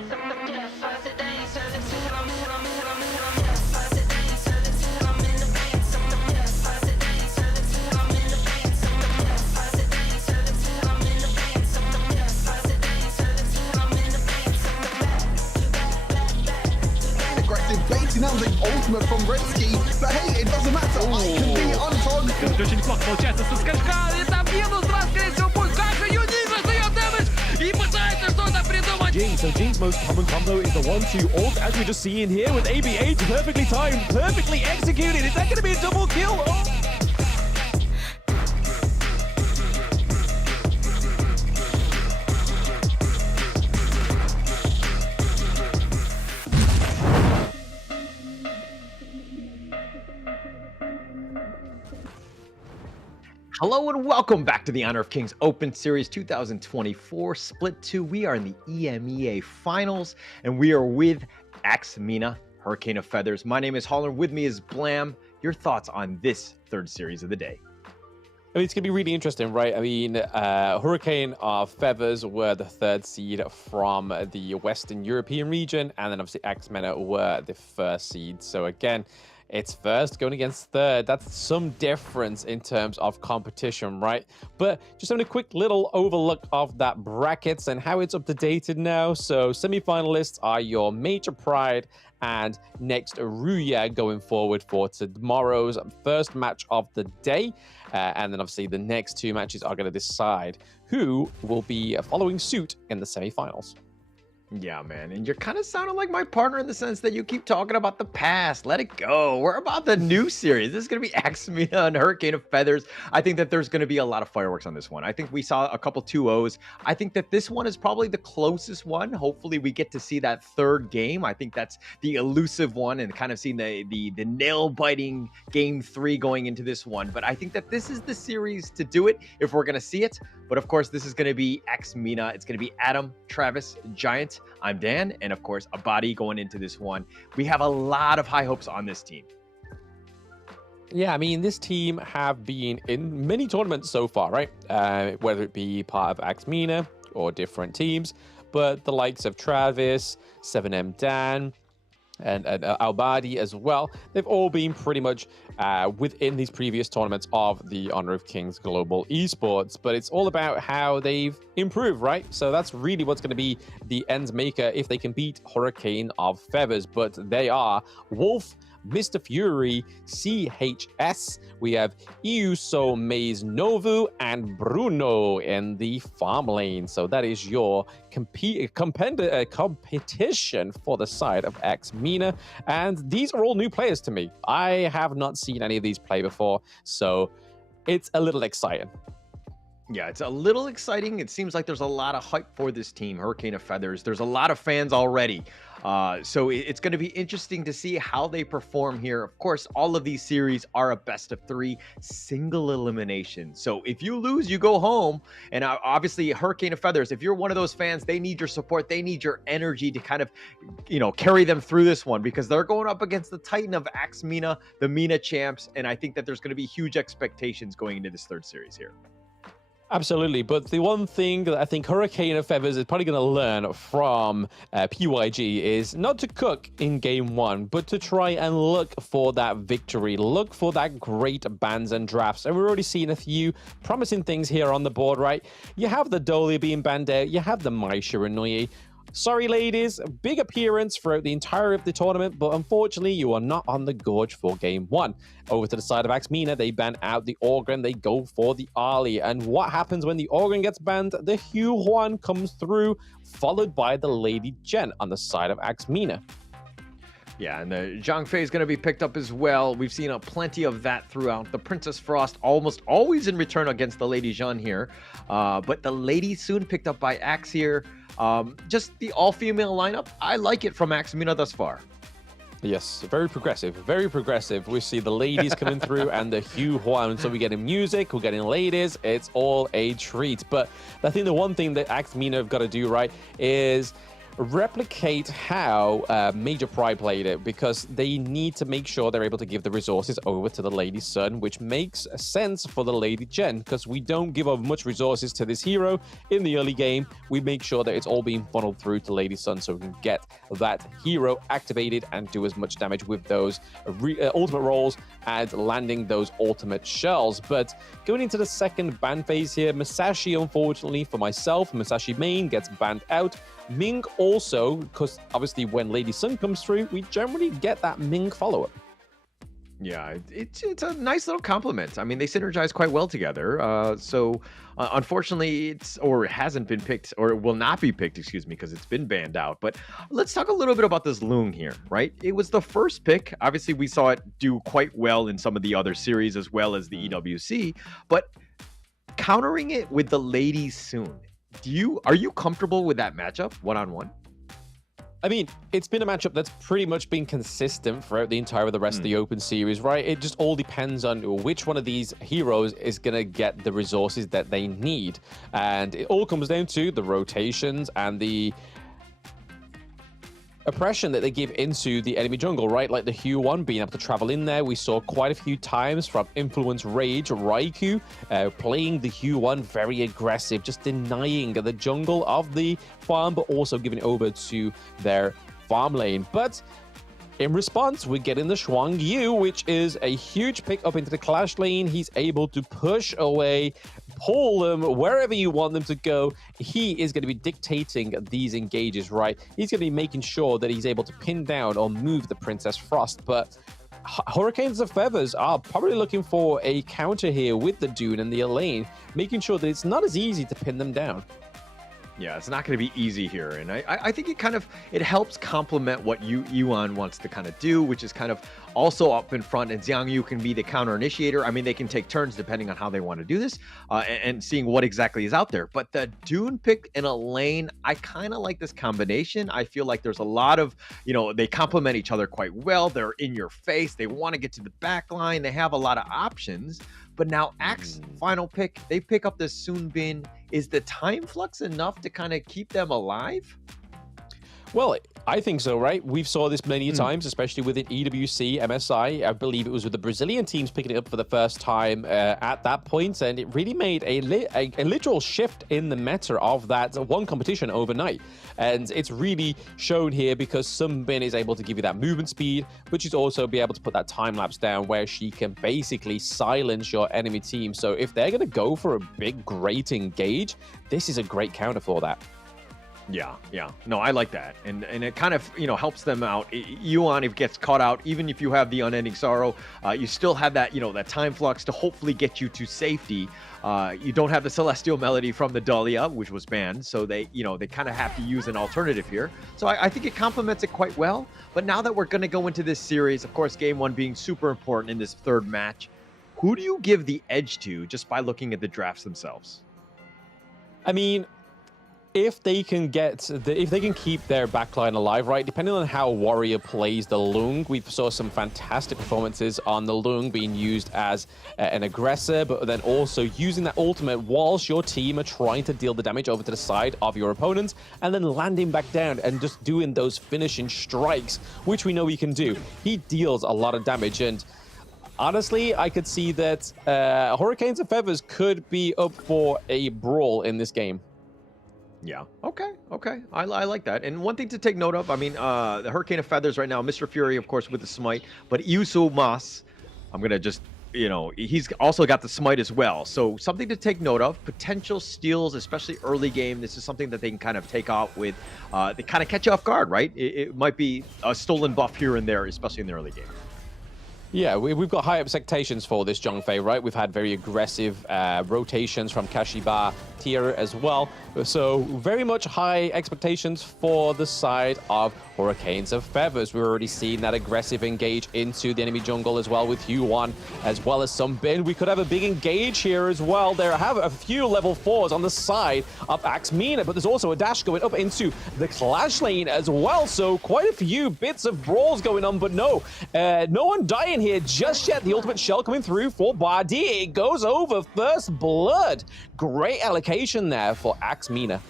Aggressive baiting out the ultimate from Gretzky, but hey, it doesn't matter. I can be on target. Очень неплохо получается со скачка. И там минус 2, скорее всего, будет как и Юнит раздает дэмэдж и пытается что-то придумать. G, so G's most common combo is the 1-2 ult, as we're just seeing here with AB8 perfectly timed, perfectly executed. Is that going to be a double kill? Oh. Hello and welcome back to the Honor of Kings Open Series 2024 Split 2. We are in the EMEA Finals, and we are with MENA, Hurricane of Feathers. My name is Holland. With me is Blam. Your thoughts on this third series of the day? I mean, it's going to be really interesting, right? I mean, Hurricane of Feathers were the third seed from the Western European region, and then obviously MENA were the first seed. So again, it's first going against third. That's some difference in terms of competition, right? But just having a quick little overlook of that brackets and how it's up-to-dated now. So semi-finalists are your Major Pride and next Ruya going forward for tomorrow's first match of the day. And then obviously the next two matches are going to decide who will be following suit in the semi-finals. Yeah, man. And you're kind of sounding like my partner in the sense that you keep talking about the past. Let it go. We're about the new series. This is going to be MENA and Hurricane of Feathers. I think that there's going to be a lot of fireworks on this one. I think we saw a couple 2-0s. I think that this one is probably the closest one. Hopefully we get to see that third game. I think that's the elusive one and kind of seeing the nail-biting game 3 going into this one. But I think that this is the series to do it if we're going to see it. But of course, this is going to be MENA. It's going to be Adam, Travis, Giant. I'm Dan, and of course, Abadi going into this one. We have a lot of high hopes on this team. Yeah, I mean, this team have been in many tournaments so far, right? Whether it be part of MENA or different teams, but the likes of Travis, 7M Dan, and Albadi as well, they've all been pretty much within these previous tournaments of the Honor of Kings Global Esports, but it's all about how they've improved, right? So that's really what's going to be the ends maker if they can beat Hurricane of Feathers, but they are Wolf, Mr. Fury, CHS, we have Iuso Maze Novu, and Bruno in the farm lane. So that is your competition for the side of MENA. And these are all new players to me. I have not seen any of these play before, so it's a little exciting. Yeah, it's a little exciting. It seems like there's a lot of hype for this team, Hurricane of Feathers. There's a lot of fans already. So it's going to be interesting to see how they perform here. Of course, all of these series are a best of 3 single elimination. So if you lose, you go home. And obviously, Hurricane of Feathers, if you're one of those fans, they need your support. They need your energy to kind of, carry them through this one because they're going up against the Titan of MENA, the MENA champs. And I think that there's going to be huge expectations going into this third series here. Absolutely, but the one thing that I think Hurricane of Feathers is probably going to learn from PYG is not to cook in game 1, but to try and look for that victory, look for that great bans and drafts. And we're already seeing a few promising things here on the board, right? You have the Dolly being banned out, you have the Mai Shiranui. Sorry, ladies, big appearance throughout the entire of the tournament, but unfortunately, you are not on the Gorge for game 1. Over to the side of MENA, they ban out the Organ, they go for the Ali. And what happens when the Organ gets banned? The Hugh Huan comes through, followed by the Lady Jen on the side of MENA. Yeah, and the Zhang Fei is going to be picked up as well. We've seen plenty of that throughout. The Princess Frost almost always in return against the Lady Zhen here. But the Lady soon picked up by Axe here. Just the all-female lineup, I like it from MENA thus far. Yes, very progressive, very progressive. We see the ladies coming through and the Hugh Huan. So we're getting music, we're getting ladies. It's all a treat. But I think the one thing that MENA have got to do right is replicate how Major Pride played it, because they need to make sure they're able to give the resources over to the Lady Sun, which makes sense for the Lady Jen, because we don't give up much resources to this hero in the early game. We make sure that it's all being funneled through to Lady Sun so we can get that hero activated and do as much damage with those ultimate rolls and landing those ultimate shells. But going into the second ban phase here, Masashi, unfortunately for myself, Masashi main gets banned out. Ming also, because obviously when Lady Sun comes through, we generally get that Ming follow-up. Yeah, it's a nice little compliment. I mean, they synergize quite well together. Unfortunately, it hasn't been picked, or it will not be picked, excuse me, because it's been banned out. But let's talk a little bit about this Loong here, right? It was the first pick. Obviously, we saw it do quite well in some of the other series as well as the EWC. But countering it with the Lady Sun, are you comfortable with that matchup one-on-one? I mean, it's been a matchup that's pretty much been consistent throughout the entire of the rest of the Open Series, right? It just all depends on which one of these heroes is going to get the resources that they need. And it all comes down to the rotations and the oppression that they give into the enemy jungle, right? Like the Hue1 being able to travel in there. We saw quite a few times from Influence Rage, Raikou playing the Hue1 very aggressive, just denying the jungle of the farm, but also giving it over to their farm lane. But in response, we get in the Shuang Yu, which is a huge pick up into the Clash lane. He's able to push away, pull them wherever you want them to go. He is going to be dictating these engages, right? He's going to be making sure that he's able to pin down or move the Princess Frost. But Hurricanes of Feathers are probably looking for a counter here with the Dune and the Elaine, making sure that it's not as easy to pin them down. Yeah, it's not going to be easy here, and I think it helps complement what Yuan wants to kind of do, which is kind of also up in front, and Xiang Yu can be the counter initiator. I mean, they can take turns depending on how they want to do this, and seeing what exactly is out there. But the Dune pick in a lane, I kind of like this combination. I feel like there's a lot of, they complement each other quite well. They're in your face. They want to get to the back line. They have a lot of options. But now Axe final pick, they pick up the Sun Bin. Is the time flux enough to kind of keep them alive? Well, I think so, right? We've saw this many times, especially with EWC, MSI. I believe it was with the Brazilian teams picking it up for the first time at that point, and it really made a literal shift in the meta of that one competition overnight. And it's really shown here because Sunbin is able to give you that movement speed, but she's also be able to put that time lapse down where she can basically silence your enemy team. So if they're going to go for a big, great engage, this is a great counter for that. Yeah. No, I like that. And it kind of, helps them out. Yuan, if gets caught out, even if you have the Unending Sorrow, you still have that, that time flux to hopefully get you to safety. You don't have the Celestial Melody from the Dahlia, which was banned. So they kind of have to use an alternative here. So I think it complements it quite well. But now that we're going to go into this series, of course, game one being super important in this third match, who do you give the edge to just by looking at the drafts themselves? I mean, if they can keep their backline alive, right, depending on how Warrior plays the Loong, we saw some fantastic performances on the Loong being used as an aggressor, but then also using that ultimate whilst your team are trying to deal the damage over to the side of your opponents, and then landing back down and just doing those finishing strikes, which we know he can do. He deals a lot of damage, and honestly, I could see that Hurricanes of Feathers could be up for a brawl in this game. Yeah. Okay. I like that. And one thing to take note of, I mean, the Hurricane of Feathers right now, Mr. Fury, of course, with the smite, but Yusu Mas, I'm going to just, he's also got the smite as well. So something to take note of, potential steals, especially early game. This is something that they can kind of take out with, they kind of catch you off guard, right? It might be a stolen buff here and there, especially in the early game. Yeah, we've got high expectations for this Zhongfei, right? We've had very aggressive rotations from Kashiba tier as well. So very much high expectations for the side of Hurricanes of Feathers. We're already seeing that aggressive engage into the enemy jungle as well with Hue1, as well as Sunbin. We could have a big engage here as well. There have a few level 4s on the side of Axe MENA, but there's also a dash going up into the Clash lane as well. So quite a few bits of brawls going on, but no one dying here just yet. The ultimate shell coming through for Bardi. It goes over first blood. Great allocation there for Axe MENA.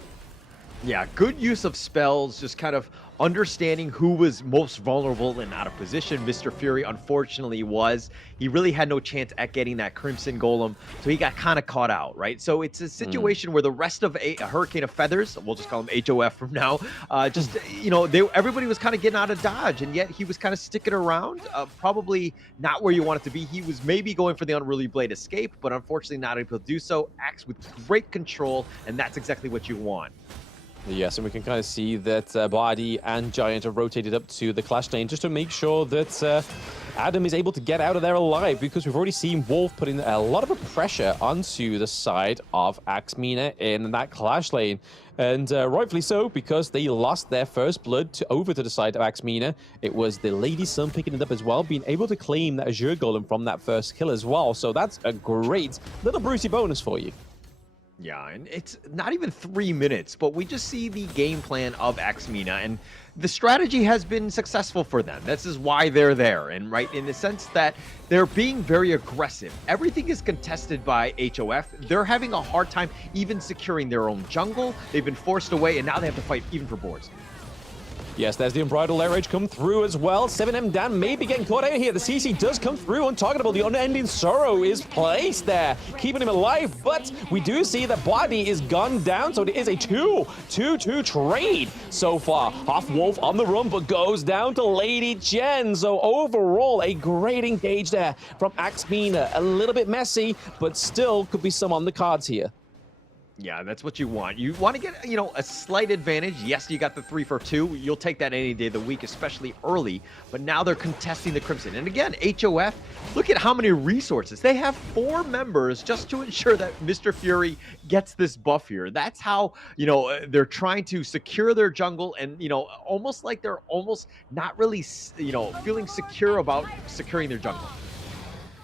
Yeah, good use of spells, just kind of understanding who was most vulnerable and out of position. Mr. Fury, unfortunately, was. He really had no chance at getting that Crimson Golem, so he got kind of caught out, right? So it's a situation where the rest of a Hurricane of Feathers, we'll just call him HOF from now, just, you know, everybody was kind of getting out of dodge, and yet he was kind of sticking around, probably not where you want it to be. He was maybe going for the Unruly Blade escape, but unfortunately not able to do so. Acts with great control, and that's exactly what you want. Yes, and we can kind of see that Body and Giant have rotated up to the Clash lane just to make sure that Adam is able to get out of there alive, because we've already seen Wolf putting a lot of pressure onto the side of MENA in that Clash lane. And rightfully so, because they lost their first blood over to the side of MENA. It was the Lady Sun picking it up as well, being able to claim that Azure Golem from that first kill as well. So that's a great little Brucey bonus for you. Yeah, and it's not even 3 minutes, but we just see the game plan of MENA, and the strategy has been successful for them. This is why they're there, and right in the sense that they're being very aggressive. Everything is contested by HOF. They're having a hard time even securing their own jungle. They've been forced away, and now they have to fight even for boards. Yes, there's the Unbridled Air Rage come through as well. 7M Dan may be getting caught out here. The CC does come through untargetable. The Unending Sorrow is placed there, keeping him alive. But we do see that Body is gone down, so it is a 2-2 trade so far. Half Wolf on the run, but goes down to Lady Jen. So overall, a great engage there from MENA. A little bit messy, but still could be some on the cards here. Yeah, that's what you want. You want to get, you know, a slight advantage. Yes, you got the 3 for 2. You'll take that any day of the week, especially early. But now they're contesting the Crimson. And again, HOF, look at how many resources. They have 4 members just to ensure that Mr. Fury gets this buff here. That's how, you know, they're trying to secure their jungle and, you know, almost like they're almost not really, you know, feeling secure about securing their jungle.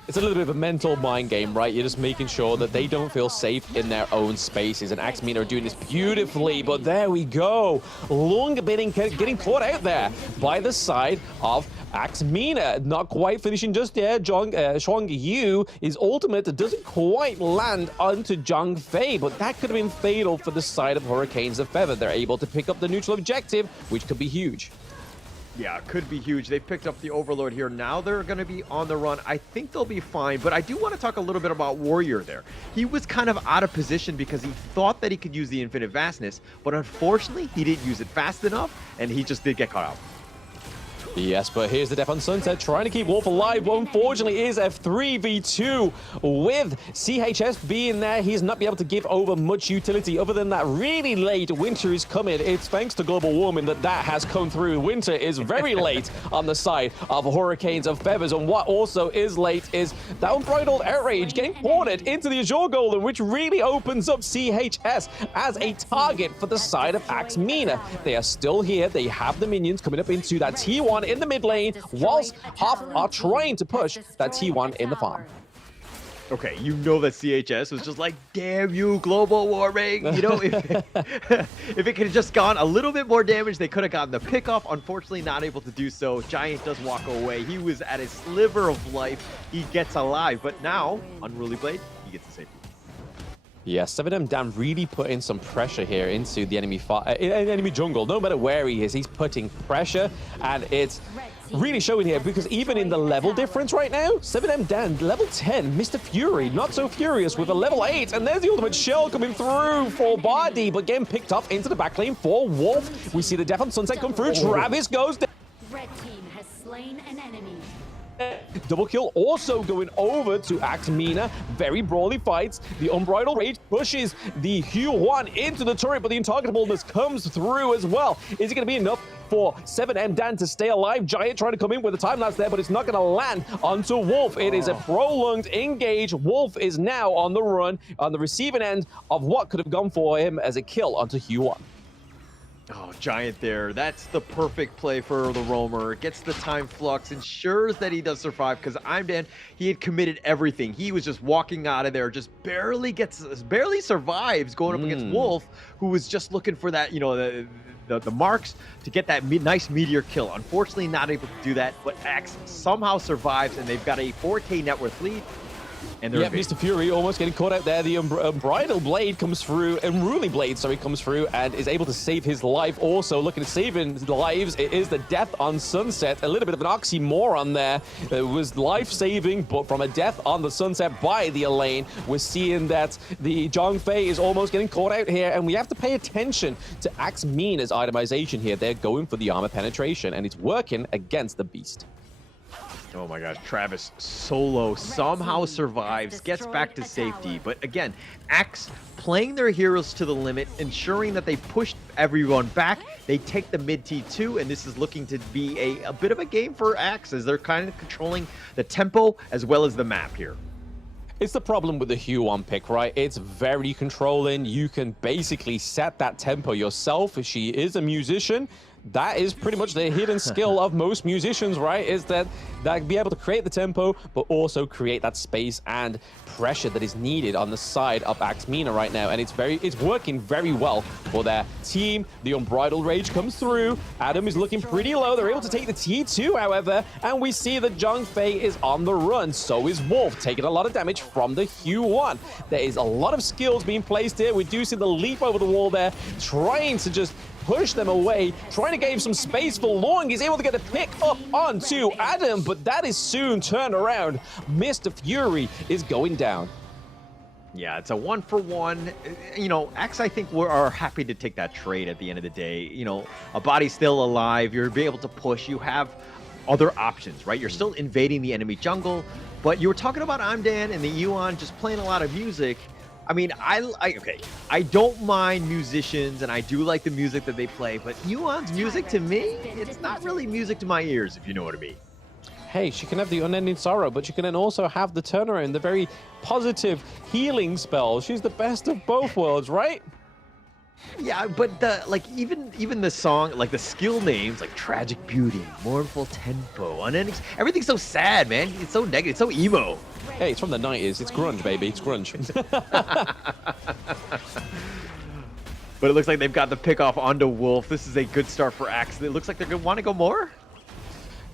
It's a little bit of a mental mind game, right? You're just making sure that they don't feel safe in their own spaces. And MENA are doing this beautifully, but there we go. Long getting caught out there by the side of MENA. Not quite finishing just there. Shuang Yu, his ultimate doesn't quite land onto Zhang Fei, but that could have been fatal for the side of Hurricanes of Feather. They're able to pick up the neutral objective, which could be huge. Yeah, could be huge. They've picked up the Overlord here. Now they're going to be on the run. I think they'll be fine, but I do want to talk a little bit about Warrior there. He was kind of out of position because he thought that he could use the Infinite Vastness, but unfortunately, he didn't use it fast enough, and he just did get caught out. Yes, but here's the Death on Sunset trying to keep Wolf alive, but unfortunately is a 3v2 with CHS being there. He's not be able to give over much utility other than that really late winter is coming. It's thanks to global warming that has come through. Winter is very late on the side of Hurricanes of Feathers, and what also is late is that Unbridled Outrage getting ported into the Azure Golem, which really opens up CHS as a target for the side of MENA. They are still here. They have the minions coming up into that T1 in the mid lane, whilst half are trying to push that T1 in the farm. Okay, you know that CHS was just like, damn you, global warming. You know, if it could have just gone a little bit more damage, they could have gotten the pickoff. Unfortunately, not able to do so. Giant does walk away. He was at a sliver of life. He gets alive, but now, Unruly Blade, he gets the safety. Yeah, 7M Dan really putting some pressure here into the enemy jungle. No matter where he is, he's putting pressure, and it's really showing here because even in the level difference right now, 7M Dan, level 10, Mr. Fury, not so furious with a level 8, and there's the ultimate shell coming through for Body, but getting picked off into the back lane for Wolf. We see the Death on Sunset come through. Travis goes down. Red team has slain an enemy. Double kill also going over to MENA. Very brawly fights. The Unbridled Rage pushes the Hue1 into the turret, but the untargetableness comes through as well. Is it going to be enough for 7M Dan to stay alive? Giant trying to come in with a time lapse there, but it's not going to land onto Wolf. It is a prolonged engage. Wolf is now on the run, on the receiving end of what could have gone for him as a kill onto Hue1. Oh, Giant there. That's the perfect play for the roamer. Gets the time flux, ensures that he does survive, because Imdan, he had committed everything. He was just walking out of there, just barely survives going up against Wolf, who was just looking for that, you know, the marks to get that nice meteor kill. Unfortunately, not able to do that, but Axe somehow survives, and they've got a 4K net worth lead. And they're Yeah, invading. Mr. Fury almost getting caught out there. The Bridal Blade comes through, Unruly Blade, sorry, comes through and is able to save his life. Also, looking at saving the lives, it is the death on Sunset. A little bit of an oxymoron there. It was life-saving, but from a death on the Sunset by the Elaine, we're seeing that the Zhongfei is almost getting caught out here, and we have to pay attention to Axe MENA's itemization here. They're going for the armor penetration, and it's working against the Beast. Oh my gosh, Travis solo somehow survives, gets back to safety. But again, Axe playing their heroes to the limit, ensuring that they push everyone back. They take the mid T2, and this is looking to be a bit of a game for Axe as they're kind of controlling the tempo as well as the map here. It's the problem with the Huan pick, right? It's very controlling. You can basically set that tempo yourself. If she is a musician, that is pretty much the hidden skill of most musicians, right? Is that be able to create the tempo, but also create that space and pressure that is needed on the side of Axe MENA right now. And it's working very well for their team. The Unbridled Rage comes through. Adam is looking pretty low. They're able to take the T2, however, and we see that Zhongfei is on the run. So is Wolf, taking a lot of damage from the Huan. There is a lot of skills being placed here. We do see the leap over the wall there, trying to just push them away, trying to give some space for Long. He's able to get a pick up onto Adam, but that is soon turned around. Mr. Fury is going down. Yeah, it's a 1-for-1. You know, Axe, I think, are happy to take that trade at the end of the day. You know, a body's still alive. You're able to push. You have other options, right? You're still invading the enemy jungle, but you were talking about Amdan and the Yuan just playing a lot of music. I mean, I don't mind musicians, and I do like the music that they play, but Yuan's music to me, it's not really music to my ears, if you know what I mean. Hey, she can have the unending sorrow, but she can then also have the turnaround, the very positive healing spell. She's the best of both worlds, right? Yeah, but even the song, like the skill names, like Tragic Beauty, Mournful Tempo, Unending, everything's so sad, man. It's so negative, it's so emo. Hey, it's from the 90s. It's grunge, baby. It's grunge. But it looks like they've got the pick off onto Wolf. This is a good start for Axe. It looks like they're going to want to go more.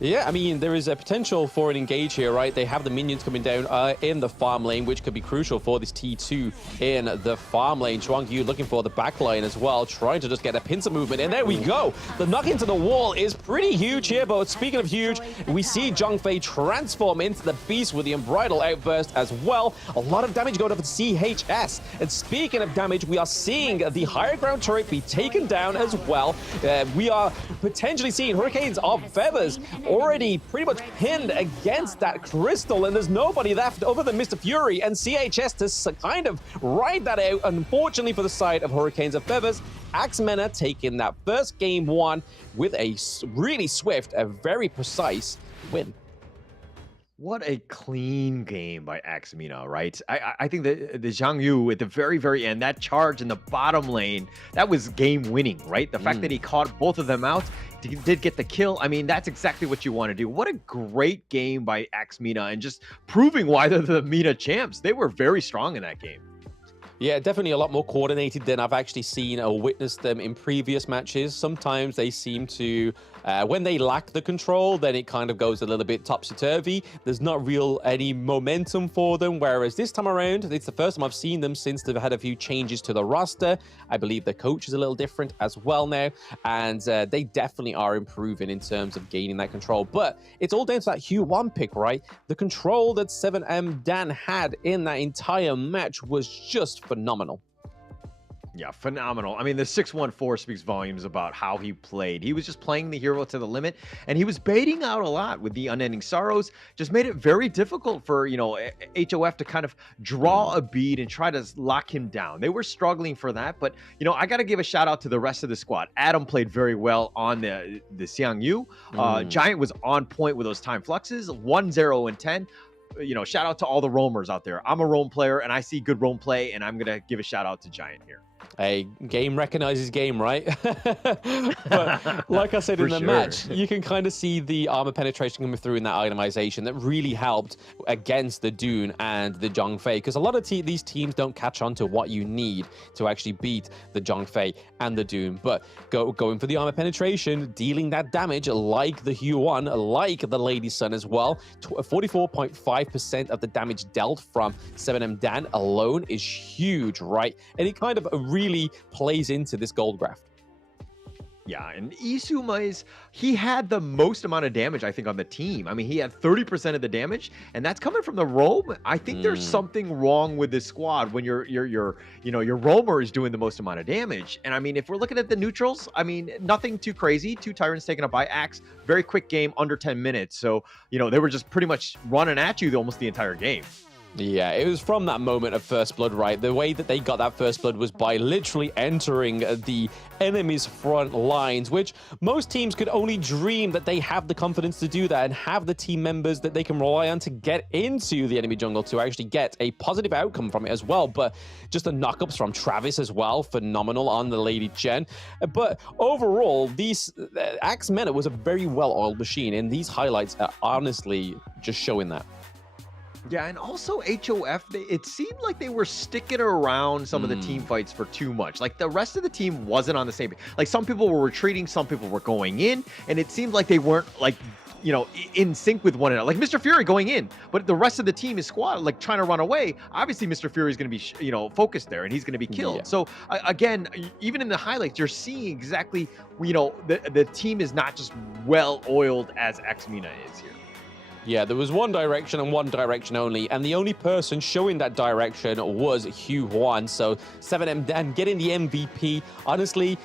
Yeah, I mean, there is a potential for an engage here, right? They have the minions coming down in the farm lane, which could be crucial for this T2 in the farm lane. Chuang Yu looking for the back line as well, trying to just get a pincer movement. And there we go. The knock into the wall is pretty huge here, but speaking of huge, we see Zhongfei transform into the beast with the Unbridled Outburst as well. A lot of damage going up at CHS. And speaking of damage, we are seeing the higher ground turret be taken down as well. We are potentially seeing Hurricanes of Feathers already pretty much pinned against that crystal, and there's nobody left other than Mr. Fury and CHS to kind of ride that out. Unfortunately for the side of Hurricanes of Feathers, Axe MENA taking that first game one with a really swift, a very precise win. What a clean game by Axe MENA, right? I think the Zhang Yu at the very, very end, that charge in the bottom lane, that was game winning, right? The fact that he caught both of them out, did get the kill. I mean, that's exactly what you want to do. What a great game by Axe MENA, and just proving why they're the MENA champs. They were very strong in that game. Yeah, definitely a lot more coordinated than I've actually seen or witnessed them in previous matches. Sometimes they seem to, when they lack the control, then it kind of goes a little bit topsy-turvy. There's not any momentum for them, whereas this time around, it's the first time I've seen them since they've had a few changes to the roster. I believe the coach is a little different as well now, and they definitely are improving in terms of gaining that control. But it's all down to that Huan pick, right? The control that 7M Dan had in that entire match was just phenomenal. Yeah, phenomenal. I mean, the 614 speaks volumes about how he played. He was just playing the hero to the limit, and he was baiting out a lot with the Unending Sorrows. Just made it very difficult for, you know, HOF to kind of draw a bead and try to lock him down. They were struggling for that, but, you know, I got to give a shout out to the rest of the squad. Adam played very well on the Xiang Yu. Giant was on point with those time fluxes, 1, 0, and 10. You know, shout out to all the roamers out there. I'm a roam player, and I see good roam play, and I'm going to give a shout out to Giant here. A game recognizes game, right? But like I said in the match, you can kind of see the armor penetration coming through in that itemization that really helped against the Dune and the Zhongfei, because a lot of these teams don't catch on to what you need to actually beat the Zhongfei and the Dune. But going for the armor penetration, dealing that damage like the Huan, like the Lady Sun as well. 44.5% of the damage dealt from 7M Dan alone is huge, right? And it kind of really plays into this gold graph. Yeah, and Isuma he had the most amount of damage, I think, on the team. I mean, he had 30% of the damage, and that's coming from the roam. I think there's something wrong with this squad when your roamer is doing the most amount of damage. And I mean, if we're looking at the neutrals, I mean, nothing too crazy. 2 Tyrants taken up by Axe. Very quick game, under 10 minutes. So, they were just pretty much running at you almost the entire game. Yeah, it was from that moment of first blood, right? The way that they got that first blood was by literally entering the enemy's front lines, which most teams could only dream that they have the confidence to do that and have the team members that they can rely on to get into the enemy jungle to actually get a positive outcome from it as well. But just the knockups from Travis as well, phenomenal on the Lady Chen. But overall, these Axe MENA was a very well-oiled machine, and these highlights are honestly just showing that. Yeah, and also HOF, it seemed like they were sticking around some of the team fights for too much. Like, the rest of the team wasn't on the same page. Like, some people were retreating, some people were going in, and it seemed like they weren't, like, in sync with one another. Like, Mr. Fury going in, but the rest of the team is like, trying to run away. Obviously, Mr. Fury is going to be, focused there, and he's going to be killed. Yeah. So, again, even in the highlights, you're seeing exactly, the team is not just well-oiled as MENA is here. Yeah, there was one direction and one direction only, and the only person showing that direction was Huan. So 7M Dan getting the MVP. Honestly,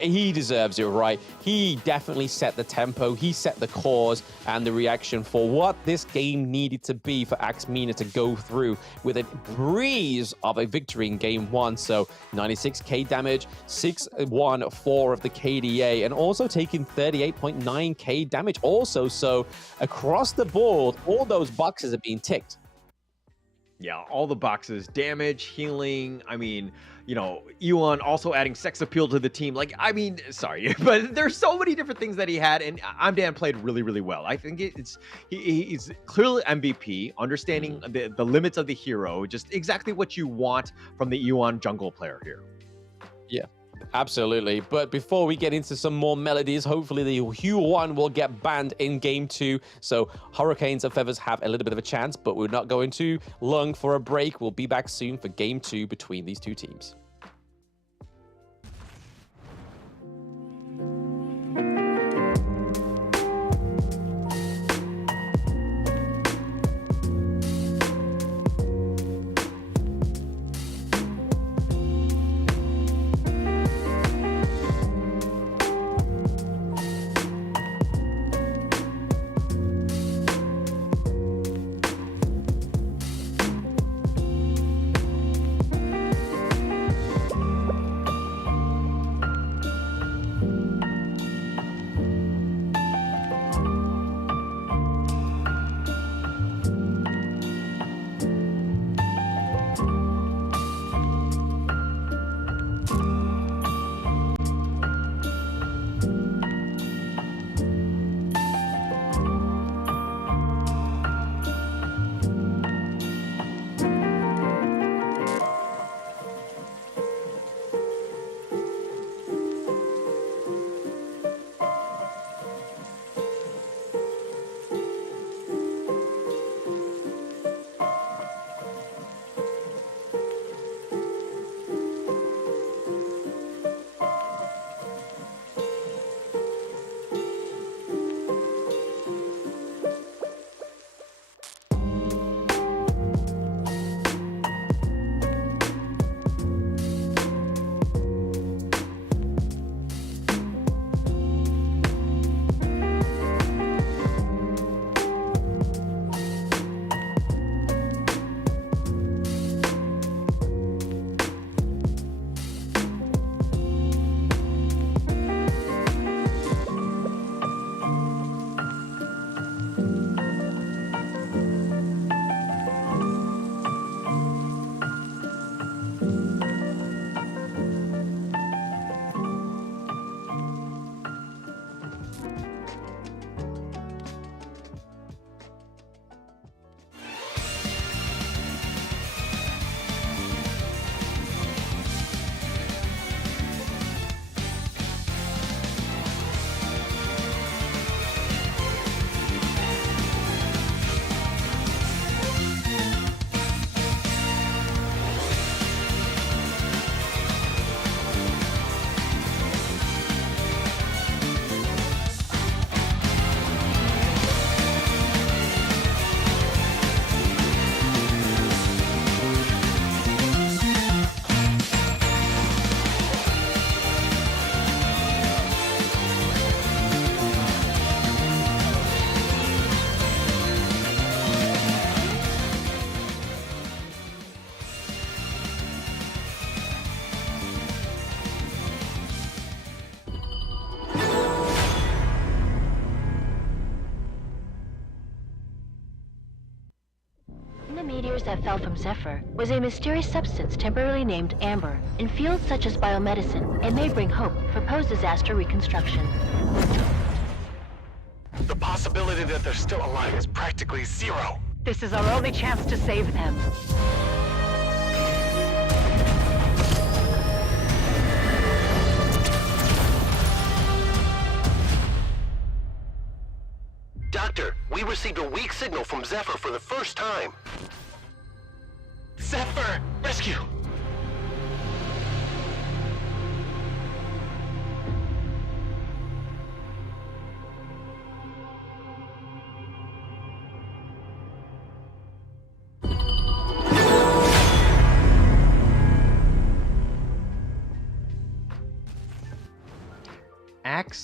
he deserves it, right? He definitely set the tempo, he set the cause and the reaction for what this game needed to be for MENA to go through with a breeze of a victory in game 1. So 96k damage, 614 of the KDA, and also taking 38.9k damage also. So across the board, all those boxes are being ticked. Yeah, all the boxes, damage, healing. I mean, Ewan also adding sex appeal to the team. Like, I mean, sorry, but there's so many different things that he had, and Amdan played really, really well. I think he's clearly MVP, understanding the limits of the hero, just exactly what you want from the Ewan jungle player here. Yeah. Absolutely. But before we get into some more melodies, hopefully the Huan will get banned in game 2. So Hurricanes of Feathers have a little bit of a chance, but we're not going too long for a break. We'll be back soon for game 2 between these two teams. spores that fell from Zephyr was a mysterious substance temporarily named Amber. In fields such as biomedicine, it may bring hope for post-disaster reconstruction. The possibility that they're still alive is practically zero. This is our only chance to save them. Doctor, we received a weak signal from Zephyr for the first time. Zephyr! Rescue!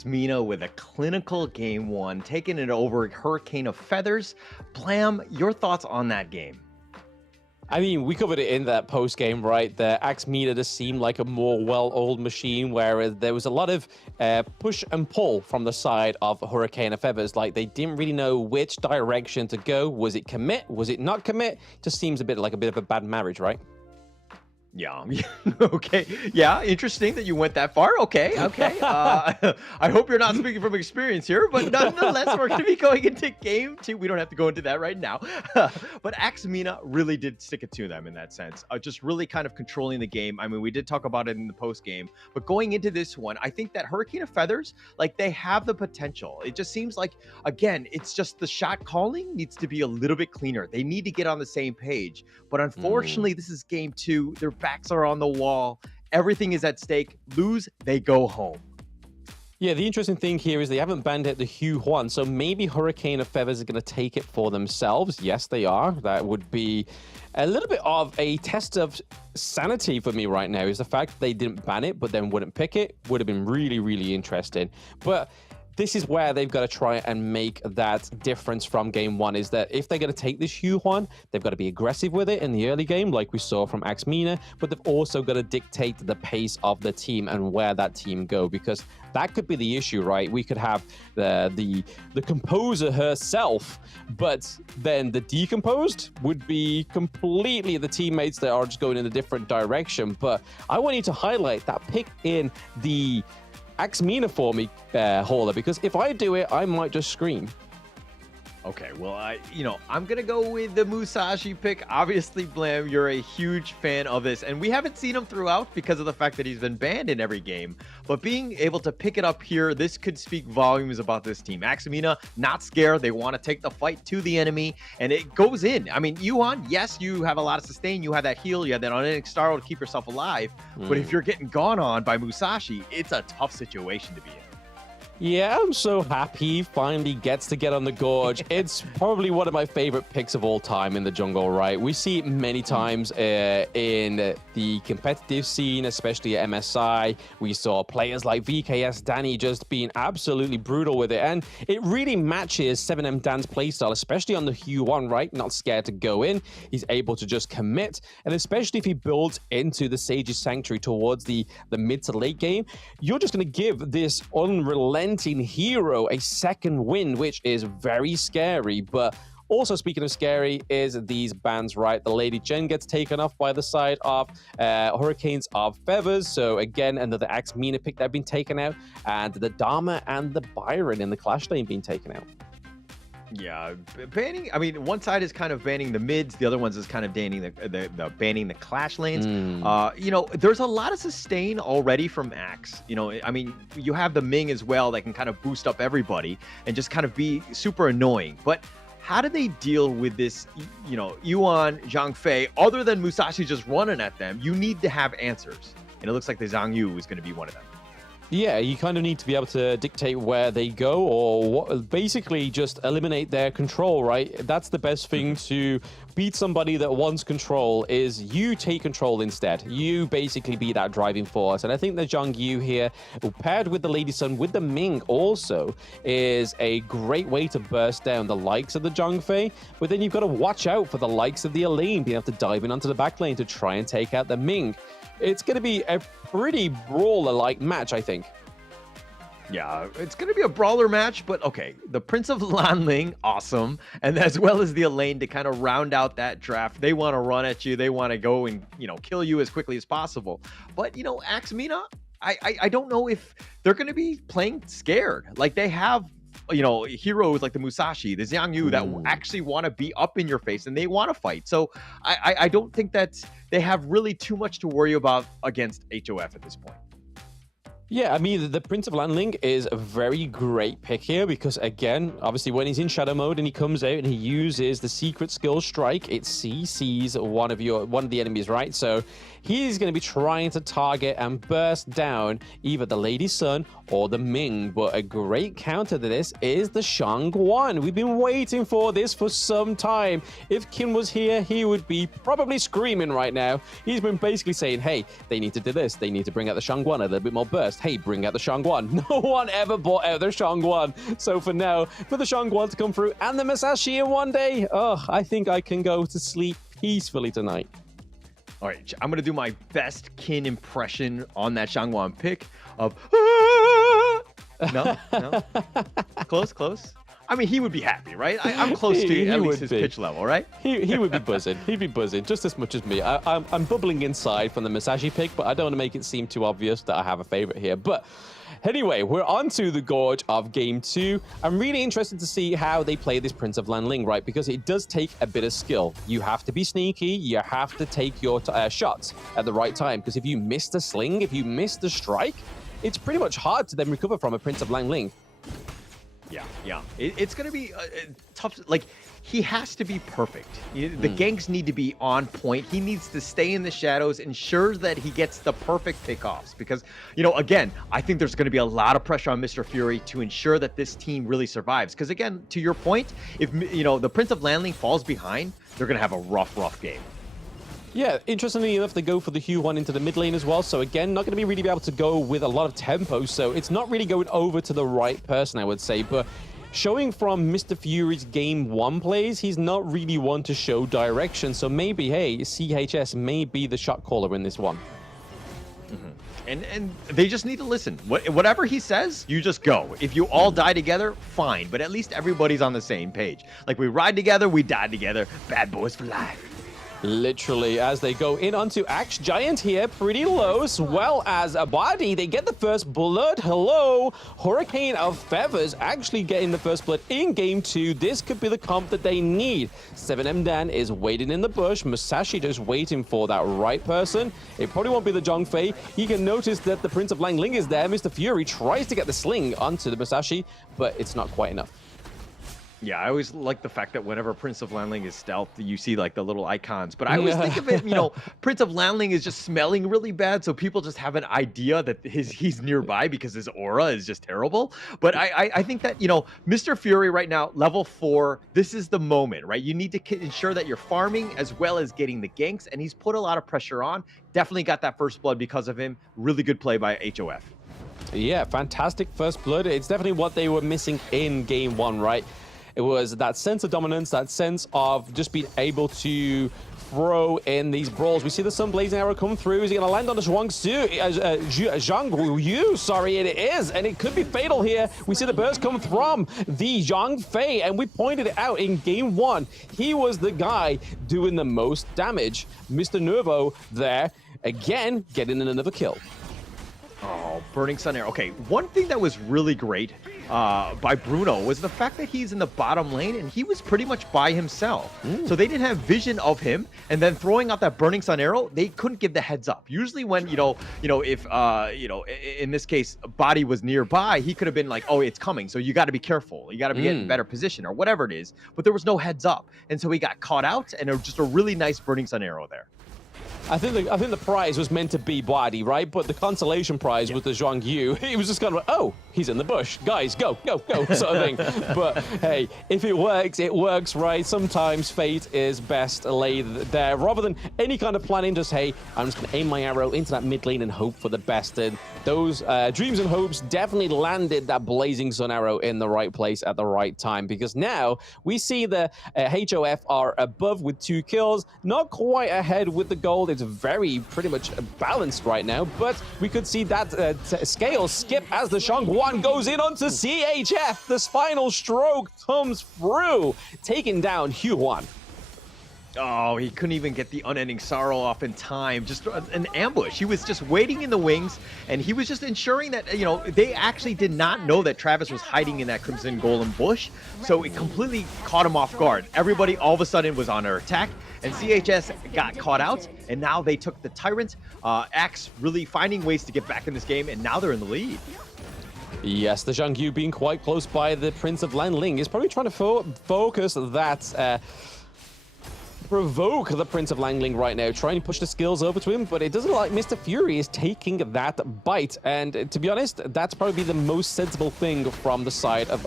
MENA with a clinical game one, taking it over Hurricane of Feathers. Blam, your thoughts on that game? I mean, we covered it in that post game, right? The MENA just seemed like a more well-oiled machine, whereas there was a lot of push and pull from the side of Hurricane of Feathers. Like, they didn't really know which direction to go. Was it commit? Was it not commit? Just seems a bit like a bit of a bad marriage, right? Yeah. Okay. Yeah. Interesting that you went that far. Okay. I hope you're not speaking from experience here, but nonetheless, we're going to be going into game two. We don't have to go into that right now. But MENA really did stick it to them in that sense. Just really kind of controlling the game. I mean, we did talk about it in the post game, but going into this one, I think that Hurricane of Feathers, like, they have the potential. It just seems like, again, it's just the shot calling needs to be a little bit cleaner. They need to get on the same page. But unfortunately, this is game two. Their backs are on the wall. Everything is at stake. Lose, they go home. Yeah, the interesting thing here is they haven't banned it the Hugh Juan, so maybe Hurricane of Feathers are going to take it for themselves. Yes, they are. That would be a little bit of a test of sanity for me right now, is the fact that they didn't ban it, but then wouldn't pick it. Would have been really, really interesting. But this is where they've got to try and make that difference from game one, is that if they're going to take this Hugh Juan, they've got to be aggressive with it in the early game, like we saw from MENA, but they've also got to dictate the pace of the team and where that team go, because that could be the issue, right? We could have the composer herself, but then the decomposed would be completely the teammates that are just going in a different direction. But I want you to highlight that pick in the MENA for me, Hauler, because if I do it, I might just scream. Okay, well, I'm going to go with the Musashi pick. Obviously, Blam, you're a huge fan of this, and we haven't seen him throughout because of the fact that he's been banned in every game. But being able to pick it up here, this could speak volumes about this team. MENA, not scared. They want to take the fight to the enemy, and it goes in. I mean, Yuan, yes, you have a lot of sustain. You have that heal. You have that Unending Star to keep yourself alive. But if you're getting gone on by Musashi, it's a tough situation to be in. Yeah, I'm so happy he finally gets to get on the Gorge. It's probably one of my favorite picks of all time in the jungle, right? We see it many times in the competitive scene, especially at MSI. We saw players like VKS Danny just being absolutely brutal with it. And it really matches 7M Dan's playstyle, especially on the Hugh Juan, right? Not scared to go in. He's able to just commit. And especially if he builds into the Sage's Sanctuary towards the mid to late game, you're just going to give this unrelenting hero a second win, which is very scary. But also, speaking of scary, is these bans, right? The Lady Jen gets taken off by the side of Hurricanes of Feathers. So again, another MENA pick that have been taken out, and the Dharma and the Byron in the Clash lane being taken out. Yeah, banning. I mean, one side is kind of banning the mids, the other one's is kind of banning the banning the clash lanes. There's a lot of sustain already from Axe. I mean, you have the Ming as well that can kind of boost up everybody and just kind of be super annoying. But how do they deal with this? Yuan, Zhang Fei, other than Musashi just running at them, you need to have answers, and it looks like the Zhang Yu is going to be one of them. Yeah, you kind of need to be able to dictate where they go, or basically just eliminate their control, right? That's the best thing to beat somebody that wants control, is you take control instead. You basically be that driving force. And I think the Zhang Yu here, paired with the Lady Sun, with the Ming also, is a great way to burst down the likes of the Zhang Fei. But then you've got to watch out for the likes of the Elaine, being able to dive in onto the back lane to try and take out the Ming. It's going to be a pretty brawler-like match, I think. Yeah, it's going to be a brawler match, but okay. The Prince of Lanling, awesome. And as well as the Elaine to kind of round out that draft. They want to run at you. They want to go and, kill you as quickly as possible. But, Axe MENA, I don't know if they're going to be playing scared. Like they have, heroes like the Musashi, the Xiang Yu that actually want to be up in your face and they want to fight. So I don't think that they have really too much to worry about against HOF at this point. Yeah, I mean, the Prince of Landling is a very great pick here because, again, obviously when he's in shadow mode and he comes out and he uses the secret skill strike, it CCs one of the enemies, right? So he's going to be trying to target and burst down either the Lady Sun or the Ming. But a great counter to this is the Shangguan. We've been waiting for this for some time. If Kim was here, he would be probably screaming right now. He's been basically saying, hey, they need to do this. They need to bring out the Shangguan a little bit more burst. Hey, bring out the Shangguan. No one ever brought out the Shangguan. So for now, for the Shangguan to come through and the Musashi in one day, I think I can go to sleep peacefully tonight. All right, I'm going to do my best Kin impression on that Shangguan pick of... No? Close. I mean, he would be happy, right? I'm close to at least his pitch level, right? He would be buzzing. He'd be buzzing just as much as me. I'm bubbling inside from the Musashi pick, but I don't want to make it seem too obvious that I have a favorite here. But anyway, we're on to the Gorge of Game 2. I'm really interested to see how they play this Prince of Lanling, right? Because it does take a bit of skill. You have to be sneaky. You have to take your shots at the right time. Because if you miss the sling, if you miss the strike, it's pretty much hard to then recover from a Prince of Lanling. Yeah. It's going to be tough. Like, he has to be perfect. The ganks need to be on point. He needs to stay in the shadows, ensure that he gets the perfect pickoffs. Because, again, I think there's going to be a lot of pressure on Mr. Fury to ensure that this team really survives. Because, again, to your point, if, the Prince of Lanling falls behind, they're going to have a rough game. Yeah, interestingly enough, they go for the Hue one into the mid lane as well. So again, not going to be really able to go with a lot of tempo. So it's not really going over to the right person, I would say. But showing from Mr. Fury's Game 1 plays, he's not really one to show direction. So maybe, hey, CHS may be the shot caller in this one. And they just need to listen. Whatever he says, you just go. If you all die together, fine. But at least everybody's on the same page. Like, we ride together, we die together. Bad boys for life. Literally, as they go in onto Axe Giant here, pretty low, as well as a body. They get the first blood. Hello. Hurricane of Feathers actually getting the first blood in Game 2. This could be the comp that they need. 7M Dan is waiting in the bush. Musashi just waiting for that right person. It probably won't be the Zhongfei. You can notice that the Prince of Langling is there. Mr. Fury tries to get the sling onto the Musashi, but it's not quite enough. Yeah, I always like the fact that whenever Prince of Lanling is stealth, you see like the little icons. But I always think of it, Prince of Lanling is just smelling really bad, so people just have an idea that he's nearby because his aura is just terrible. But I think that, Mr. Fury right now, level 4, this is the moment, right? You need to ensure that you're farming as well as getting the ganks, and he's put a lot of pressure on. Definitely got that first blood because of him. Really good play by HOF. Yeah, fantastic first blood. It's definitely what they were missing in Game 1, right? It was that sense of dominance, that sense of just being able to throw in these brawls. We see the Sun Blazing Arrow come through. Is he going to land on the Zhang Yu? Sorry, it is. And it could be fatal here. We see the burst come from the Zhongfei, and we pointed it out in Game 1. He was the guy doing the most damage. Mr. Nervo there, again, getting another kill. Oh, Burning Sun Arrow. Okay, one thing that was really great by Bruno was the fact that he's in the bottom lane and he was pretty much by himself. So they didn't have vision of him, and then throwing out that Burning Sun Arrow, they couldn't give the heads up. Usually when, if, in this case, Body was nearby, he could have been like, oh, it's coming, so you got to be careful. You got to be in better position or whatever it is. But there was no heads up. And so he got caught out, and it was just a really nice Burning Sun Arrow there. I think the prize was meant to be Body, right? But the consolation prize was the Zhang Yu. He was just kind of like, oh, he's in the bush. Guys, go, sort of thing. But hey, if it works, right? Sometimes fate is best laid there. Rather than any kind of planning, just, hey, I'm just going to aim my arrow into that mid lane and hope for the best. And those dreams and hopes definitely landed that Blazing Sun Arrow in the right place at the right time. Because now we see the HOF are above with 2 kills, not quite ahead with the gold field. It's very pretty much balanced right now, but we could see that scale skip as the Shangguan goes in onto CHF. This final stroke comes through, taking down Huan. Oh, he couldn't even get the unending sorrow off in time. Just an ambush. He was just waiting in the wings, and he was just ensuring that, you know, they actually did not know that Travis was hiding in that Crimson Golem bush, so it completely caught him off guard. Everybody all of a sudden was on their attack, and CHS got caught out, and now they took the Tyrant. Axe really finding ways to get back in this game, and now they're in the lead. Yes, the Zhang Yu being quite close by the Prince of Lanling is probably trying to focus that... provoke the Prince of Langling right now, trying to push the skills over to him, but it doesn't look like Mr. Fury is taking that bite. And to be honest, that's probably the most sensible thing from the side of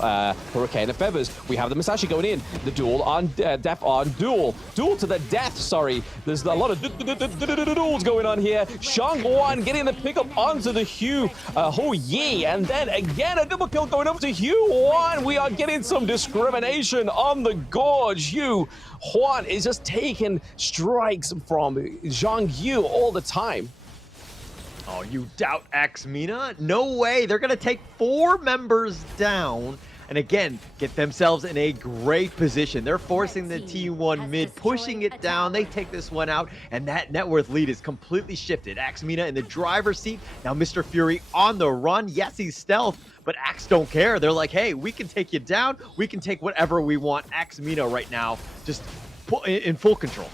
Hurricane of Feathers. We have the Masashi going in, the duel on death on duel to the death, sorry. There's a lot of duels going on here. Shangguan getting the pickup onto the Ho Yi, and then again a double kill going over to Huan. We are getting some discrimination on the Gorge. Huan is just taking strikes from Zhang Yu all the time. Oh, you doubt MENA? No way. They're going to take 4 members down and again get themselves in a great position. They're forcing the T1 mid, pushing it down. They take this one out, and that net worth lead is completely shifted. MENA in the driver's seat. Now Mr. Fury on the run. Yes, he's stealth, but Axe don't care. They're like, hey, we can take you down. We can take whatever we want. MENA right now just in full control.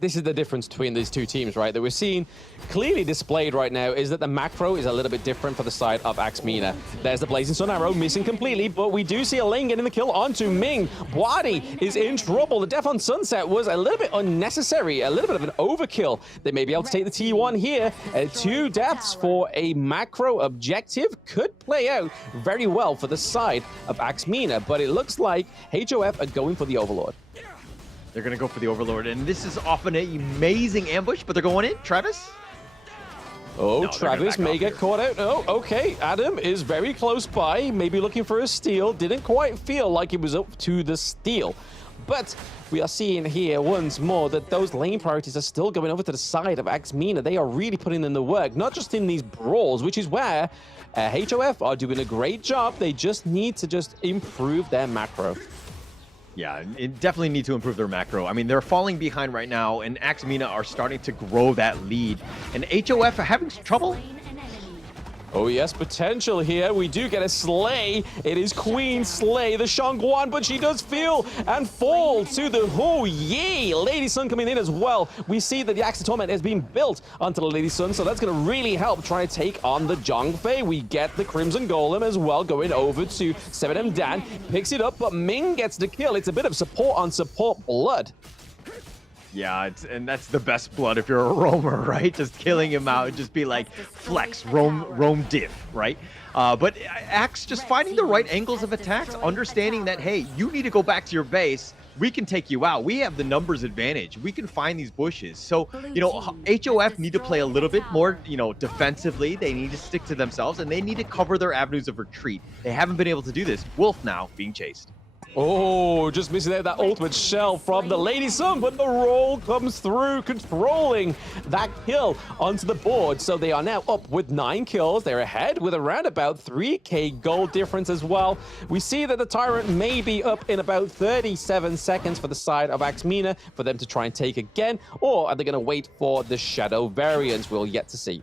This is the difference between these two teams, right? That we're seeing clearly displayed right now is that the macro is a little bit different for the side of MENA. There's the Blazing Sun Arrow missing completely, but we do see a lane getting the kill onto Ming. Wadi is in trouble. The death on Sunset was a little bit unnecessary, a little bit of an overkill. They may be able to take the T1 here. 2 deaths for a macro objective could play out very well for the side of MENA, but it looks like HOF are going for the Overlord. They're going to go for the Overlord, and this is often an amazing ambush, but they're going in. Travis? Oh, No, Travis may get caught out. Oh, okay. Adam is very close by, maybe looking for a steal. Didn't quite feel like he was up to the steal. But we are seeing here once more that those lane priorities are still going over to the side of MENA. They are really putting in the work, not just in these brawls, which is where HOF are doing a great job. They just need to improve their macro. Yeah, it definitely need to improve their macro. I mean, they're falling behind right now, and MENA are starting to grow that lead. And HOF are having trouble. Oh yes, potential here. We do get a Slay. It is Queen Slay, the Shangguan, but she does feel and fall to the Ho Yi. Lady Sun coming in as well. We see that the Axe of Torment has been built onto the Lady Sun, so that's going to really help try to take on the Zhongfei. We get the Crimson Golem as well going over to 7M Dan. Picks it up, but Ming gets the kill. It's a bit of support on support blood. Yeah, and that's the best blood if you're a roamer, right? Just killing him out and just be like, flex, roam diff, right? But Axe just finding the right angles of attacks, understanding that, hey, you need to go back to your base. We can take you out. We have the numbers advantage. We can find these bushes. So, you know, HOF need to play a little bit more, you know, defensively. They need to stick to themselves, and they need to cover their avenues of retreat. They haven't been able to do this. Wolf now being chased. Oh, just missing out that ultimate shell from the Lady Sun, but the roll comes through, controlling that kill onto the board. So they are now up with 9 kills. They're ahead with around about 3k gold difference as well. We see that the Tyrant may be up in about 37 seconds for the side of MENA for them to try and take again, or are they going to wait for the Shadow variants? We'll yet to see.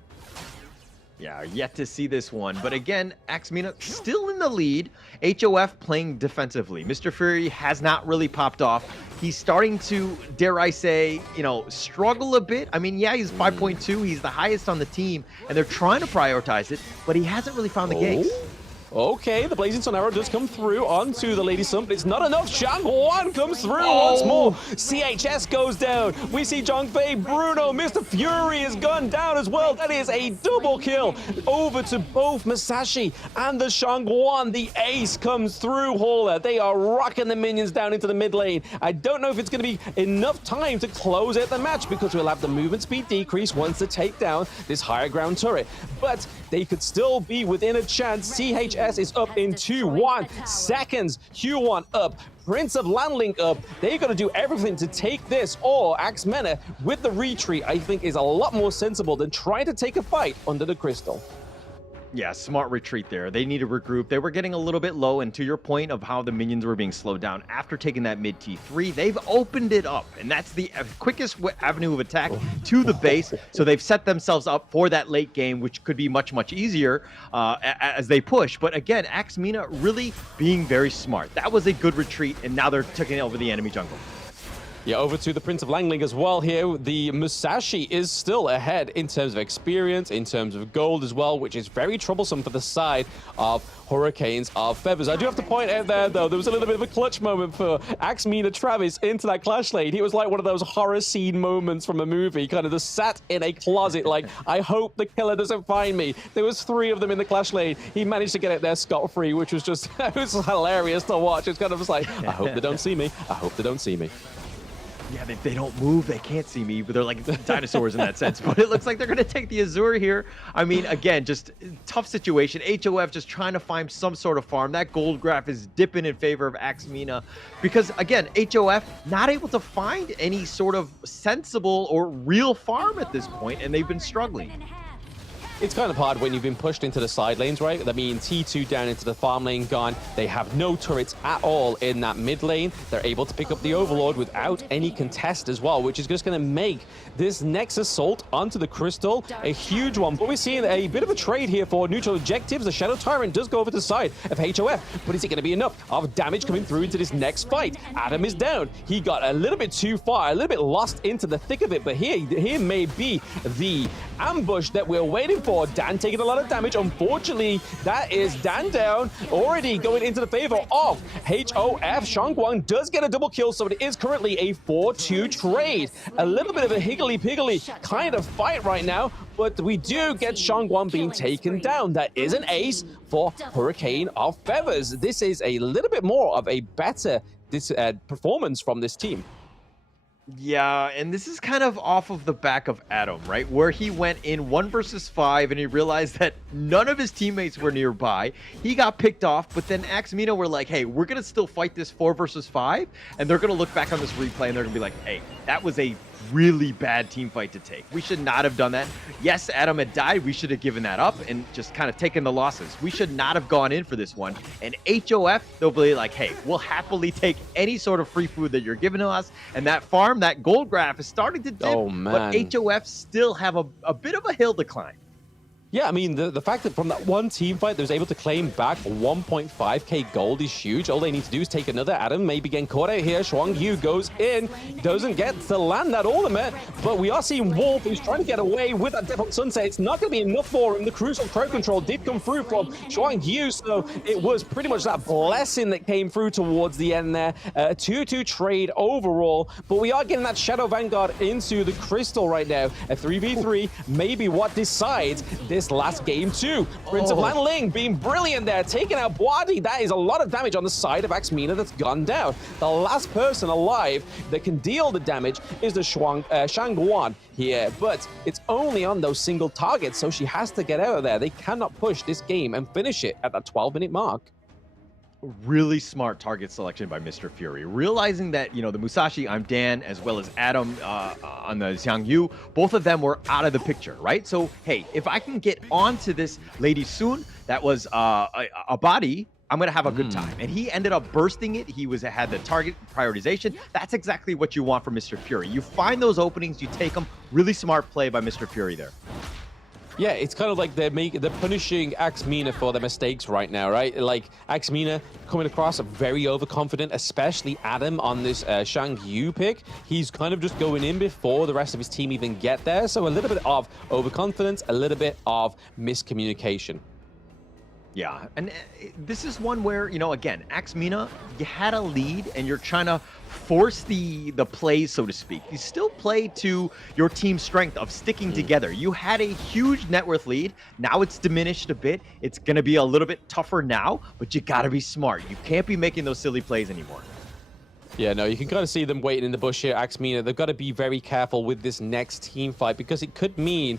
Yeah, yet to see this one. But again, MENA still in the lead. HOF playing defensively. Mr. Fury has not really popped off. He's starting to, dare I say, you know, struggle a bit. I mean, yeah, he's 5.2. He's the highest on the team, and they're trying to prioritize it, but he hasn't really found the ganks. Okay, the Blazing Sun Arrow does come through onto the Lady Sun, but it's not enough. Shangguan comes through once more. CHS goes down. We see Zhongfei, Bruno, Mr. Fury has gone down as well. That is a double kill over to both Masashi and the Shangguan. The ace comes through, Hauler. They are rocking the minions down into the mid lane. I don't know if it's going to be enough time to close out the match because we'll have the movement speed decrease once they take down this higher ground turret. But they could still be within a chance. CHS CS is up in 2-1 seconds. Q1 up. Prince of Landling up. They're going to do everything to take this, or Axe MENA with the retreat, I think, is a lot more sensible than trying to take a fight under the crystal. Yeah, smart retreat there. They need to regroup. They were getting a little bit low, and to your point of how the minions were being slowed down after taking that mid T3, they've opened it up, and that's the quickest avenue of attack to the base. So they've set themselves up for that late game, which could be much, much easier as they push. But again, Axe MENA really being very smart. That was a good retreat, and now they're taking over the enemy jungle. Yeah, over to the Prince of Langling as well here. The Musashi is still ahead in terms of experience, in terms of gold as well, which is very troublesome for the side of Hurricanes of Feathers. I do have to point out there, though, there was a little bit of a clutch moment for Axe MENA Travis into that clash lane. He was like one of those horror scene moments from a movie, kind of just sat in a closet like, I hope the killer doesn't find me. There was 3 of them in the clash lane. He managed to get it there scot-free, which was just, it was hilarious to watch. It's kind of just like, I hope they don't see me. I hope they don't see me. Yeah, they don't move, they can't see me, but they're like dinosaurs in that sense. But it looks like they're going to take the Azure here. I mean, again, just tough situation. HOF just trying to find some sort of farm. That gold graph is dipping in favor of Axe MENA because, again, HOF not able to find any sort of sensible or real farm at this point, and they've been struggling. It's kind of hard when you've been pushed into the side lanes, right? That means T2 down into the farm lane gone. They have no turrets at all in that mid lane. They're able to pick up the Overlord without any contest as well, which is just going to make this next assault onto the Crystal a huge one. But we're seeing a bit of a trade here for neutral objectives. The Shadow Tyrant does go over to the side of HOF, but is it going to be enough of damage coming through into this next fight? Adam is down. He got a little bit too far, a little bit lost into the thick of it, but here may be the ambush that we're waiting for. Dan taking a lot of damage. Unfortunately, that is Dan down, already going into the favor of HOF. Shangguang does get a double kill, so it is currently a 4-2 trade. A little bit of a higgledy-piggledy kind of fight right now, but we do get Shangguang being taken down. That is an ace for Hurricane of Feathers. This is a little bit more of a better performance from this team. Yeah, and this is kind of off of the back of Adam, right? Where he went in 1 versus 5 and he realized that none of his teammates were nearby. He got picked off, but then Axe MENA were like, hey, we're going to still fight this 4 versus 5. And they're going to look back on this replay and they're going to be like, hey, that was a really bad team fight to take. We should not have done that. Yes, Adam had died. We should have given that up and just kind of taken the losses. We should not have gone in for this one. And HOF, they'll be like, hey, we'll happily take any sort of free food that you're giving to us. And that farm, that gold graph is starting to dip. Oh, man. But HOF still have a bit of a hill to climb. Yeah, I mean, the fact that from that one team fight, they was able to claim back 1.5k gold is huge. All they need to do is take another Adam, maybe getting caught out here. Shuang Yu goes in, doesn't get to land that ultimate, but we are seeing Wolf, who's trying to get away with that Death on Sunset. It's not going to be enough for him. The crucial crowd control did come through from Shuang Yu, so it was pretty much that blessing that came through towards the end there. A 2-2 trade overall, but we are getting that Shadow Vanguard into the Crystal right now. A 3v3, maybe what decides this last game too. Prince of Landling being brilliant there, taking out Boadi. That is a lot of damage on the side of Axe MENA that's gone down. The last person alive that can deal the damage is the Shangguan here, but it's only on those single targets, so she has to get out of there. They cannot push this game and finish it at that 12-minute mark. Really smart target selection by Mr. Fury. Realizing that, you know, the Musashi, I'm Dan, as well as Adam on the Xiang Yu, both of them were out of the picture, right? So, hey, if I can get onto this lady soon, that was a body, I'm going to have a good time. And he ended up bursting it. He had the target prioritization. That's exactly what you want from Mr. Fury. You find those openings, you take them. Really smart play by Mr. Fury there. Yeah, it's kind of like they're punishing Axe MENA for their mistakes right now, right? Like Axe MENA coming across very overconfident, especially Adam on this Shang Yu pick. He's kind of just going in before the rest of his team even get there. So a little bit of overconfidence, a little bit of miscommunication. Yeah, and this is one where, you know, again, Axe MENA, you had a lead and you're trying to force the plays, so to speak. You still play to your team's strength of sticking together. You had a huge net worth lead. Now it's diminished a bit. It's going to be a little bit tougher now, but you got to be smart. You can't be making those silly plays anymore. Yeah, no, you can kind of see them waiting in the bush here, Axe MENA. They've got to be very careful with this next team fight because it could mean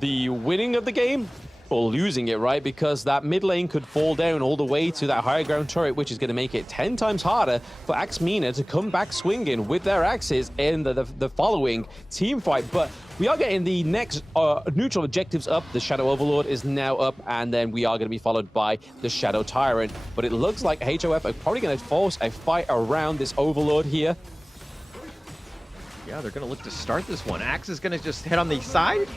the winning of the game or losing it, right? Because that mid lane could fall down all the way to that higher ground turret, which is going to make it 10 times harder for MENA to come back swinging with their axes in the following team fight. But we are getting the next neutral objectives up. The Shadow Overlord is now up, and then we are going to be followed by the Shadow Tyrant. But it looks like HOF are probably going to force a fight around this Overlord here. Yeah, they're going to look to start this one. Axe is going to just hit on the side.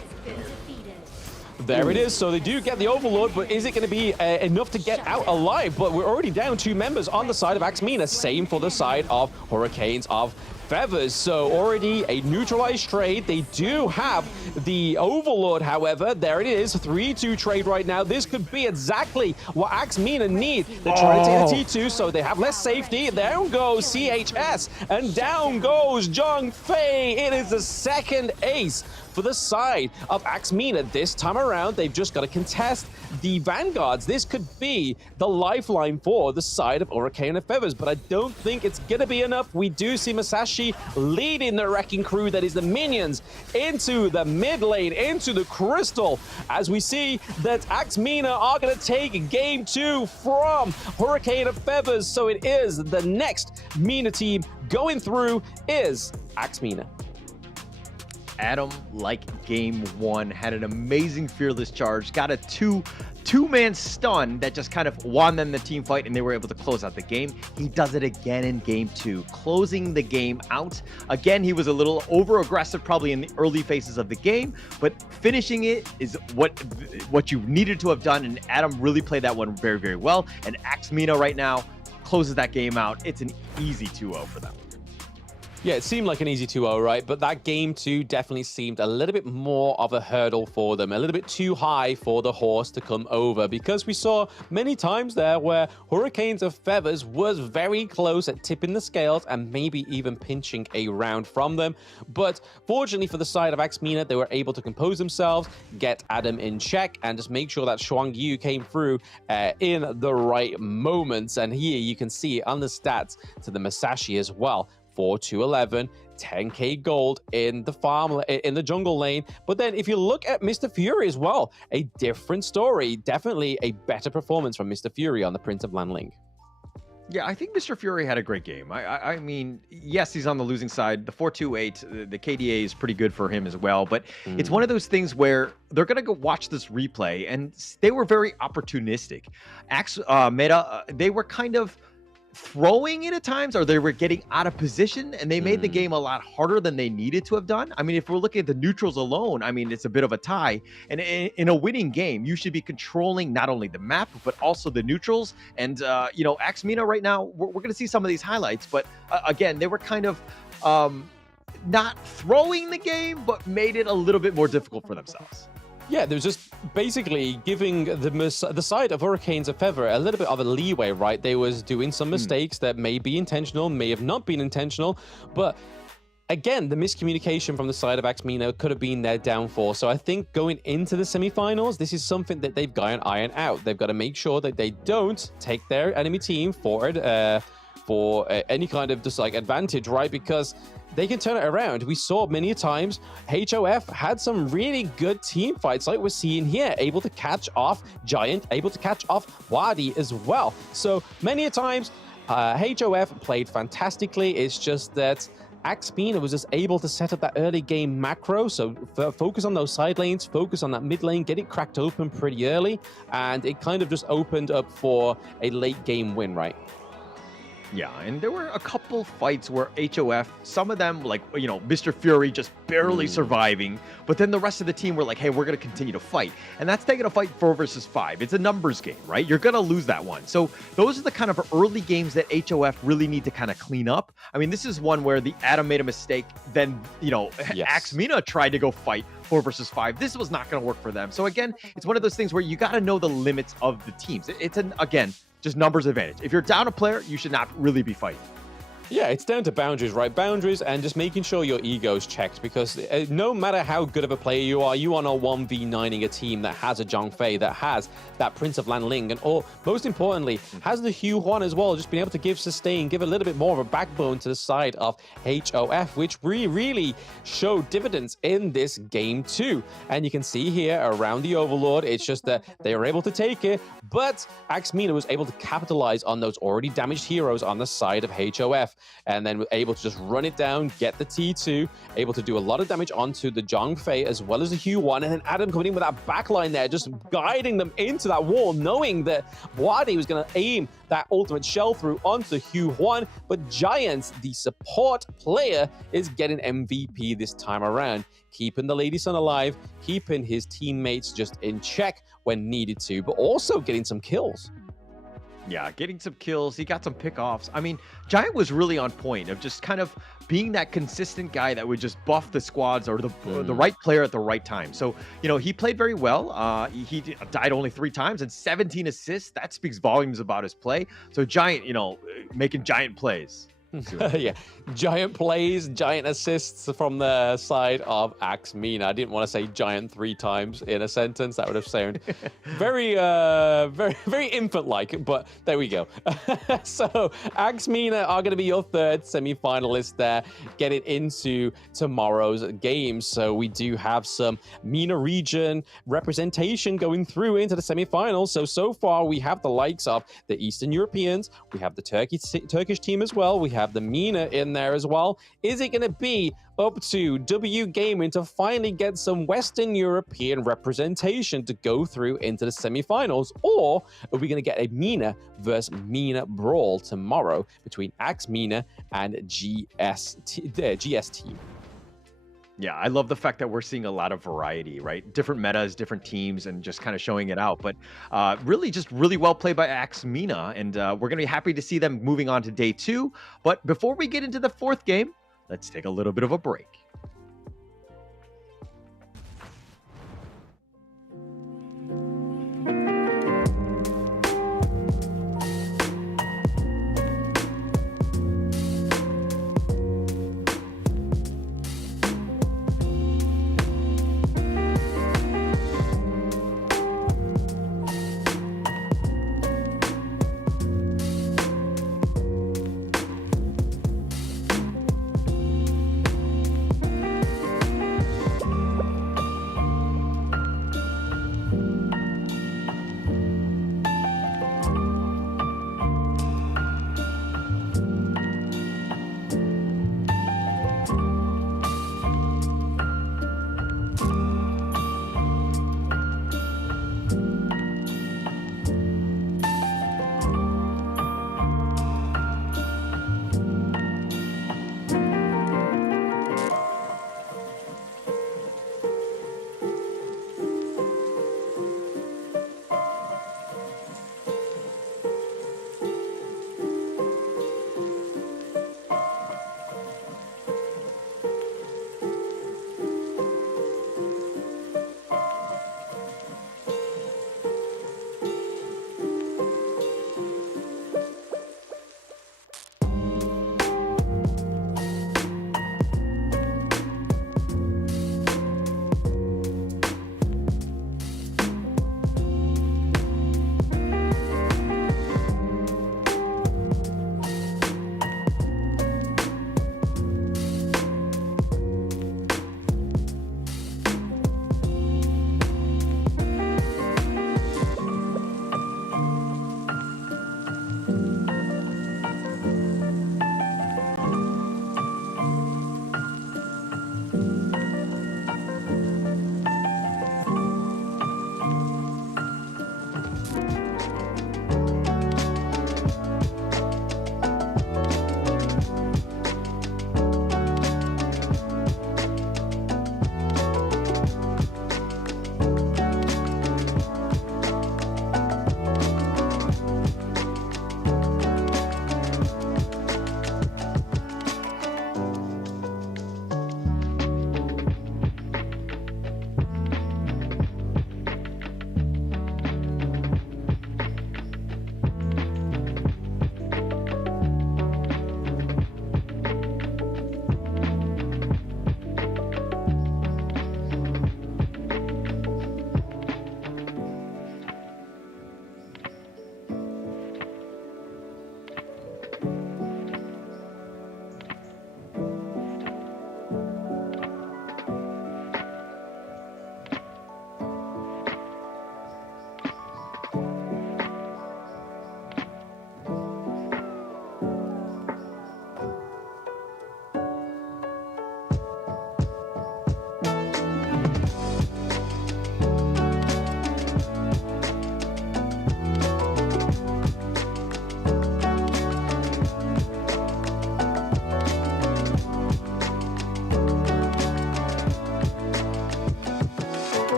There it is. So they do get the Overlord, but is it going to be enough to get out alive? But we're already down 2 members on the side of MENA. Same for the side of Hurricanes of Feathers. So already a neutralized trade. They do have the Overlord, however. There it is. 3-2 trade right now. This could be exactly what MENA need. They're trying to take a T2, so they have less safety. Down goes CHS, and down goes Zhang Fei. It is the second ace for the side of MENA. This time around, they've just got to contest the Vanguards. This could be the lifeline for the side of Hurricane of Feathers, but I don't think it's going to be enough. We do see Masashi leading the wrecking crew that is the minions into the mid lane, into the crystal, as we see that MENA are going to take game 2 from Hurricane of Feathers. So it is the next MENA team going through is MENA. Adam, like game 1, had an amazing fearless charge, got a two-man stun that just kind of won them the team fight, and they were able to close out the game. He does it again in game 2, closing the game out. Again, he was a little over-aggressive probably in the early phases of the game, but finishing it is what you needed to have done, and Adam really played that one very, very well. And MENA right now closes that game out. It's an easy 2-0 for them. Yeah, it seemed like an easy 2-0, right? But that game 2 definitely seemed a little bit more of a hurdle for them, a little bit too high for the horse to come over, because we saw many times there where Hurricanes of Feathers was very close at tipping the scales and maybe even pinching a round from them. But fortunately for the side of MENA, they were able to compose themselves, get Adam in check, and just make sure that Shuang Yu came through in the right moments. And here you can see on the stats to the Masashi as well. 4-2-11, 10k gold in the farm, in the jungle lane. But then if you look at Mr. Fury as well, a different story. Definitely a better performance from Mr. Fury on the Prince of Lanling. Yeah, I think Mr. Fury had a great game. I mean, yes, he's on the losing side. The 4-2-8, the KDA is pretty good for him as well. But it's one of those things where they're going to go watch this replay, and they were very opportunistic. MENA, they were kind of throwing it at times, or they were getting out of position, and they made the game a lot harder than they needed to have done. I mean, if we're looking at the neutrals alone, I mean, it's a bit of a tie, and in a winning game, you should be controlling not only the map, but also the neutrals. And you know, MENA right now, we're going to see some of these highlights, but again, they were kind of not throwing the game, but made it a little bit more difficult for themselves. Yeah, there's just basically giving the side of Hurricanes of Feather a little bit of a leeway, right? They was doing some mistakes that may be intentional, may have not been intentional, but again, the miscommunication from the side of MENA could have been their downfall. So I think going into the semifinals, this is something that they've got to iron out. They've got to make sure that they don't take their enemy team forward for any kind of just like advantage, right? Because they can turn it around. We saw many times HOF had some really good team fights like we're seeing here, able to catch off Giant, able to catch off Wadi as well. So many a times HOF played fantastically. It's just that MENA was just able to set up that early game macro. So focus on those side lanes, focus on that mid lane, get it cracked open pretty early, and it kind of just opened up for a late game win, right? Yeah, and there were a couple fights where HOF, some of them, like, you know, Mr. Fury just barely surviving, but then the rest of the team were like, hey, we're going to continue to fight. And that's taking a fight 4 versus 5. It's a numbers game, right? You're going to lose that one. So those are the kind of early games that HOF really need to kind of clean up. I mean, this is one where the Adam made a mistake, then, you know, MENA tried to go fight 4 versus 5. This was not going to work for them. So again, it's one of those things where you got to know the limits of the teams. It's again, just numbers advantage. If you're down a player, you should not really be fighting. Yeah, it's down to boundaries, right? Boundaries and just making sure your ego's checked, because no matter how good of a player you are not 1v9ing a team that has a Zhongfei, that has that Prince of Lanling, and most importantly, has the Hugh Huan as well, just being able to give sustain, give a little bit more of a backbone to the side of HoF, which really showed dividends in this game too. And you can see here around the Overlord, it's just that they were able to take it, but MENA was able to capitalize on those already damaged heroes on the side of HoF, and then able to just run it down, get the T2, able to do a lot of damage onto the Zhongfei as well as the Hugh Huan, and then Adam coming in with that backline there, just guiding them into that wall, knowing that Wadi was going to aim that ultimate shell through onto Hugh Huan, but Giants, the support player, is getting MVP this time around, keeping the Lady Sun alive, keeping his teammates just in check when needed to, but also getting some kills. Yeah, getting some kills. He got some pickoffs. I mean, Giant was really on point of just kind of being that consistent guy that would just buff the squads or the right player at the right time. So, you know, he played very well. He died only 3 times and 17 assists. That speaks volumes about his play. So Giant, you know, making Giant plays. Yeah, Giant plays, Giant assists from the side of MENA. I didn't want to say Giant 3 times in a sentence. That would have sounded very infant-like, but there we go. So MENA are going to be your 3rd semi-finalist there, getting into tomorrow's game. So we do have some MENA region representation going through into the semi-finals. So far we have the likes of the Eastern Europeans, we have the Turkish team as well, we have the MENA in there as well. Is it going to be up to W Gaming to finally get some Western European representation to go through into the semi-finals, or are we going to get a MENA versus MENA brawl tomorrow between MENA and GS team? Yeah, I love the fact that we're seeing a lot of variety, right? Different metas, different teams, and just kind of showing it out. But really well played by MENA, and we're going to be happy to see them moving on to day 2. But before we get into the 4th game, let's take a little bit of a break.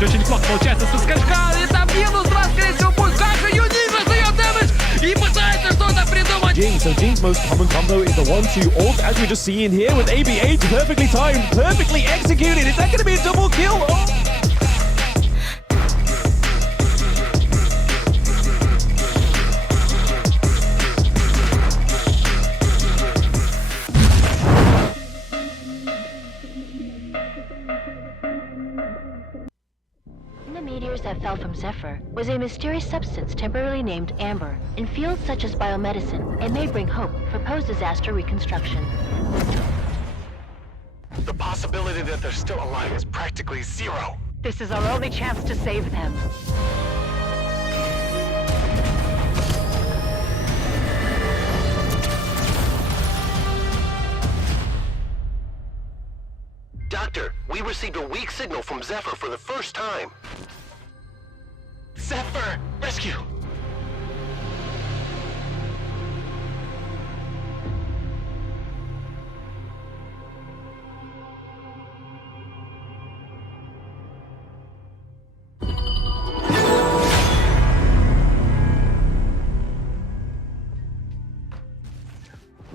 Тут очень неплохо получается со скачка. И там минус 2, скорее всего, будет. Как же Юнит раздает дэмэдж и пытается что-то придумать. So Jin's most common combo is the 1-2 ult, as we just see in here with AB8 perfectly timed, perfectly executed. Is that going to be a double kill? Oh. The meteors that fell from Zephyr was a mysterious substance temporarily named Amber. In fields such as biomedicine, it may bring hope for post-disaster reconstruction. The possibility that they're still alive is practically zero. This is our only chance to save them. Doctor, we received a weak signal from Zephyr for the first time. Zephyr! Rescue!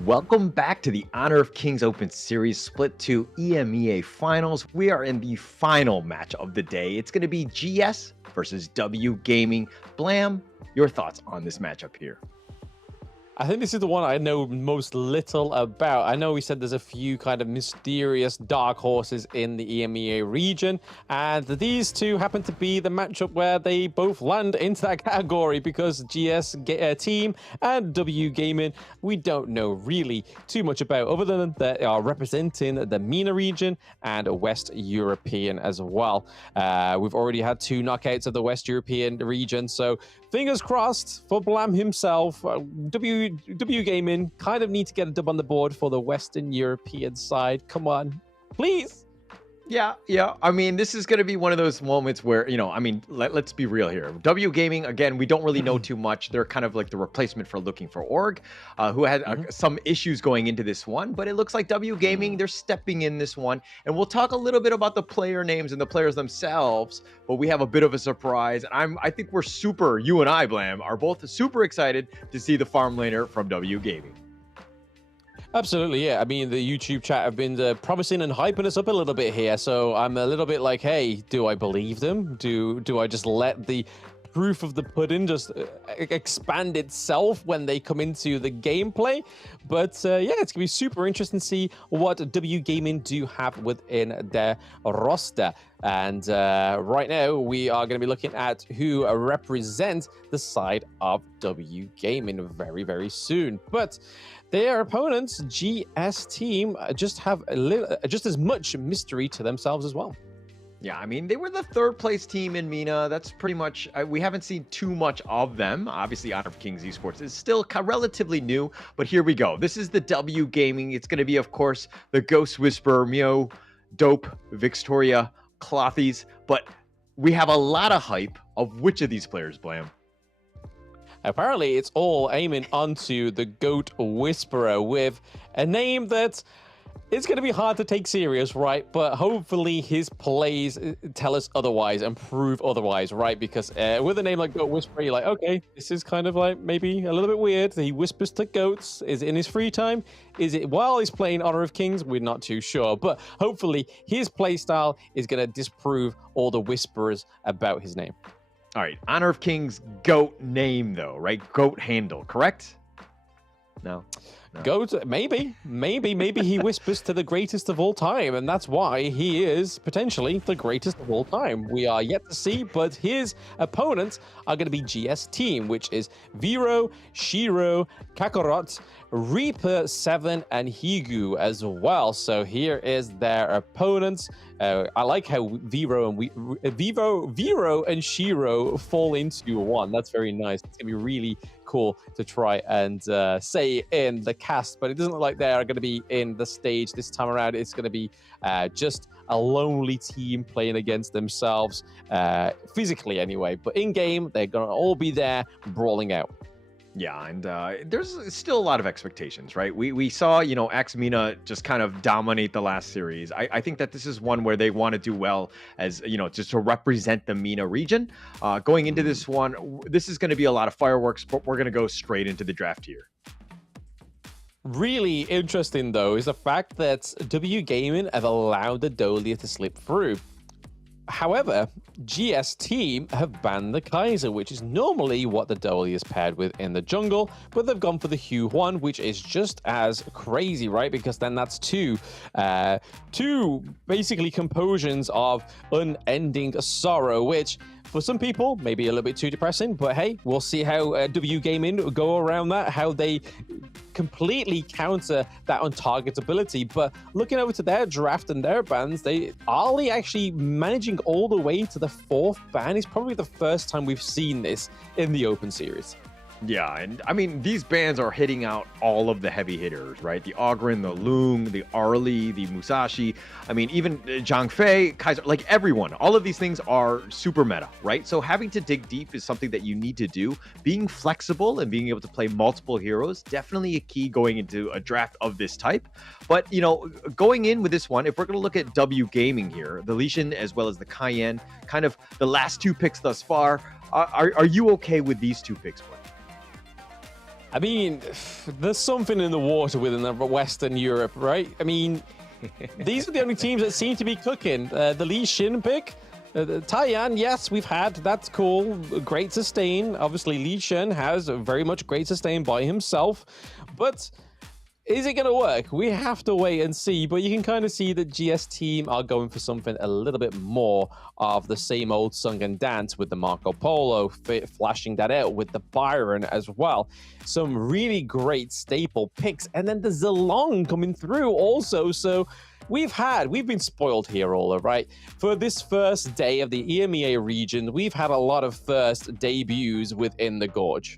Welcome back to the Honor of Kings Open Series Split 2 EMEA Finals. We are in the final match of the day. It's going to be GS versus W Gaming. Blam, your thoughts on this matchup here? I think this is the one I know most little about. I know we said there's a few kind of mysterious dark horses in the EMEA region, and these two happen to be the matchup where they both land into that category, because GS team and W Gaming, we don't know really too much about, other than they are representing the MENA region and West European as well. We've already had 2 knockouts of the West European region, so fingers crossed for Blam himself. W Gaming kind of need to get a dub on the board for the Western European side. Come on, please. Yeah. I mean, this is going to be one of those moments where, you know, I mean, let's be real here. W Gaming, again, we don't really know too much. They're kind of like the replacement for Looking for Org, who had some issues going into this one. But it looks like W Gaming, they're stepping in this one. And we'll talk a little bit about the player names and the players themselves. But we have a bit of a surprise. And I think we're you and I, Blam, are both super excited to see the farm laner from W Gaming. Absolutely, yeah. I mean, the YouTube chat have been promising and hyping us up a little bit here, so I'm a little bit like, hey, do I believe them? Do I just let the proof of the pudding just expand itself when they come into the gameplay? But yeah, it's gonna be super interesting to see what W Gaming do have within their roster. And right now we are going to be looking at who represent the side of W Gaming very, very soon. But their opponents, GS team, just have just as much mystery to themselves as well. Yeah, I mean, they were the 3rd place team in MENA. That's pretty much, we haven't seen too much of them. Obviously, Honor of Kings Esports is still relatively new, but here we go. This is the W Gaming. It's going to be, of course, the Ghost Whisperer, Mio, Dope, Victoria, Clothies, but we have a lot of hype of which of these players, Blam? Apparently, it's all aiming onto the Goat Whisperer, with a name that it's going to be hard to take serious, right? But hopefully his plays tell us otherwise and prove otherwise, right? Because with a name like Goat Whisperer, you're like, okay, this is kind of like maybe a little bit weird. He whispers to goats. Is it in his free time? Is it while he's playing Honor of Kings? We're not too sure. But hopefully his play style is going to disprove all the whisperers about his name. All right, Honor of Kings GOAT name though, right? GOAT handle, correct? No. Goat, maybe he whispers to the greatest of all time, and that's why he is potentially the greatest of all time. We are yet to see, but his opponents are going to be GS team, which is Vero, Shiro, Kakarot, Reaper 7, and Higu as well. So here is their opponents. I like how Vero and Shiro fall into one. That's very nice. It's gonna be really cool to try and say in the cast, but it doesn't look like they are going to be in the stage this time around. It's going to be just a lonely team playing against themselves, physically anyway. But in game, they're going to all be there brawling out. Yeah, and there's still a lot of expectations, right? We saw, you know, MENA just kind of dominate the last series. I think that this is one where they want to do well as, you know, just to represent the MENA region. Going into this one, this is going to be a lot of fireworks, but we're going to go straight into the draft here. Really interesting, though, is the fact that W Gaming have allowed the Dolia to slip through. However, GS Team have banned the Kaiser, which is normally what the Dolia is paired with in the jungle, but they've gone for the Hue-1, which is just as crazy, right? Because then that's two basically compositions of unending sorrow, which for some people may be a little bit too depressing, but hey, we'll see how W Gaming go around that, how they completely counter that untargetability. But looking over to their draft and their bans, they are actually managing all the way to the 4th ban. Is probably the first time we've seen this in the Open Series. Yeah, and I mean, these bans are hitting out all of the heavy hitters, right? The Ogren, the Lung, the Arlie, the Musashi. I mean, even Zhang Fei, Kaiser, like everyone. All of these things are super meta, right? So having to dig deep is something that you need to do. Being flexible and being able to play multiple heroes, definitely a key going into a draft of this type. But, you know, going in with this one, if we're going to look at W Gaming here, the Lee Sin as well as the Cayenne, kind of the last 2 picks thus far, are you okay with these 2 picks, Blake? I mean, there's something in the water within the Western Europe, right? I mean, these are the only teams that seem to be cooking. The Lee Sin pick, Taiyan, yes, we've had. That's cool. Great sustain. Obviously, Lee Sin has very much great sustain by himself. But is it going to work? We have to wait and see. But you can kind of see that GS Team are going for something a little bit more of the same old song and dance with the Marco Polo, flashing that out with the Byron as well. Some really great staple picks. And then the Zilong coming through also. So we've been spoiled here, Ola, right? For this first day of the EMEA region, we've had a lot of first debuts within the Gorge.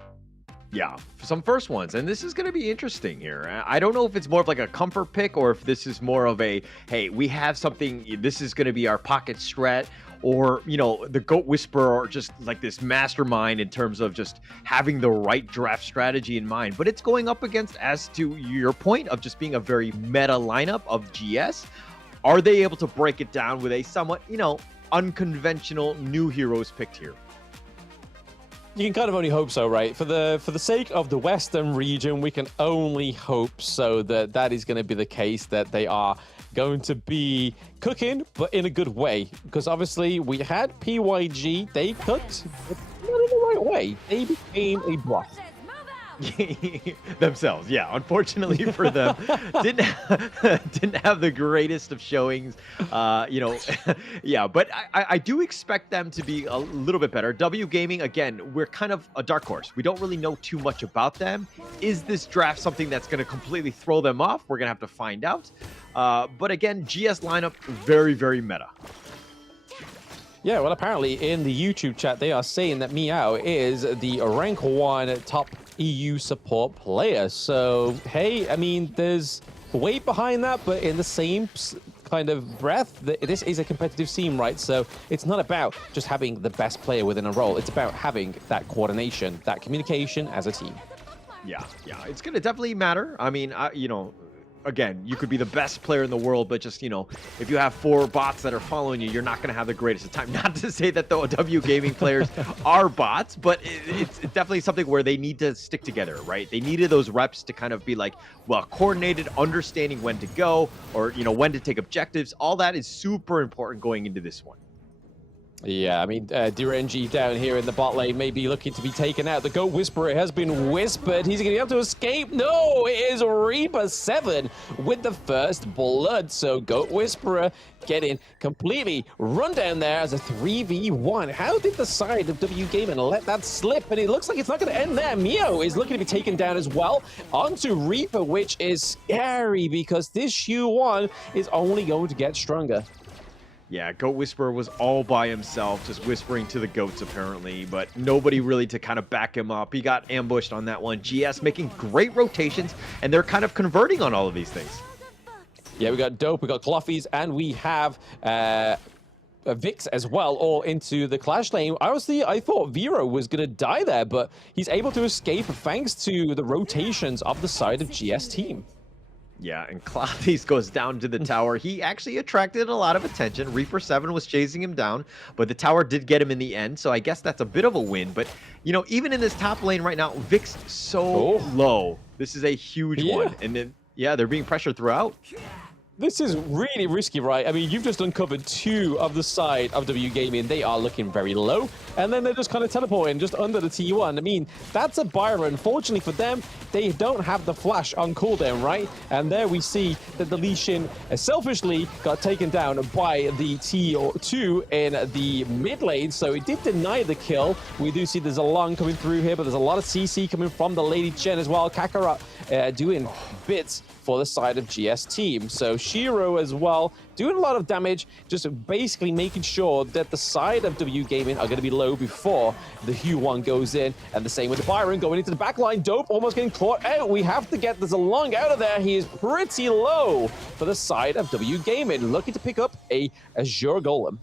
Yeah, some first ones, and this is going to be interesting here. I don't know if it's more of like a comfort pick or if this is more of a, hey, we have something, this is going to be our pocket strat, or, you know, the Goat Whisperer, or just like this mastermind in terms of just having the right draft strategy in mind. But it's going up against, as to your point, of just being a very meta lineup of GS. Are they able to break it down with a somewhat, you know, unconventional new heroes picked here? You can kind of only hope so, right? For the sake of the Western region, we can only hope so that is going to be the case, that they are going to be cooking, but in a good way. Because obviously we had PYG, they cooked, but not in the right way. They became a broth. Themselves, yeah, unfortunately for them, didn't have the greatest of showings, you know. Yeah, but I do expect them to be a little bit better. W Gaming, again, we're kind of a dark horse. We don't really know too much about them. Is this draft something that's going to completely throw them off? We're going to have to find out. But again, GS lineup, very, very meta. Yeah, well, apparently in the YouTube chat, they are saying that Meow is the rank 1 top EU support player. So, hey, I mean, there's weight behind that, but in the same kind of breath, this is a competitive scene, right? So it's not about just having the best player within a role. It's about having that coordination, that communication as a team. Yeah, it's going to definitely matter. I mean, you know, again, you could be the best player in the world, but just, you know, if you have 4 bots that are following you, you're not going to have the greatest of time. Not to say that the W Gaming players are bots, but it's definitely something where they need to stick together, right? They needed those reps to kind of be like, well, coordinated, understanding when to go, or, you know, when to take objectives. All that is super important going into this one. Yeah, I mean, Durenji down here in the bot lane may be looking to be taken out. The Goat Whisperer has been whispered. He's going to be able to escape. No, it is Reaper 7 with the first blood. So Goat Whisperer getting completely run down there as a 3v1. How did the side of W Gaming let that slip? And it looks like it's not going to end there. Mio is looking to be taken down as well onto Reaper, which is scary because this Hue-1 is only going to get stronger. Yeah, Goat Whisperer was all by himself, just whispering to the goats, apparently, but nobody really to kind of back him up. He got ambushed on that one. GS making great rotations, and they're kind of converting on all of these things. Yeah, we got Dope, we got Cloffies, and we have Vix as well, all into the clash lane. Honestly, I thought Vero was going to die there, but he's able to escape thanks to the rotations of the side of GS team. Yeah, and Clouthies goes down to the tower. He actually attracted a lot of attention. Reaper 7 was chasing him down, but the tower did get him in the end, so I guess that's a bit of a win. But, you know, even in this top lane right now, Vix so low. This is a huge one. And then, yeah, they're being pressured throughout. This is really risky, right? I mean, you've just uncovered 2 of the side of W Gaming. They are looking very low, and then they're just kind of teleporting just under the T1. I mean, that's a Byron. Fortunately for them, they don't have the flash on cooldown, right? And there we see that the Lee Sin selfishly got taken down by the T2 in the mid lane, so it did deny the kill. We do see there's a long coming through here, but there's a lot of CC coming from the Lady Chen as well. Kakarot doing bits for the side of GS team. So Shiro as well, doing a lot of damage, just basically making sure that the side of W Gaming are going to be low before the Hue 1 goes in. And the same with the Byron going into the backline. Dope almost getting caught out. We have to get this along out of there. He is pretty low for the side of W Gaming, looking to pick up a Azure Golem.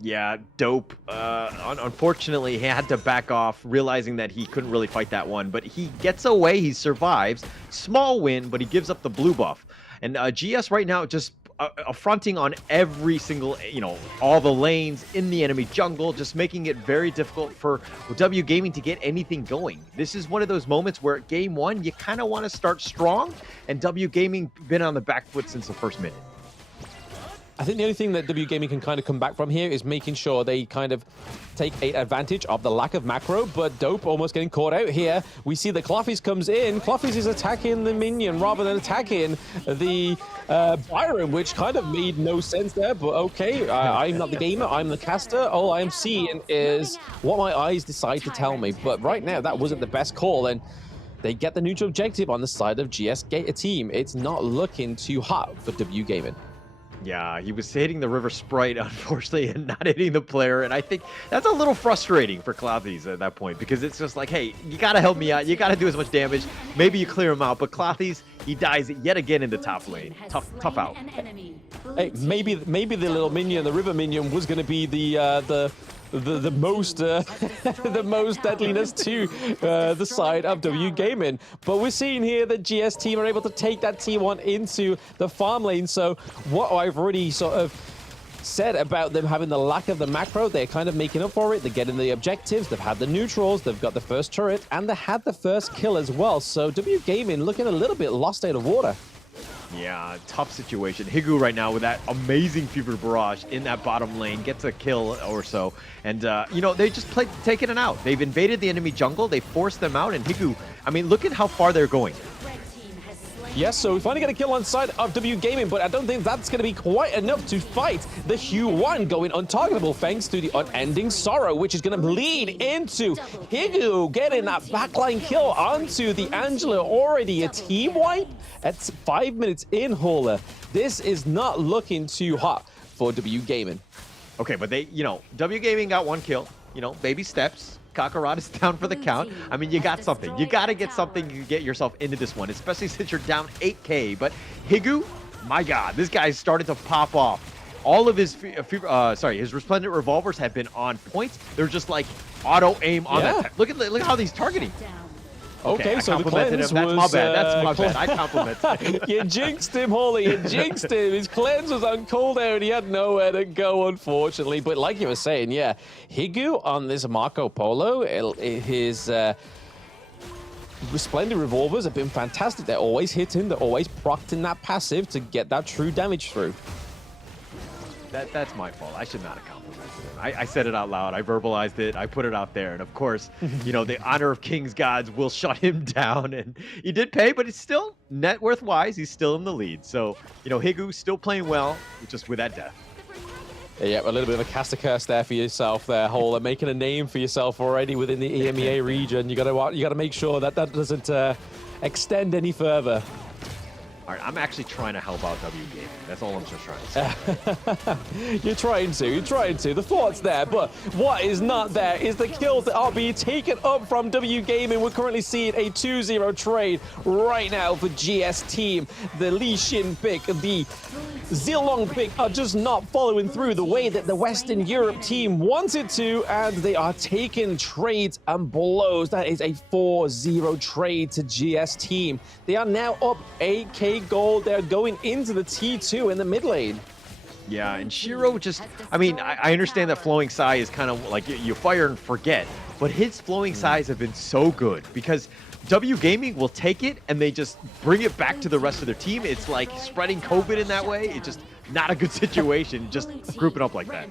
Yeah, Dope. Unfortunately, he had to back off, realizing that he couldn't really fight that one. But he gets away. He survives. Small win, but he gives up the blue buff. And GS right now just affronting on every single, you know, all the lanes in the enemy jungle, just making it very difficult for W Gaming to get anything going. This is one of those moments where game 1, you kind of want to start strong, and W Gaming been on the back foot since the first minute. I think the only thing that W Gaming can kind of come back from here is making sure they kind of take advantage of the lack of macro, but Dope almost getting caught out here. We see that Clothies comes in. Clothies is attacking the minion rather than attacking the Byron, which kind of made no sense there, but okay. I'm not the gamer, I'm the caster. All I am seeing is what my eyes decide to tell me, but right now that wasn't the best call, and they get the neutral objective on the side of GS team. It's not looking too hot for W Gaming. Yeah, he was hitting the River Sprite, unfortunately, and not hitting the player. And I think that's a little frustrating for Clothies at that point, because it's just like, hey, you got to help me out. You got to do as much damage. Maybe you clear him out. But Clothies, he dies yet again in the top lane. Tough out. Hey, maybe the little minion, the River minion, was going to be the most the most deadliness to the side of W Gaming. But we're seeing here that GS team are able to take that T1 into the farm lane. So what I've already sort of said about them having the lack of the macro, they're kind of making up for it. They're getting the objectives, they've had the neutrals, they've got the first turret, and they had the first kill as well. So W Gaming looking a little bit lost out of water. Yeah, tough situation. Higu right now with that amazing Fever Barrage in that bottom lane, gets a kill or so. And, you know, they just taking it out. They've invaded the enemy jungle, they forced them out, and Higu, I mean, look at how far they're going. Yes, so we finally get a kill on side of W Gaming, but I don't think that's going to be quite enough to fight the Hue 1 going untargetable thanks to the unending sorrow, which is going to lead into Higu getting that backline kill onto the Angela. Already a team wipe at 5 minutes in, Hauler. This is not looking too hot for W Gaming. Okay, but they, you know, W Gaming got 1 kill, you know, baby steps. Kakarot is down for the count. I mean, you got something. You got to get something to get yourself into this one, especially since you're down 8K. But Higu, my God, this guy's started to pop off. All of his, his Resplendent Revolvers have been on point. They're just like auto aim on that. Look at how he's targeting. Okay, so the cleanse him. That's my bad. That's my bad. I complimented him. You jinxed him, Holly. You jinxed him. His cleanse was on cooldown. He had nowhere to go, unfortunately. But like you were saying, yeah, Higu on this Marco Polo, his Resplendent Revolvers have been fantastic. They're always hitting. They're always procting that passive to get that true damage through. That's my fault. I should not have complimented him. I said it out loud. I verbalized it. I put it out there. And of course, you know, the honor of King's Gods will shut him down. And he did pay, but it's still net worth wise. He's still in the lead. So, you know, Higu still playing well, just with that death. Yeah, a little bit of a caster curse there for yourself there, Hole. Making a name for yourself already within the EMEA region. You gotta make sure that doesn't extend any further. All right, I'm actually trying to help out W Gaming. That's all I'm just trying to say. You're trying to. The thought's there, but what is not there is the kills that are being taken up from W Gaming. We're currently seeing a 2-0 trade right now for GS team. The Lee Sin pick, the Zilong pick are just not following through the way that the Western Europe team wanted to, and they are taking trades and blows. That is a 4-0 trade to GS team. They are now up 8k gold. They're going into the T2 in the mid lane. Yeah, and Shiro just, I mean, I understand that flowing Sai is kind of like you fire and forget, but his flowing Sais have been so good because W Gaming will take it and they just bring it back to the rest of their team. It's like spreading COVID in that way. It's just not a good situation, just grouping up like that.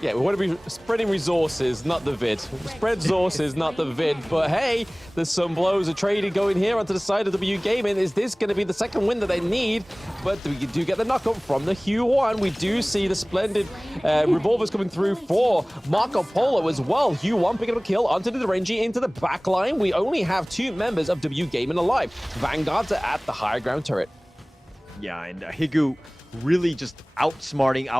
Yeah, we want to be spreading resources, not the vid. Spread resources, not the vid. But hey, there's some blows of trading going here onto the side of W Gaming. Is this going to be the second win that they need? But we do get the knockup from the Hue1. We do see the splendid revolvers coming through for Marco Polo as well. Hue1 picking up a kill onto the Renji into the back line. We only have 2 members of W Gaming alive. Vanguards are at the higher ground turret. Yeah, and Higu really just outsmarting,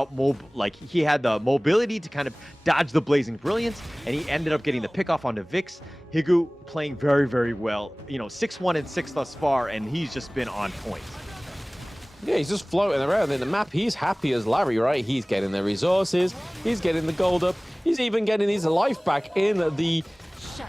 like he had the mobility to kind of dodge the Blazing Brilliance, and he ended up getting the pick off onto Vix. Higu playing very, very well. You know, 6-1 and 6 thus far, and he's just been on point. Yeah, he's just floating around in the map. He's happy as Larry, right? He's getting the resources, he's getting the gold up, he's even getting his life back in the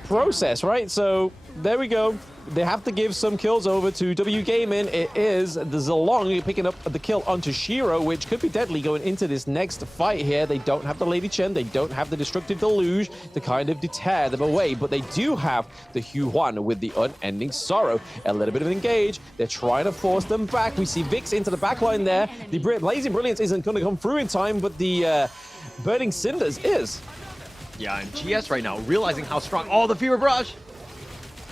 process, right? So there we go. They have to give some kills over to W Gaming. It is the Zilong picking up the kill onto Shiro, which could be deadly going into this next fight here. They don't have the Lady Chen, they don't have the Destructive Deluge to kind of deter them away, but they do have the Hue1 with the Unending Sorrow. A little bit of engage. They're trying to force them back. We see Vix into the backline there. The Blazing Brilliance isn't going to come through in time, but the Burning Cinders is. Yeah, and GS right now realizing how strong. Oh, the Fever Barrage.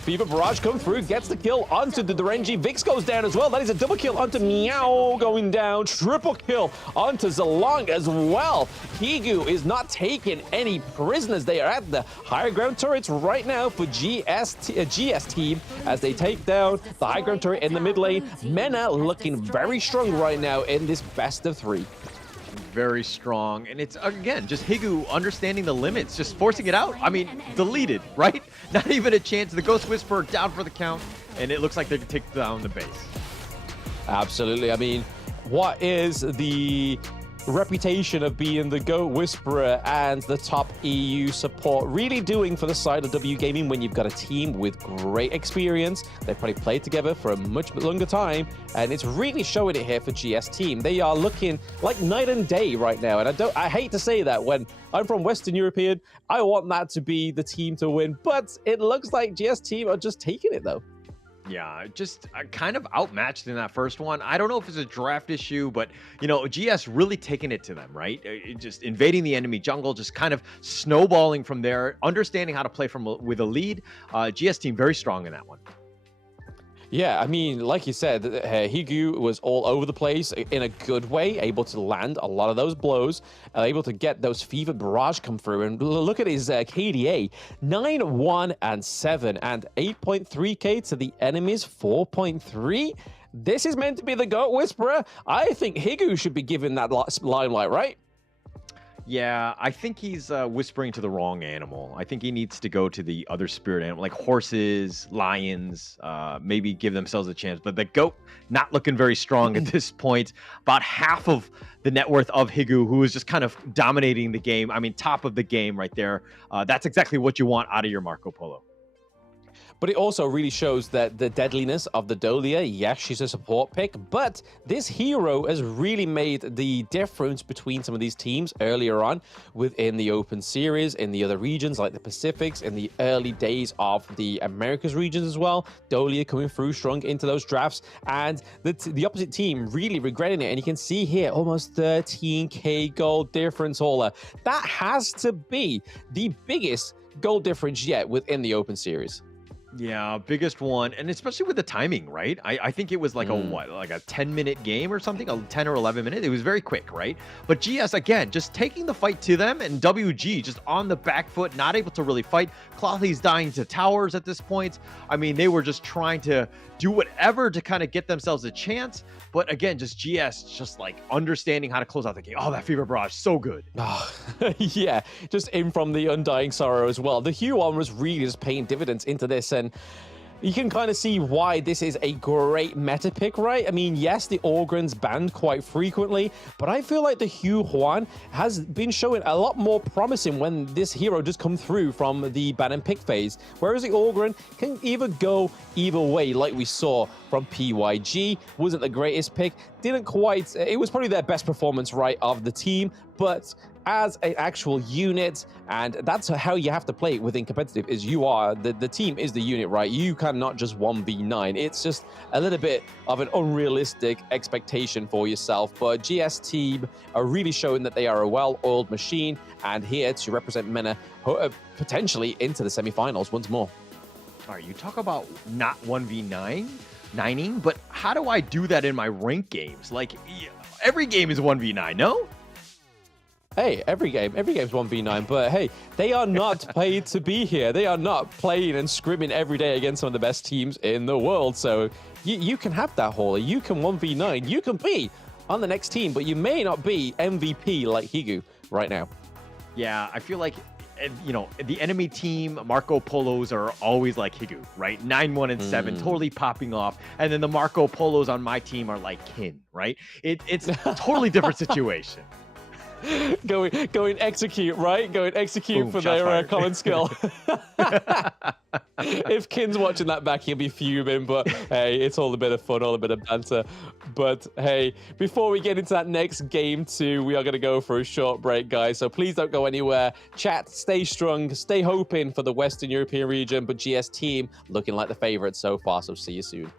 Fever Barrage come through, gets the kill onto the Renji. Vix goes down as well. That is a double kill onto Meow going down. Triple kill onto Zilong as well. Higu is not taking any prisoners. They are at the higher ground turrets right now for GS team as they take down the high ground turret in the mid lane. MENA looking very strong right now in this best of 3. Very strong, and it's again just Higu understanding the limits, just forcing it out. I mean, deleted, right? Not even a chance. The Ghost Whisperer down for the count, and it looks like they can take down the base. Absolutely. I mean, what is the reputation of being the GOAT Whisperer and the top EU support really doing for the side of W Gaming when you've got a team with great experience? They've probably played together for a much longer time, and it's really showing it here for GS team. They are looking like night and day right now, and I hate to say that when I'm from Western European, I want that to be the team to win, but it looks like GS team are just taking it though. Yeah, just kind of outmatched in that first one. I don't know if it's a draft issue, but, you know, GS really taking it to them, right? Just invading the enemy jungle, just kind of snowballing from there, understanding how to play with a lead. GS team very strong in that one. Yeah, I mean, like you said, Higu was all over the place in a good way, able to land a lot of those blows, able to get those Fever Barrage come through. And look at his KDA, 9-1 and 7 and 8.3k to the enemy's 4.3. This is meant to be the GOAT Whisperer. I think Higu should be given that limelight, right? Yeah, I think he's whispering to the wrong animal. I think he needs to go to the other spirit animal, like horses, lions, maybe give themselves a chance. But the GOAT, not looking very strong at this point. About half of the net worth of Higu, who is just kind of dominating the game. I mean, top of the game right there. That's exactly what you want out of your Marco Polo. But it also really shows that the deadliness of the Dolia. Yes, she's a support pick, but this hero has really made the difference between some of these teams earlier on within the Open Series, in the other regions like the Pacifics, in the early days of the Americas regions as well. Dolia coming through strong into those drafts, and the opposite team really regretting it. And you can see here, almost 13k gold difference, Hola. That has to be the biggest gold difference yet within the Open Series. Yeah, biggest one, and especially with the timing, right? I think it was like a 10-minute game or something, a 10 or 11 minute. It was very quick, right? But GS, again, just taking the fight to them, and WG just on the back foot, not able to really fight. Clothy's dying to towers at this point. I mean, they were just trying to do whatever to kind of get themselves a chance. But again, just GS, just like understanding how to close out the game. Oh, that Fever Barrage, so good. Oh, yeah, just in from the Undying Sorrow as well. The Hue1 was really just paying dividends into this, and You can kind of see why this is a great meta pick, right? I mean, yes, the Orgren's banned quite frequently, but I feel like the Hugh Huan has been showing a lot more promising when this hero does come through from the ban and pick phase, whereas the Orgren can either go either way, like we saw from PYG. Wasn't the greatest pick, didn't quite, it was probably their best performance, right, of the team, but as an actual unit, and that's how you have to play it within competitive, is you are, the team is the unit, right? You cannot just 1v9. It's just a little bit of an unrealistic expectation for yourself, but GS team are really showing that they are a well-oiled machine, and here to represent MENA potentially into the semifinals once more. All right, you talk about not 1v9ing, but how do I do that in my ranked games? Like, every game is 1v9, no? Hey, every game's 1v9, but hey, they are not paid to be here. They are not playing and scrimming every day against some of the best teams in the world. So you can have that, Hawley. You can 1v9. You can be on the next team, but you may not be MVP like Higu right now. Yeah, I feel like, you know, the enemy team, Marco Polos are always like Higu, right? 9-1 and 7, totally popping off. And then the Marco Polos on my team are like Kin, right? It's a totally different situation. Going execute, right? Going execute. Boom, for their common skill. If Kin's watching that back, he'll be fuming, but hey, it's all a bit of fun, all a bit of banter. But hey, before we get into that next game too, we are going to go for a short break, guys. So please don't go anywhere. Chat, stay strong, stay hoping for the Western European region, but GS team looking like the favorites so far, so see you soon.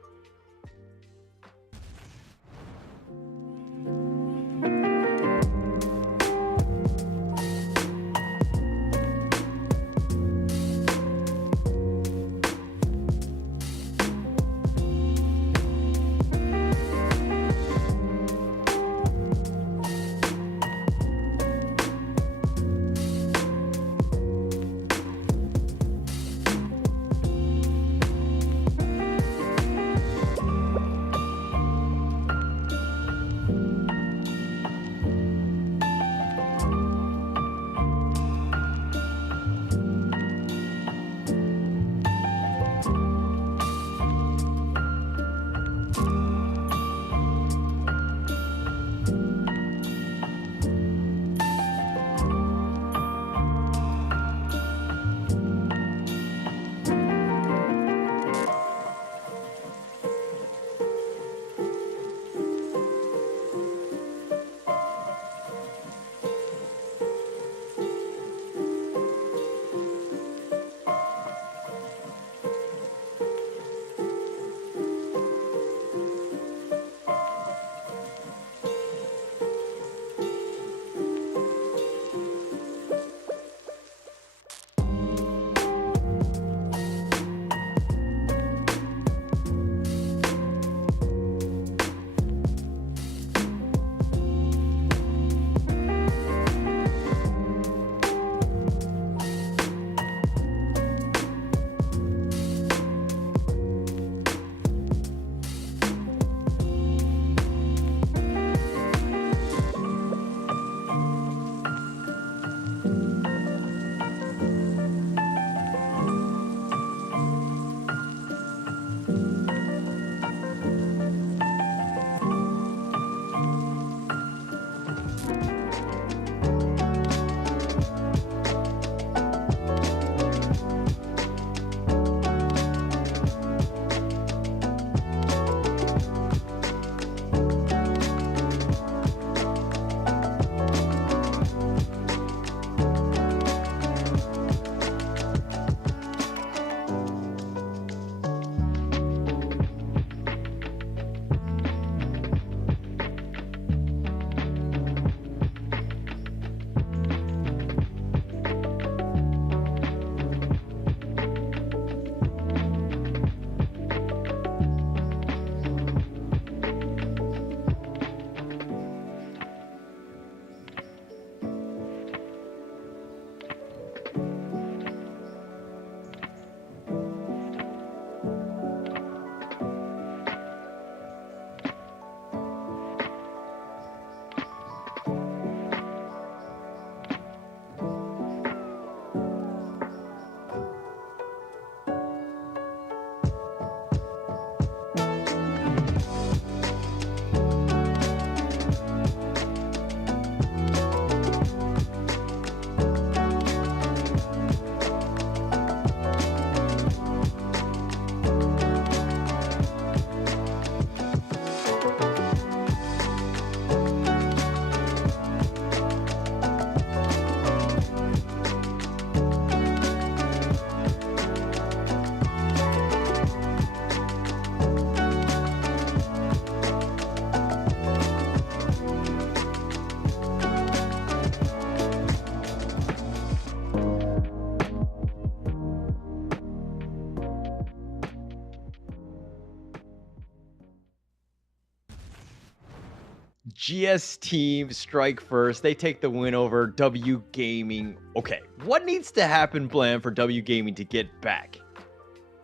GS team strike first. They take the win over W Gaming. Okay, what needs to happen, Blam, for W Gaming to get back?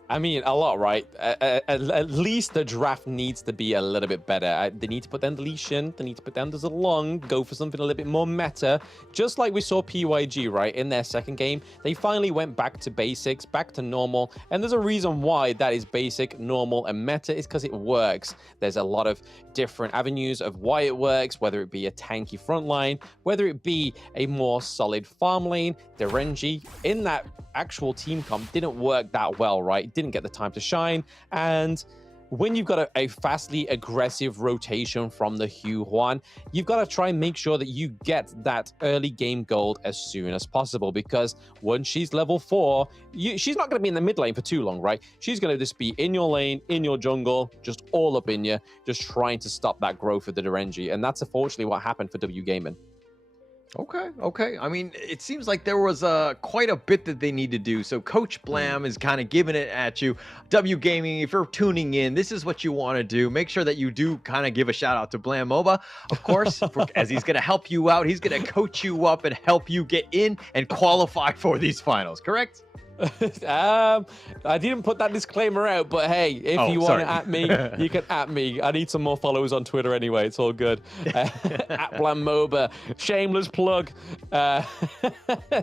I mean, a lot, right? At least the draft needs to be a little bit better. They need to put down the deletion. They need to put down the Zalong, go for something a little bit more meta. Just like we saw PYG, right? In their second game, they finally went back to basics, back to normal. And there's a reason why that is basic, normal, and meta. Is because it works. There's a lot of different avenues of why it works, whether it be a tanky front line, whether it be a more solid farm lane. The Renji in that actual team comp didn't work that well, right? Didn't get the time to shine. And when you've got a fastly aggressive rotation from the Hugh Huan, you've got to try and make sure that you get that early game gold as soon as possible, because once she's level 4, she's not going to be in the mid lane for too long, right? She's going to just be in your lane, in your jungle, just all up in you, just trying to stop that growth of the Dorenji. And that's unfortunately what happened for W Gaming. Okay. I mean, it seems like there was quite a bit that they need to do. So Coach Blam is kind of giving it at you. W Gaming, if you're tuning in, this is what you want to do. Make sure that you do kind of give a shout out to Blam MOBA, of course, as he's going to help you out. He's going to coach you up and help you get in and qualify for these finals, correct? I didn't put that disclaimer out, but hey, if you want to at me, you can at me. I need some more followers on Twitter anyway. It's all good. At Blam MOBA. Shameless plug.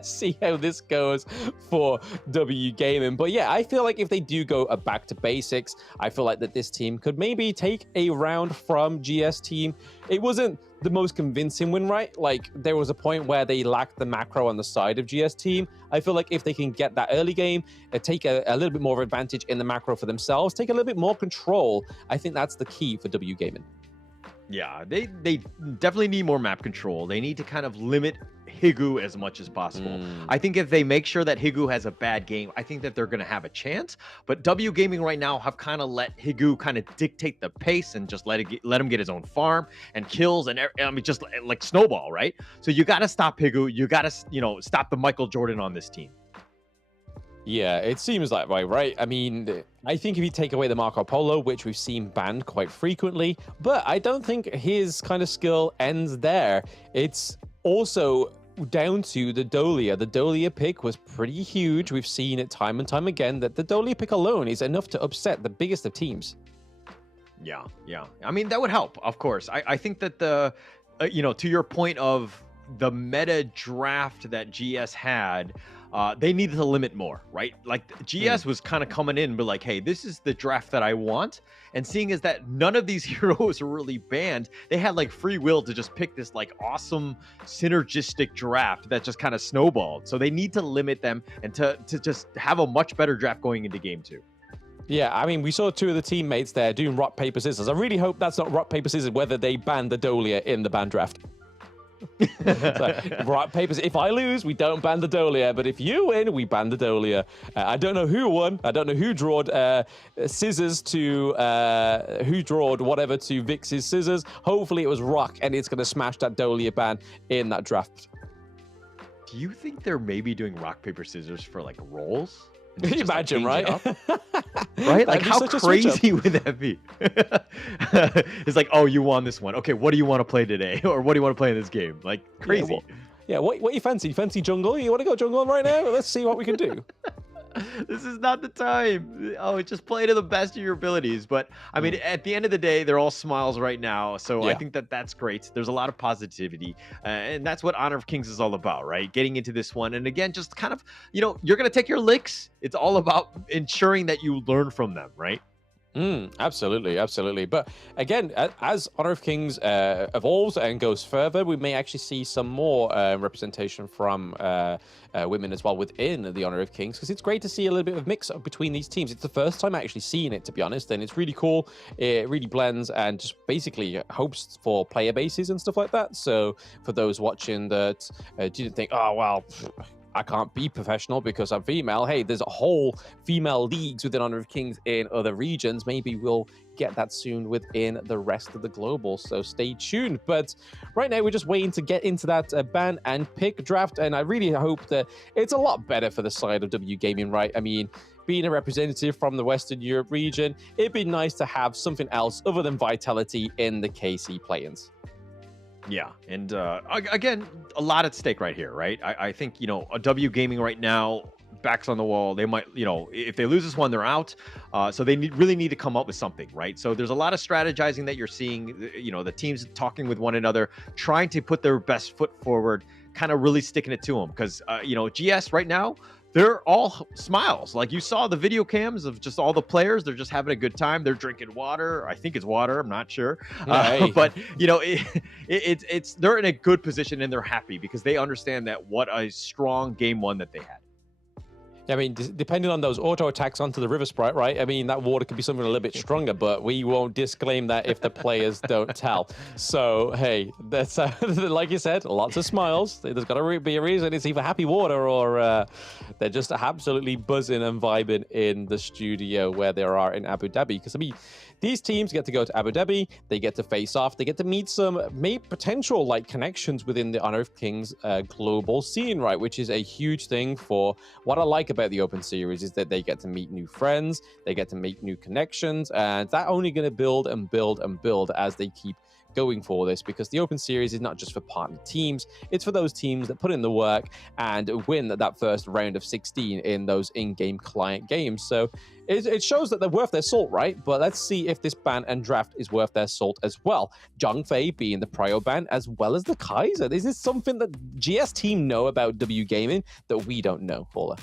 See how this goes for W Gaming. But yeah, I feel like if they do go back to basics, I feel like that this team could maybe take a round from GS team. It wasn't the most convincing win, right? Like, there was a point where they lacked the macro on the side of GS team. I feel like if they can get that early game, take a little bit more of advantage in the macro for themselves, take a little bit more control, I think that's the key for W Gaming. Yeah, they definitely need more map control. They need to kind of limit Higu as much as possible. I think if they make sure that Higu has a bad game, I think that they're going to have a chance. But W Gaming right now have kind of let Higu kind of dictate the pace and just let him get his own farm and kills and I mean just like snowball, right? So you got to stop Higu. You got to stop the Michael Jordan on this team. Yeah, it seems that way, right? I mean, I think if you take away the Marco Polo, which we've seen banned quite frequently, but I don't think his kind of skill ends there. It's also down to the Dolia. The Dolia pick was pretty huge. We've seen it time and time again that the Dolia pick alone is enough to upset the biggest of teams. Yeah. I mean, that would help, of course. I think that the, to your point of the meta draft that GS had, they needed to limit more, right? Like GS was kind of coming in, but like, hey, this is the draft that I want. And seeing as that none of these heroes are really banned, they had like free will to just pick this like awesome synergistic draft that just kind of snowballed. So they need to limit them and to just have a much better draft going into game 2. Yeah, I mean, we saw 2 of the teammates there doing rock, paper, scissors. I really hope that's not rock, paper, scissors, whether they ban the Dolia in the ban draft. So, rock, papers. If I lose, we don't ban the Dolia, but if you win, we ban the Dolia. I don't know who won. I don't know who drawed scissors to who drawed whatever to Vix's scissors. Hopefully, it was rock, and it's going to smash that Dolia ban in that draft. Do you think they're maybe doing rock paper scissors for like rolls? Can you imagine, right? Right? Like, how crazy would that be? It's like, oh, you won this one. Okay, what do you want to play today? Or what do you want to play in this game? Like, crazy. Yeah, what you fancy? You fancy jungle? You want to go jungle right now? Let's see what we can do. This is not the time. Oh, just play to the best of your abilities. But I mean, at the end of the day, they're all smiles right now. So I think that that's great. There's a lot of positivity. And that's what Honor of Kings is all about, right? Getting into this one. And again, just kind of, you're going to take your licks. It's all about ensuring that you learn from them, right? Absolutely. But again, as Honor of Kings evolves and goes further, we may actually see some more representation from women as well within the Honor of Kings, because it's great to see a little bit of mix up between these teams. It's the first time actually seeing it, to be honest, and it's really cool. It really blends and just basically hopes for player bases and stuff like that. So for those watching that didn't think, oh, well, I can't be professional because I'm female. Hey, there's a whole female leagues within Honor of Kings in other regions. Maybe we'll get that soon within the rest of the global, so stay tuned. But right now, we're just waiting to get into that ban and pick draft, and I really hope that it's a lot better for the side of W Gaming, right? I mean, being a representative from the Western Europe region, it'd be nice to have something else other than Vitality in the KC play-ins. Yeah, and again, a lot at stake right here, right? I think, you know, a W Gaming right now, backs on the wall. They might, you know, if they lose this one, they're out. So they really need to come up with something, right? So there's a lot of strategizing that you're seeing, you know, the teams talking with one another, trying to put their best foot forward, kind of really sticking it to them. Because, you know, GS right now, they're all smiles. Like you saw the video cams of just all the players. They're just having a good time. They're drinking water. I think it's water. I'm not sure. But, you know, it's they're in a good position and they're happy because they understand that what a strong game one that they had. I mean, depending on those auto attacks onto the River Sprite, right? I mean, that water could be something a little bit stronger, but we won't disclaim that if the players don't tell. So, hey, that's like you said, lots of smiles. There's got to be a reason. It's either happy water or they're just absolutely buzzing and vibing in the studio where they are in Abu Dhabi. Because, I mean, these teams get to go to Abu Dhabi, they get to face off, they get to meet some potential like connections within the Honor of Kings global scene, right? Which is a huge thing for what I like about the Open Series is that they get to meet new friends, they get to make new connections, and that only going to build and build and build as they keep going for this, because the Open Series is not just for partner teams, it's for those teams that put in the work and win that first round of 16 in those in-game client games. So it shows that they're worth their salt, right? But let's see if this ban and draft is worth their salt as well. Zhangfei being the prio ban as well as the Kaiser. Is this something that GS team know about W Gaming that we don't know, Paula?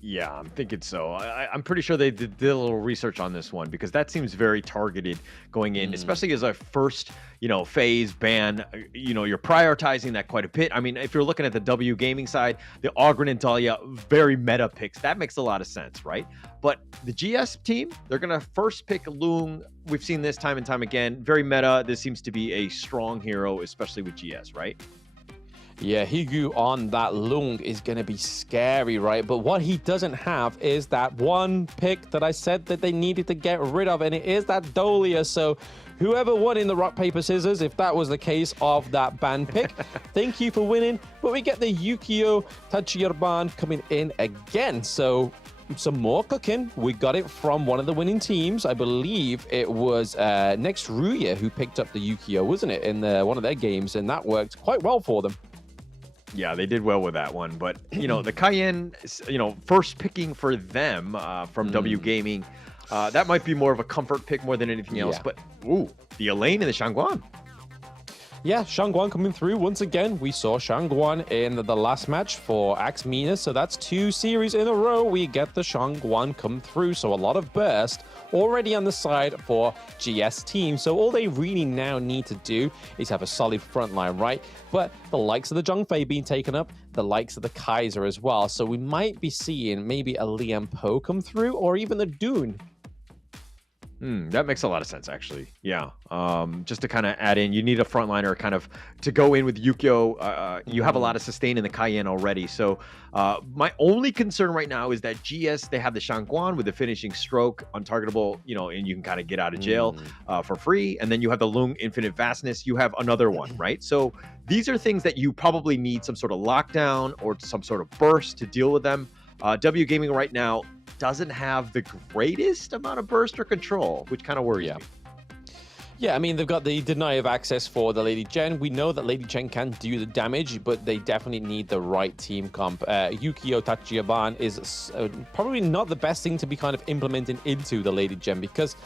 Yeah, I'm thinking so. I'm pretty sure they did a little research on this one because that seems very targeted going in, especially as a first, you know, phase ban. You know, you're prioritizing that quite a bit. I mean, if you're looking at the W Gaming side, the Ogren and Dahlia, very meta picks. That makes a lot of sense, right? But the GS team, they're going to first pick Lung. We've seen this time and time again. Very meta. This seems to be a strong hero, especially with GS, right? Yeah, Higu on that Lung is going to be scary, right? But what he doesn't have is that one pick that I said that they needed to get rid of, and it is that Dahlia. So whoever won in the rock, paper, scissors, if that was the case of that ban pick, thank you for winning. But we get the Yukio Tachirban coming in again. So some more cooking. We got it from one of the winning teams. I believe it was next Ruya who picked up the Yukio, wasn't it, in one of their games, and that worked quite well for them. Yeah, they did well with that one. But, you know, the Cayenne, you know, first picking for them from W Gaming, that might be more of a comfort pick more than anything else. But, ooh, the Elaine and the Shangguan. Yeah, Shangguan coming through. Once again, we saw Shangguan in the last match for Axe MENA. So that's 2 series in a row. We get the Shangguan come through. So a lot of burst already on the side for GS team. So all they really now need to do is have a solid front line, right? But the likes of the Zhangfei being taken up, the likes of the Kaiser as well. So we might be seeing maybe a Liam Po come through or even the Dune. That makes a lot of sense, actually. Yeah. Just to kind of add in, you need a frontliner kind of to go in with Yukio. You have a lot of sustain in the Cayenne already. So my only concern right now is that GS, they have the Shangguan with the finishing stroke, untargetable, you know, and you can kind of get out of jail for free. And then you have the Lung Infinite Vastness. You have another one, right? So these are things that you probably need some sort of lockdown or some sort of burst to deal with them. W Gaming right now doesn't have the greatest amount of burst or control, which kind of worries me. Yeah, I mean, they've got the deny of access for the Lady Jen. We know that Lady Jen can do the damage, but they definitely need the right team comp. Yukio Tachiyaban is probably not the best thing to be kind of implementing into the Lady Jen because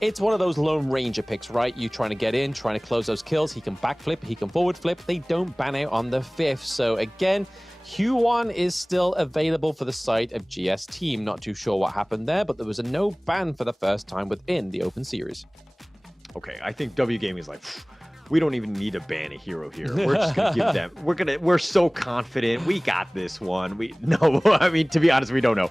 it's one of those Lone Ranger picks, right? You trying to get in, trying to close those kills. He can backflip, he can forward flip. They don't ban out on the 5th. So again, Huan is still available for the side of GS team. Not too sure what happened there, but there was a no ban for the first time within the Open Series. Okay, I think W Gaming is like, we don't even need to ban a hero here. We're just gonna give them. We're so confident. We got this one. I mean, to be honest, we don't know.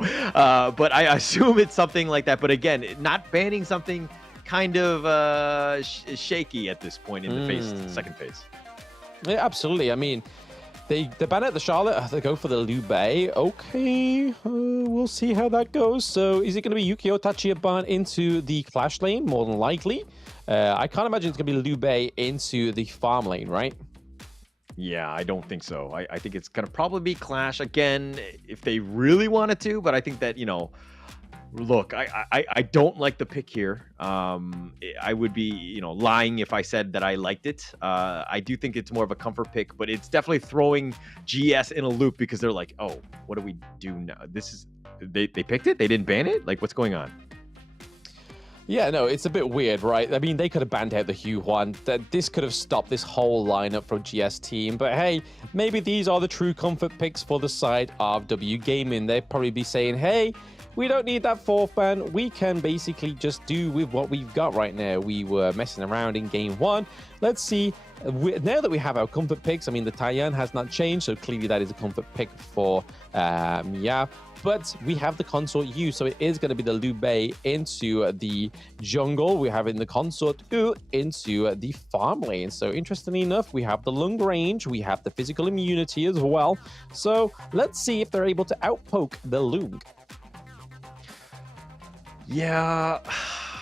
But I assume it's something like that. But again, not banning something kind of shaky at this point in the second phase. Yeah, absolutely. I mean, they ban out the Charlotte. They go for the Liu Bei. Okay, we'll see how that goes. So is it going to be Yukio Tachiyaban into the Clash lane? More than likely. I can't imagine it's going to be Liu Bei into the farm lane, right? Yeah, I don't think so. I think it's going to probably be Clash again if they really wanted to. But I think that, you know, Look, I don't like the pick here. I would be, lying if I said that I liked it. I do think it's more of a comfort pick, but it's definitely throwing GS in a loop because they're like, oh, what do we do now? They picked it? They didn't ban it? Like, what's going on? Yeah, no, it's a bit weird, right? I mean, they could have banned out the Huan. This could have stopped this whole lineup from GS team. But hey, maybe these are the true comfort picks for the side of W Gaming. They'd probably be saying, hey, we don't need that fourth ban. We can basically just do with what we've got right now. We were messing around in game one. Let's see. Now that we have our comfort picks, I mean, the Taiyan has not changed, so clearly that is a comfort pick for Meow. But we have the Consort U, so it is going to be the Liu Bei into the jungle. We have in the Consort U into the farm lane. So interestingly enough, we have the long range, we have the physical immunity as well. So let's see if they're able to outpoke the Lung. Yeah,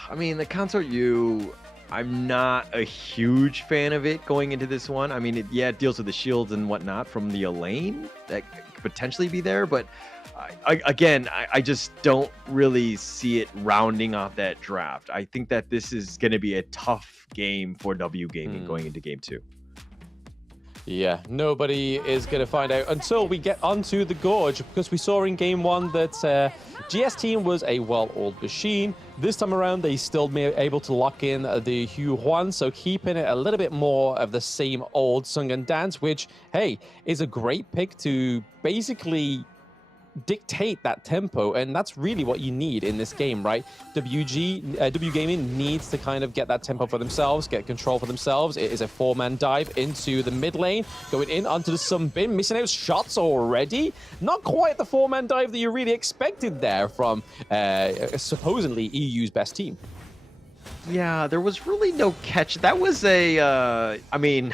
I mean, the Consort U, I'm not a huge fan of it going into this one. I mean, it deals with the shields and whatnot from the Elaine that could potentially be there, but I just don't really see it rounding off that draft. I think that this is going to be a tough game for W Gaming going into game 2. Yeah, nobody is going to find out until we get onto the Gorge, because we saw in game 1 that GS team was a well-oiled machine. This time around, they still may able to lock in the Huan, so keeping it a little bit more of the same old song and dance, which, hey, is a great pick to basically dictate that tempo, and that's really what you need in this game, right? W Gaming needs to kind of get that tempo for themselves, get control for themselves. It is a 4-man dive into the mid lane, going in onto the Sunbin, missing out shots already. Not quite the 4-man dive that you really expected there from supposedly EU's best team. Yeah, there was really no catch. That was I mean,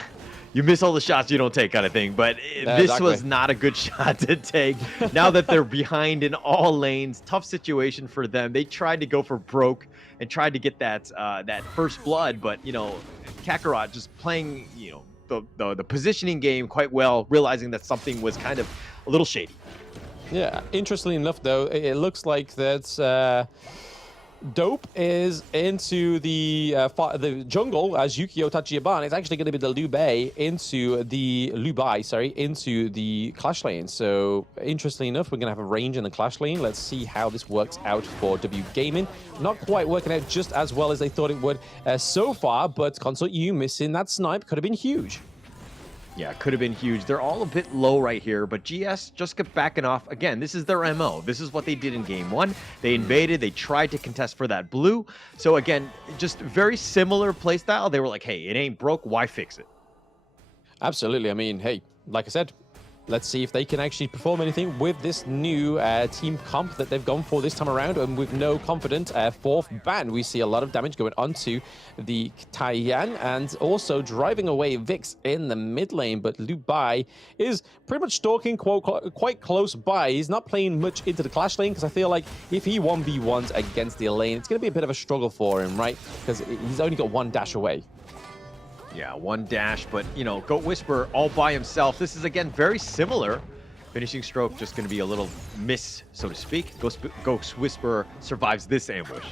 you miss all the shots you don't take kind of thing, but this was not a good shot to take. Now that they're behind in all lanes, tough situation for them. They tried to go for broke and tried to get that first blood, but Kakarot just playing the positioning game quite well, realizing that something was kind of a little shady. Yeah, interestingly enough though, it looks like that Dope is into the jungle as Yukio Tachiyaban. It's actually going to be the Liu Bei into the Clash lane. So interestingly enough, we're going to have a range in the Clash lane. Let's see how this works out for W Gaming. Not quite working out just as well as they thought it would so far, but Consort U missing that snipe could have been huge. Yeah, could have been huge. They're all a bit low right here, but GS just kept backing off. Again, this is their MO. This is what they did in game 1. They invaded. They tried to contest for that blue. So again, just very similar playstyle. They were like, hey, it ain't broke. Why fix it? Absolutely. I mean, hey, like I said, let's see if they can actually perform anything with this new team comp that they've gone for this time around. And with no confident 4th ban, we see a lot of damage going onto the Taiyan and also driving away Vix in the mid lane. But Liu Bei is pretty much stalking quite close by. He's not playing much into the Clash lane because I feel like if he 1v1s against the lane, it's going to be a bit of a struggle for him, right? Because he's only got 1 dash away. Yeah, 1 dash, but, Goat Whisper all by himself. This is, again, very similar. Finishing stroke just going to be a little miss, so to speak. Ghost Whisperer survives this ambush.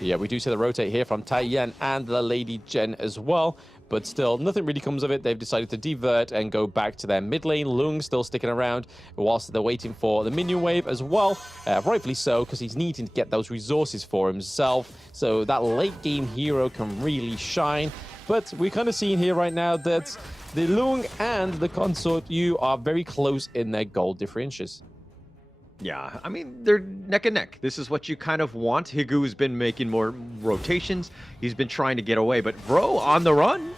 Yeah, we do see the rotate here from Taiyan and the Lady Jen as well. But still, nothing really comes of it. They've decided to divert and go back to their mid lane. Lung still sticking around whilst they're waiting for the minion wave as well. Rightfully so, because he's needing to get those resources for himself. So that late game hero can really shine. But we're kind of seeing here right now that the Lung and the Consort U are very close in their goal differentials. Yeah, I mean, they're neck and neck. This is what you kind of want. Higu's been making more rotations. He's been trying to get away, but Bro on the run.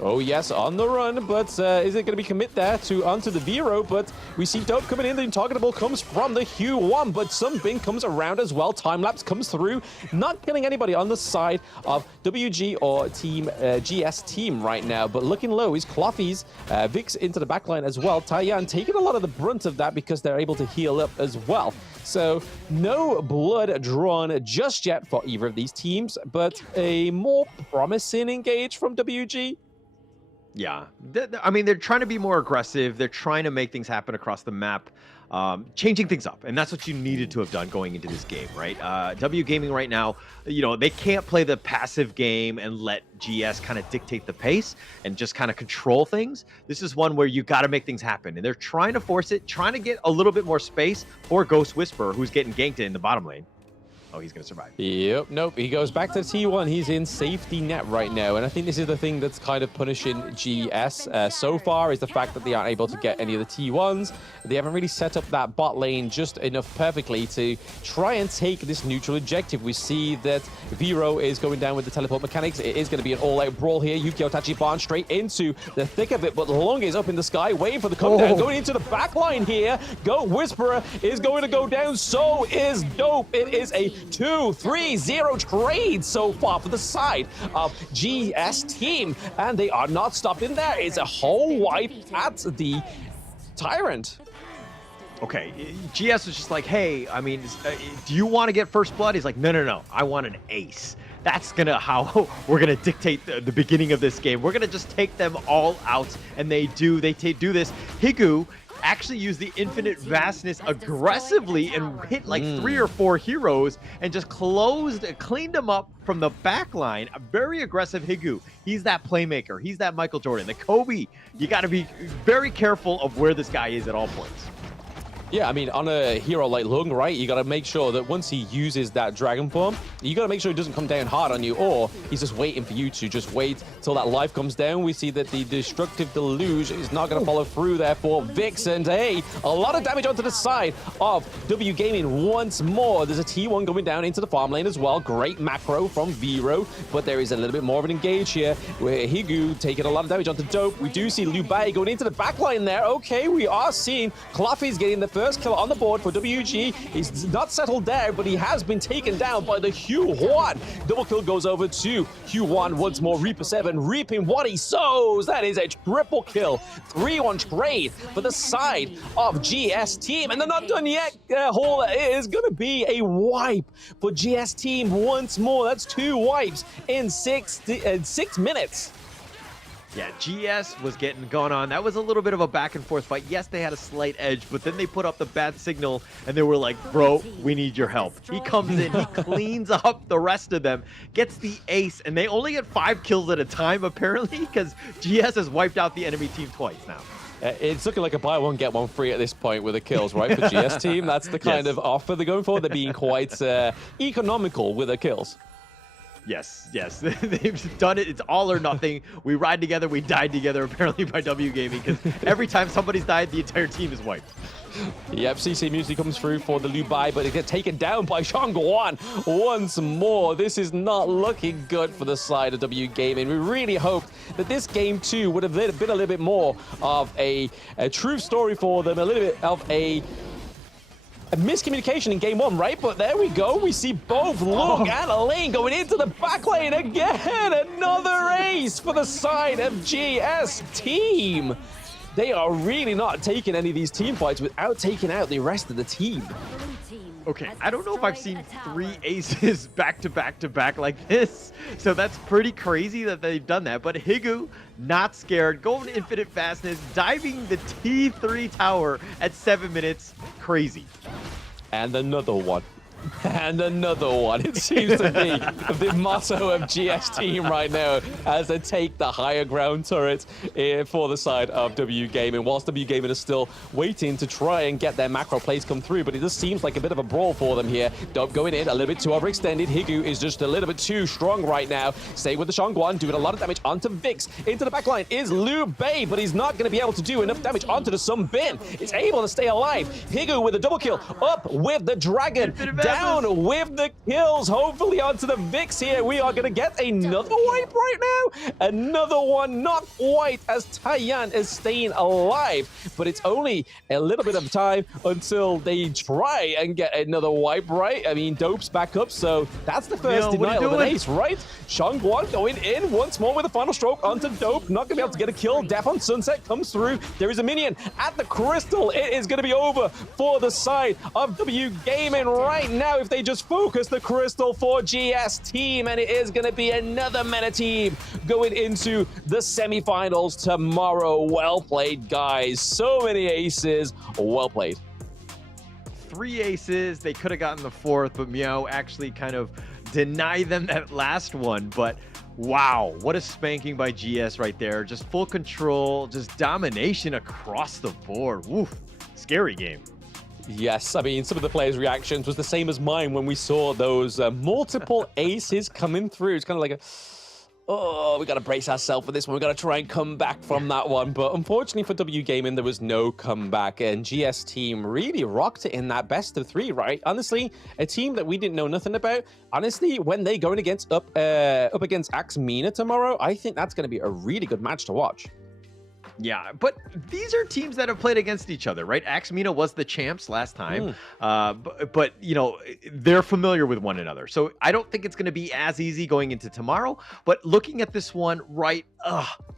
Oh yes, on the run, but is it going to be commit there to onto the Vero? But we see Dope coming in. The Intargetable comes from the Huan, but Sunbin comes around as well. Time-lapse comes through, not killing anybody on the side of WG or Team GS team right now. But looking low is Clothy's Vix into the backline as well. Taiyan taking a lot of the brunt of that because they're able to heal up as well. So no blood drawn just yet for either of these teams, but a more promising engage from WG. Yeah, I mean, they're trying to be more aggressive. They're trying to make things happen across the map, changing things up, and that's what you needed to have done going into this game, right? W Gaming right now, you know, they can't play the passive game and let GS kind of dictate the pace and just kind of control things. This is one where you got to make things happen, and they're trying to force it, trying to get a little bit more space for Ghost Whisperer, who's getting ganked in the bottom lane. Oh, he's going to survive. Yep, nope. He goes back to T1. He's in safety net right now. And I think this is the thing that's kind of punishing GS so far is the fact that they aren't able to get any of the T1s. They haven't really set up that bot lane just enough perfectly to try and take this neutral objective. We see that Vero is going down with the teleport mechanics. It is going to be an all-out brawl here. Yukio Tachiban straight into the thick of it, but Long is up in the sky waiting for the come down. Going into the back line here. Go Whisperer is going to go down. So is Dope. It is a 2-3-0 trade so far for the side of GS team, and they are not stopping there. It's a whole wipe at the Tyrant. Okay, GS was just like, hey, I mean, do you want to get first blood? He's like, no, I want an ace. That's how we're gonna dictate the beginning of this game. We're gonna just take them all out, and they do this. Higu actually used the infinite vastness aggressively and hit like 3 or 4 heroes and just cleaned them up from the back line. A very aggressive Higu. He's that playmaker. He's that Michael Jordan. The Kobe, you got to be very careful of where this guy is at all points. Yeah, I mean, on a hero like Lung, right, you got to make sure that once he uses that Dragon Form, you got to make sure he doesn't come down hard on you, or he's just waiting for you to just wait till that life comes down. We see that the Destructive Deluge is not going to follow through there for Vixen. Hey, a lot of damage onto the side of W Gaming once more. There's a T1 going down into the farm lane as well. Great macro from Vero, but there is a little bit more of an engage here, where Higu taking a lot of damage onto Dope. We do see Liu Bei going into the back line there. Okay, we are seeing Cluffy's getting the first kill on the board for WG. He's not settled there, but he has been taken down by the Hugh Juan. Double kill goes over to Hugh Juan once more. Reaper 7 reaping what he sows. That is a triple kill. 3-1 trade for the side of GS team. And they're not done yet. Hall is going to be a wipe for GS team once more. That's 2 wipes in 6 minutes. Yeah, GS was getting gone on. That was a little bit of a back and forth fight. Yes, they had a slight edge, but then they put up the bad signal and they were like, bro, we need your help. He comes in, he cleans up the rest of them, gets the ace, and they only get 5 kills at a time, apparently, because GS has wiped out the enemy team twice now. It's looking like a buy one, get one free at this point with the kills, right, for GS team. That's the kind of offer they're going for. They're being quite economical with their kills. Yes, they've done it. It's all or nothing. We ride together, we die together, apparently by W Gaming, because every time somebody's died, the entire team is wiped. Yep, CC Music comes through for the Liu Bei, but it gets taken down by Shangguan once more. This is not looking good for the side of W Gaming. We really hoped that this game too would have been a little bit more of a true story for them, a little bit of a miscommunication in game 1, right? But there we go. We see both Lung and Elaine going into the back lane again. Another ace for the side of GS team. They are really not taking any of these team fights without taking out the rest of the team. Okay, I don't know if I've seen 3 aces back to back to back like this. So that's pretty crazy that they've done that. But Higu, not scared, going to infinite fastness, diving the T3 tower at 7 minutes. Crazy. And another one. And another one. It seems to be the motto of GS team right now as they take the higher ground turret for the side of W Gaming. Whilst W Gaming is still waiting to try and get their macro plays come through, but it just seems like a bit of a brawl for them here. Dope going in a little bit too overextended. Higu is just a little bit too strong right now. Stay with the Shangguan, doing a lot of damage onto Vix. Into the backline is Liu Bei, but he's not going to be able to do enough damage onto the Sun Bin. It's able to stay alive. Higu with a double kill, up with the Dragon, down with the kills, hopefully onto the Vix here. We are going to get another wipe right now. Another one, not quite, as Taiyan is staying alive, but it's only a little bit of time until they try and get another wipe, right? I mean, Dope's back up, so that's the first denial of an ace, right? Shangguan going in once more with a final stroke onto Dope. Not going to be able to get a kill. Death on Sunset comes through. There is a minion at the crystal. It is going to be over for the side of W Gaming right now if they just focus the crystal for GS team, and it is going to be another MENA team going into the semifinals tomorrow. Well played, guys. So many aces. Well played. 3 aces. They could have gotten the 4th, but Meow actually kind of denied them that last one. But wow, what a spanking by GS right there. Just full control, just domination across the board. Woof, scary game. Yes, I mean, some of the players' reactions was the same as mine when we saw those multiple aces coming through. It's kind of like a, oh, we got to brace ourselves for this one. We got to try and come back from that one. But unfortunately for W Gaming, there was no comeback. And GS team really rocked it in that best of 3, right? Honestly, a team that we didn't know nothing about. Honestly, when they going against up against Axe MENA tomorrow, I think that's going to be a really good match to watch. Yeah, but these are teams that have played against each other, right? Axe MENA was the champs last time, but you know, they're familiar with one another. So I don't think it's going to be as easy going into tomorrow. But looking at this one, right,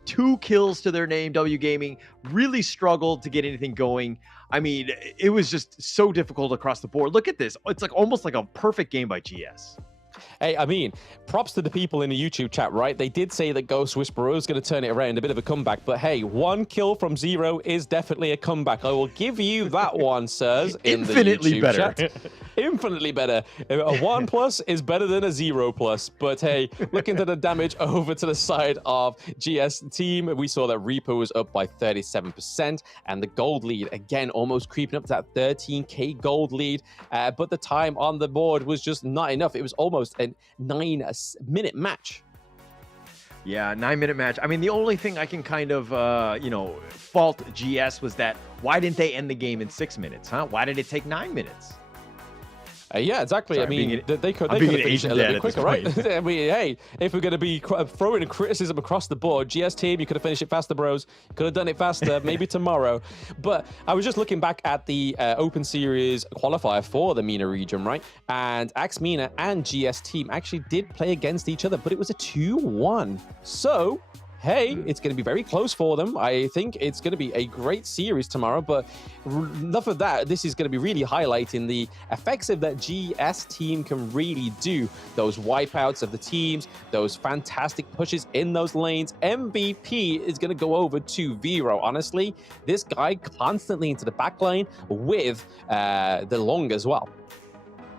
2 kills to their name. W Gaming really struggled to get anything going. I mean, it was just so difficult across the board. Look at this. It's like almost like a perfect game by GS. Hey, I mean, props to the people in the YouTube chat, right? They did say that Ghost Whisperer was going to turn it around, a bit of a comeback. But hey, 1 kill from 0 is definitely a comeback. I will give you that one, sirs. Infinitely better. Infinitely better. A 1+ is better than a 0+. But hey, looking at the damage over to the side of GS team, we saw that Reaper was up by 37%. And the gold lead, again, almost creeping up to that 13k gold lead. But the time on the board was just not enough. It was almost a 9-minute match. Yeah, 9-minute match. I mean, the only thing I can kind of, you know, fault GS was that why didn't they end the game in 6 minutes, huh? Why did it take 9 minutes? Yeah, exactly. Sorry, I mean, they could have finished it a little bit quicker, right? I mean, hey, if we're going to be throwing a criticism across the board, GS team, you could have finished it faster, bros. You could have done it faster, maybe tomorrow. But I was just looking back at the Open Series qualifier for the MENA region, right? And Axe MENA and GS team actually did play against each other, but it was a 2-1. So hey, it's going to be very close for them. I think it's going to be a great series tomorrow, but enough of that. This is going to be really highlighting the effects of that GS team can really do. Those wipeouts of the teams, those fantastic pushes in those lanes. MVP is going to go over to Vero. Honestly, this guy constantly into the back lane with the long as well.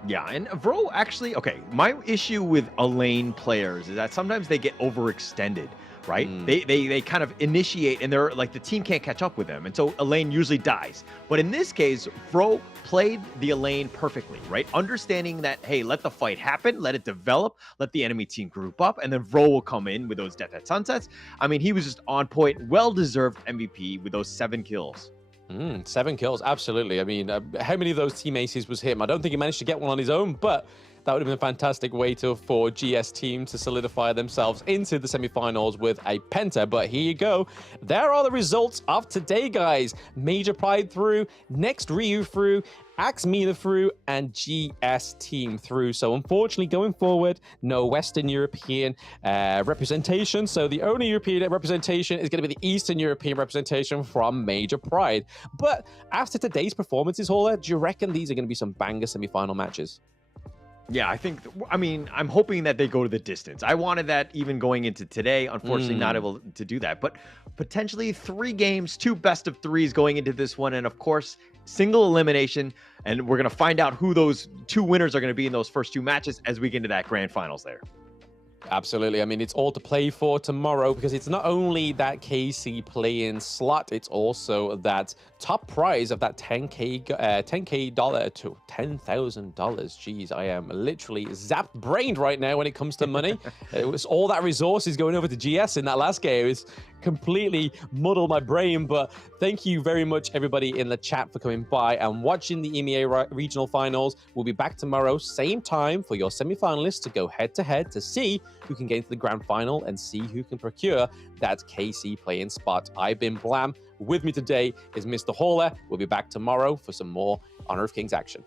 Yeah, and Vro actually, okay, my issue with Elaine players is that sometimes they get overextended. Right? They kind of initiate and they're like the team can't catch up with them. And so Elaine usually dies. But in this case, Vro played the Elaine perfectly, right? Understanding that, hey, let the fight happen, let it develop, let the enemy team group up, and then Vro will come in with those Death at Sunsets. I mean, he was just on point, well-deserved MVP with those 7 kills. 7 kills, absolutely. I mean, how many of those team aces was him? I don't think he managed to get one on his own, but that would have been a fantastic way for GS team to solidify themselves into the semifinals with a penta. But here you go. There are the results of today, guys. Major Pride through, Next Ryu through, Axe MENA through, and GS team through. So unfortunately, going forward, no Western European representation. So the only European representation is going to be the Eastern European representation from Major Pride. But after today's performances, Holler, do you reckon these are going to be some banger semifinal matches? Yeah, I mean, I'm hoping that they go to the distance. I wanted that even going into today. Unfortunately, not able to do that. But potentially 3 games, 2 best of 3s going into this one. And of course, single elimination. And we're going to find out who those 2 winners are going to be in those first 2 matches as we get into that grand finals there. Absolutely. I mean, it's all to play for tomorrow because it's not only that KC play-in slot, it's also that top prize of that $10K dollar to $10,000. Jeez, I am literally zapped-brained right now when it comes to money. It was all that resources going over to GS in that last game. It's completely muddled my brain, but thank you very much everybody in the chat for coming by and watching the EMEA Regional Finals. We'll be back tomorrow, same time, for your semi-finalists to go head-to-head to see who can get into the grand final and see who can procure that KC play-in spot. I've been Blam. With me today is Mr. Hauler. We'll be back tomorrow for some more Honor of Kings action.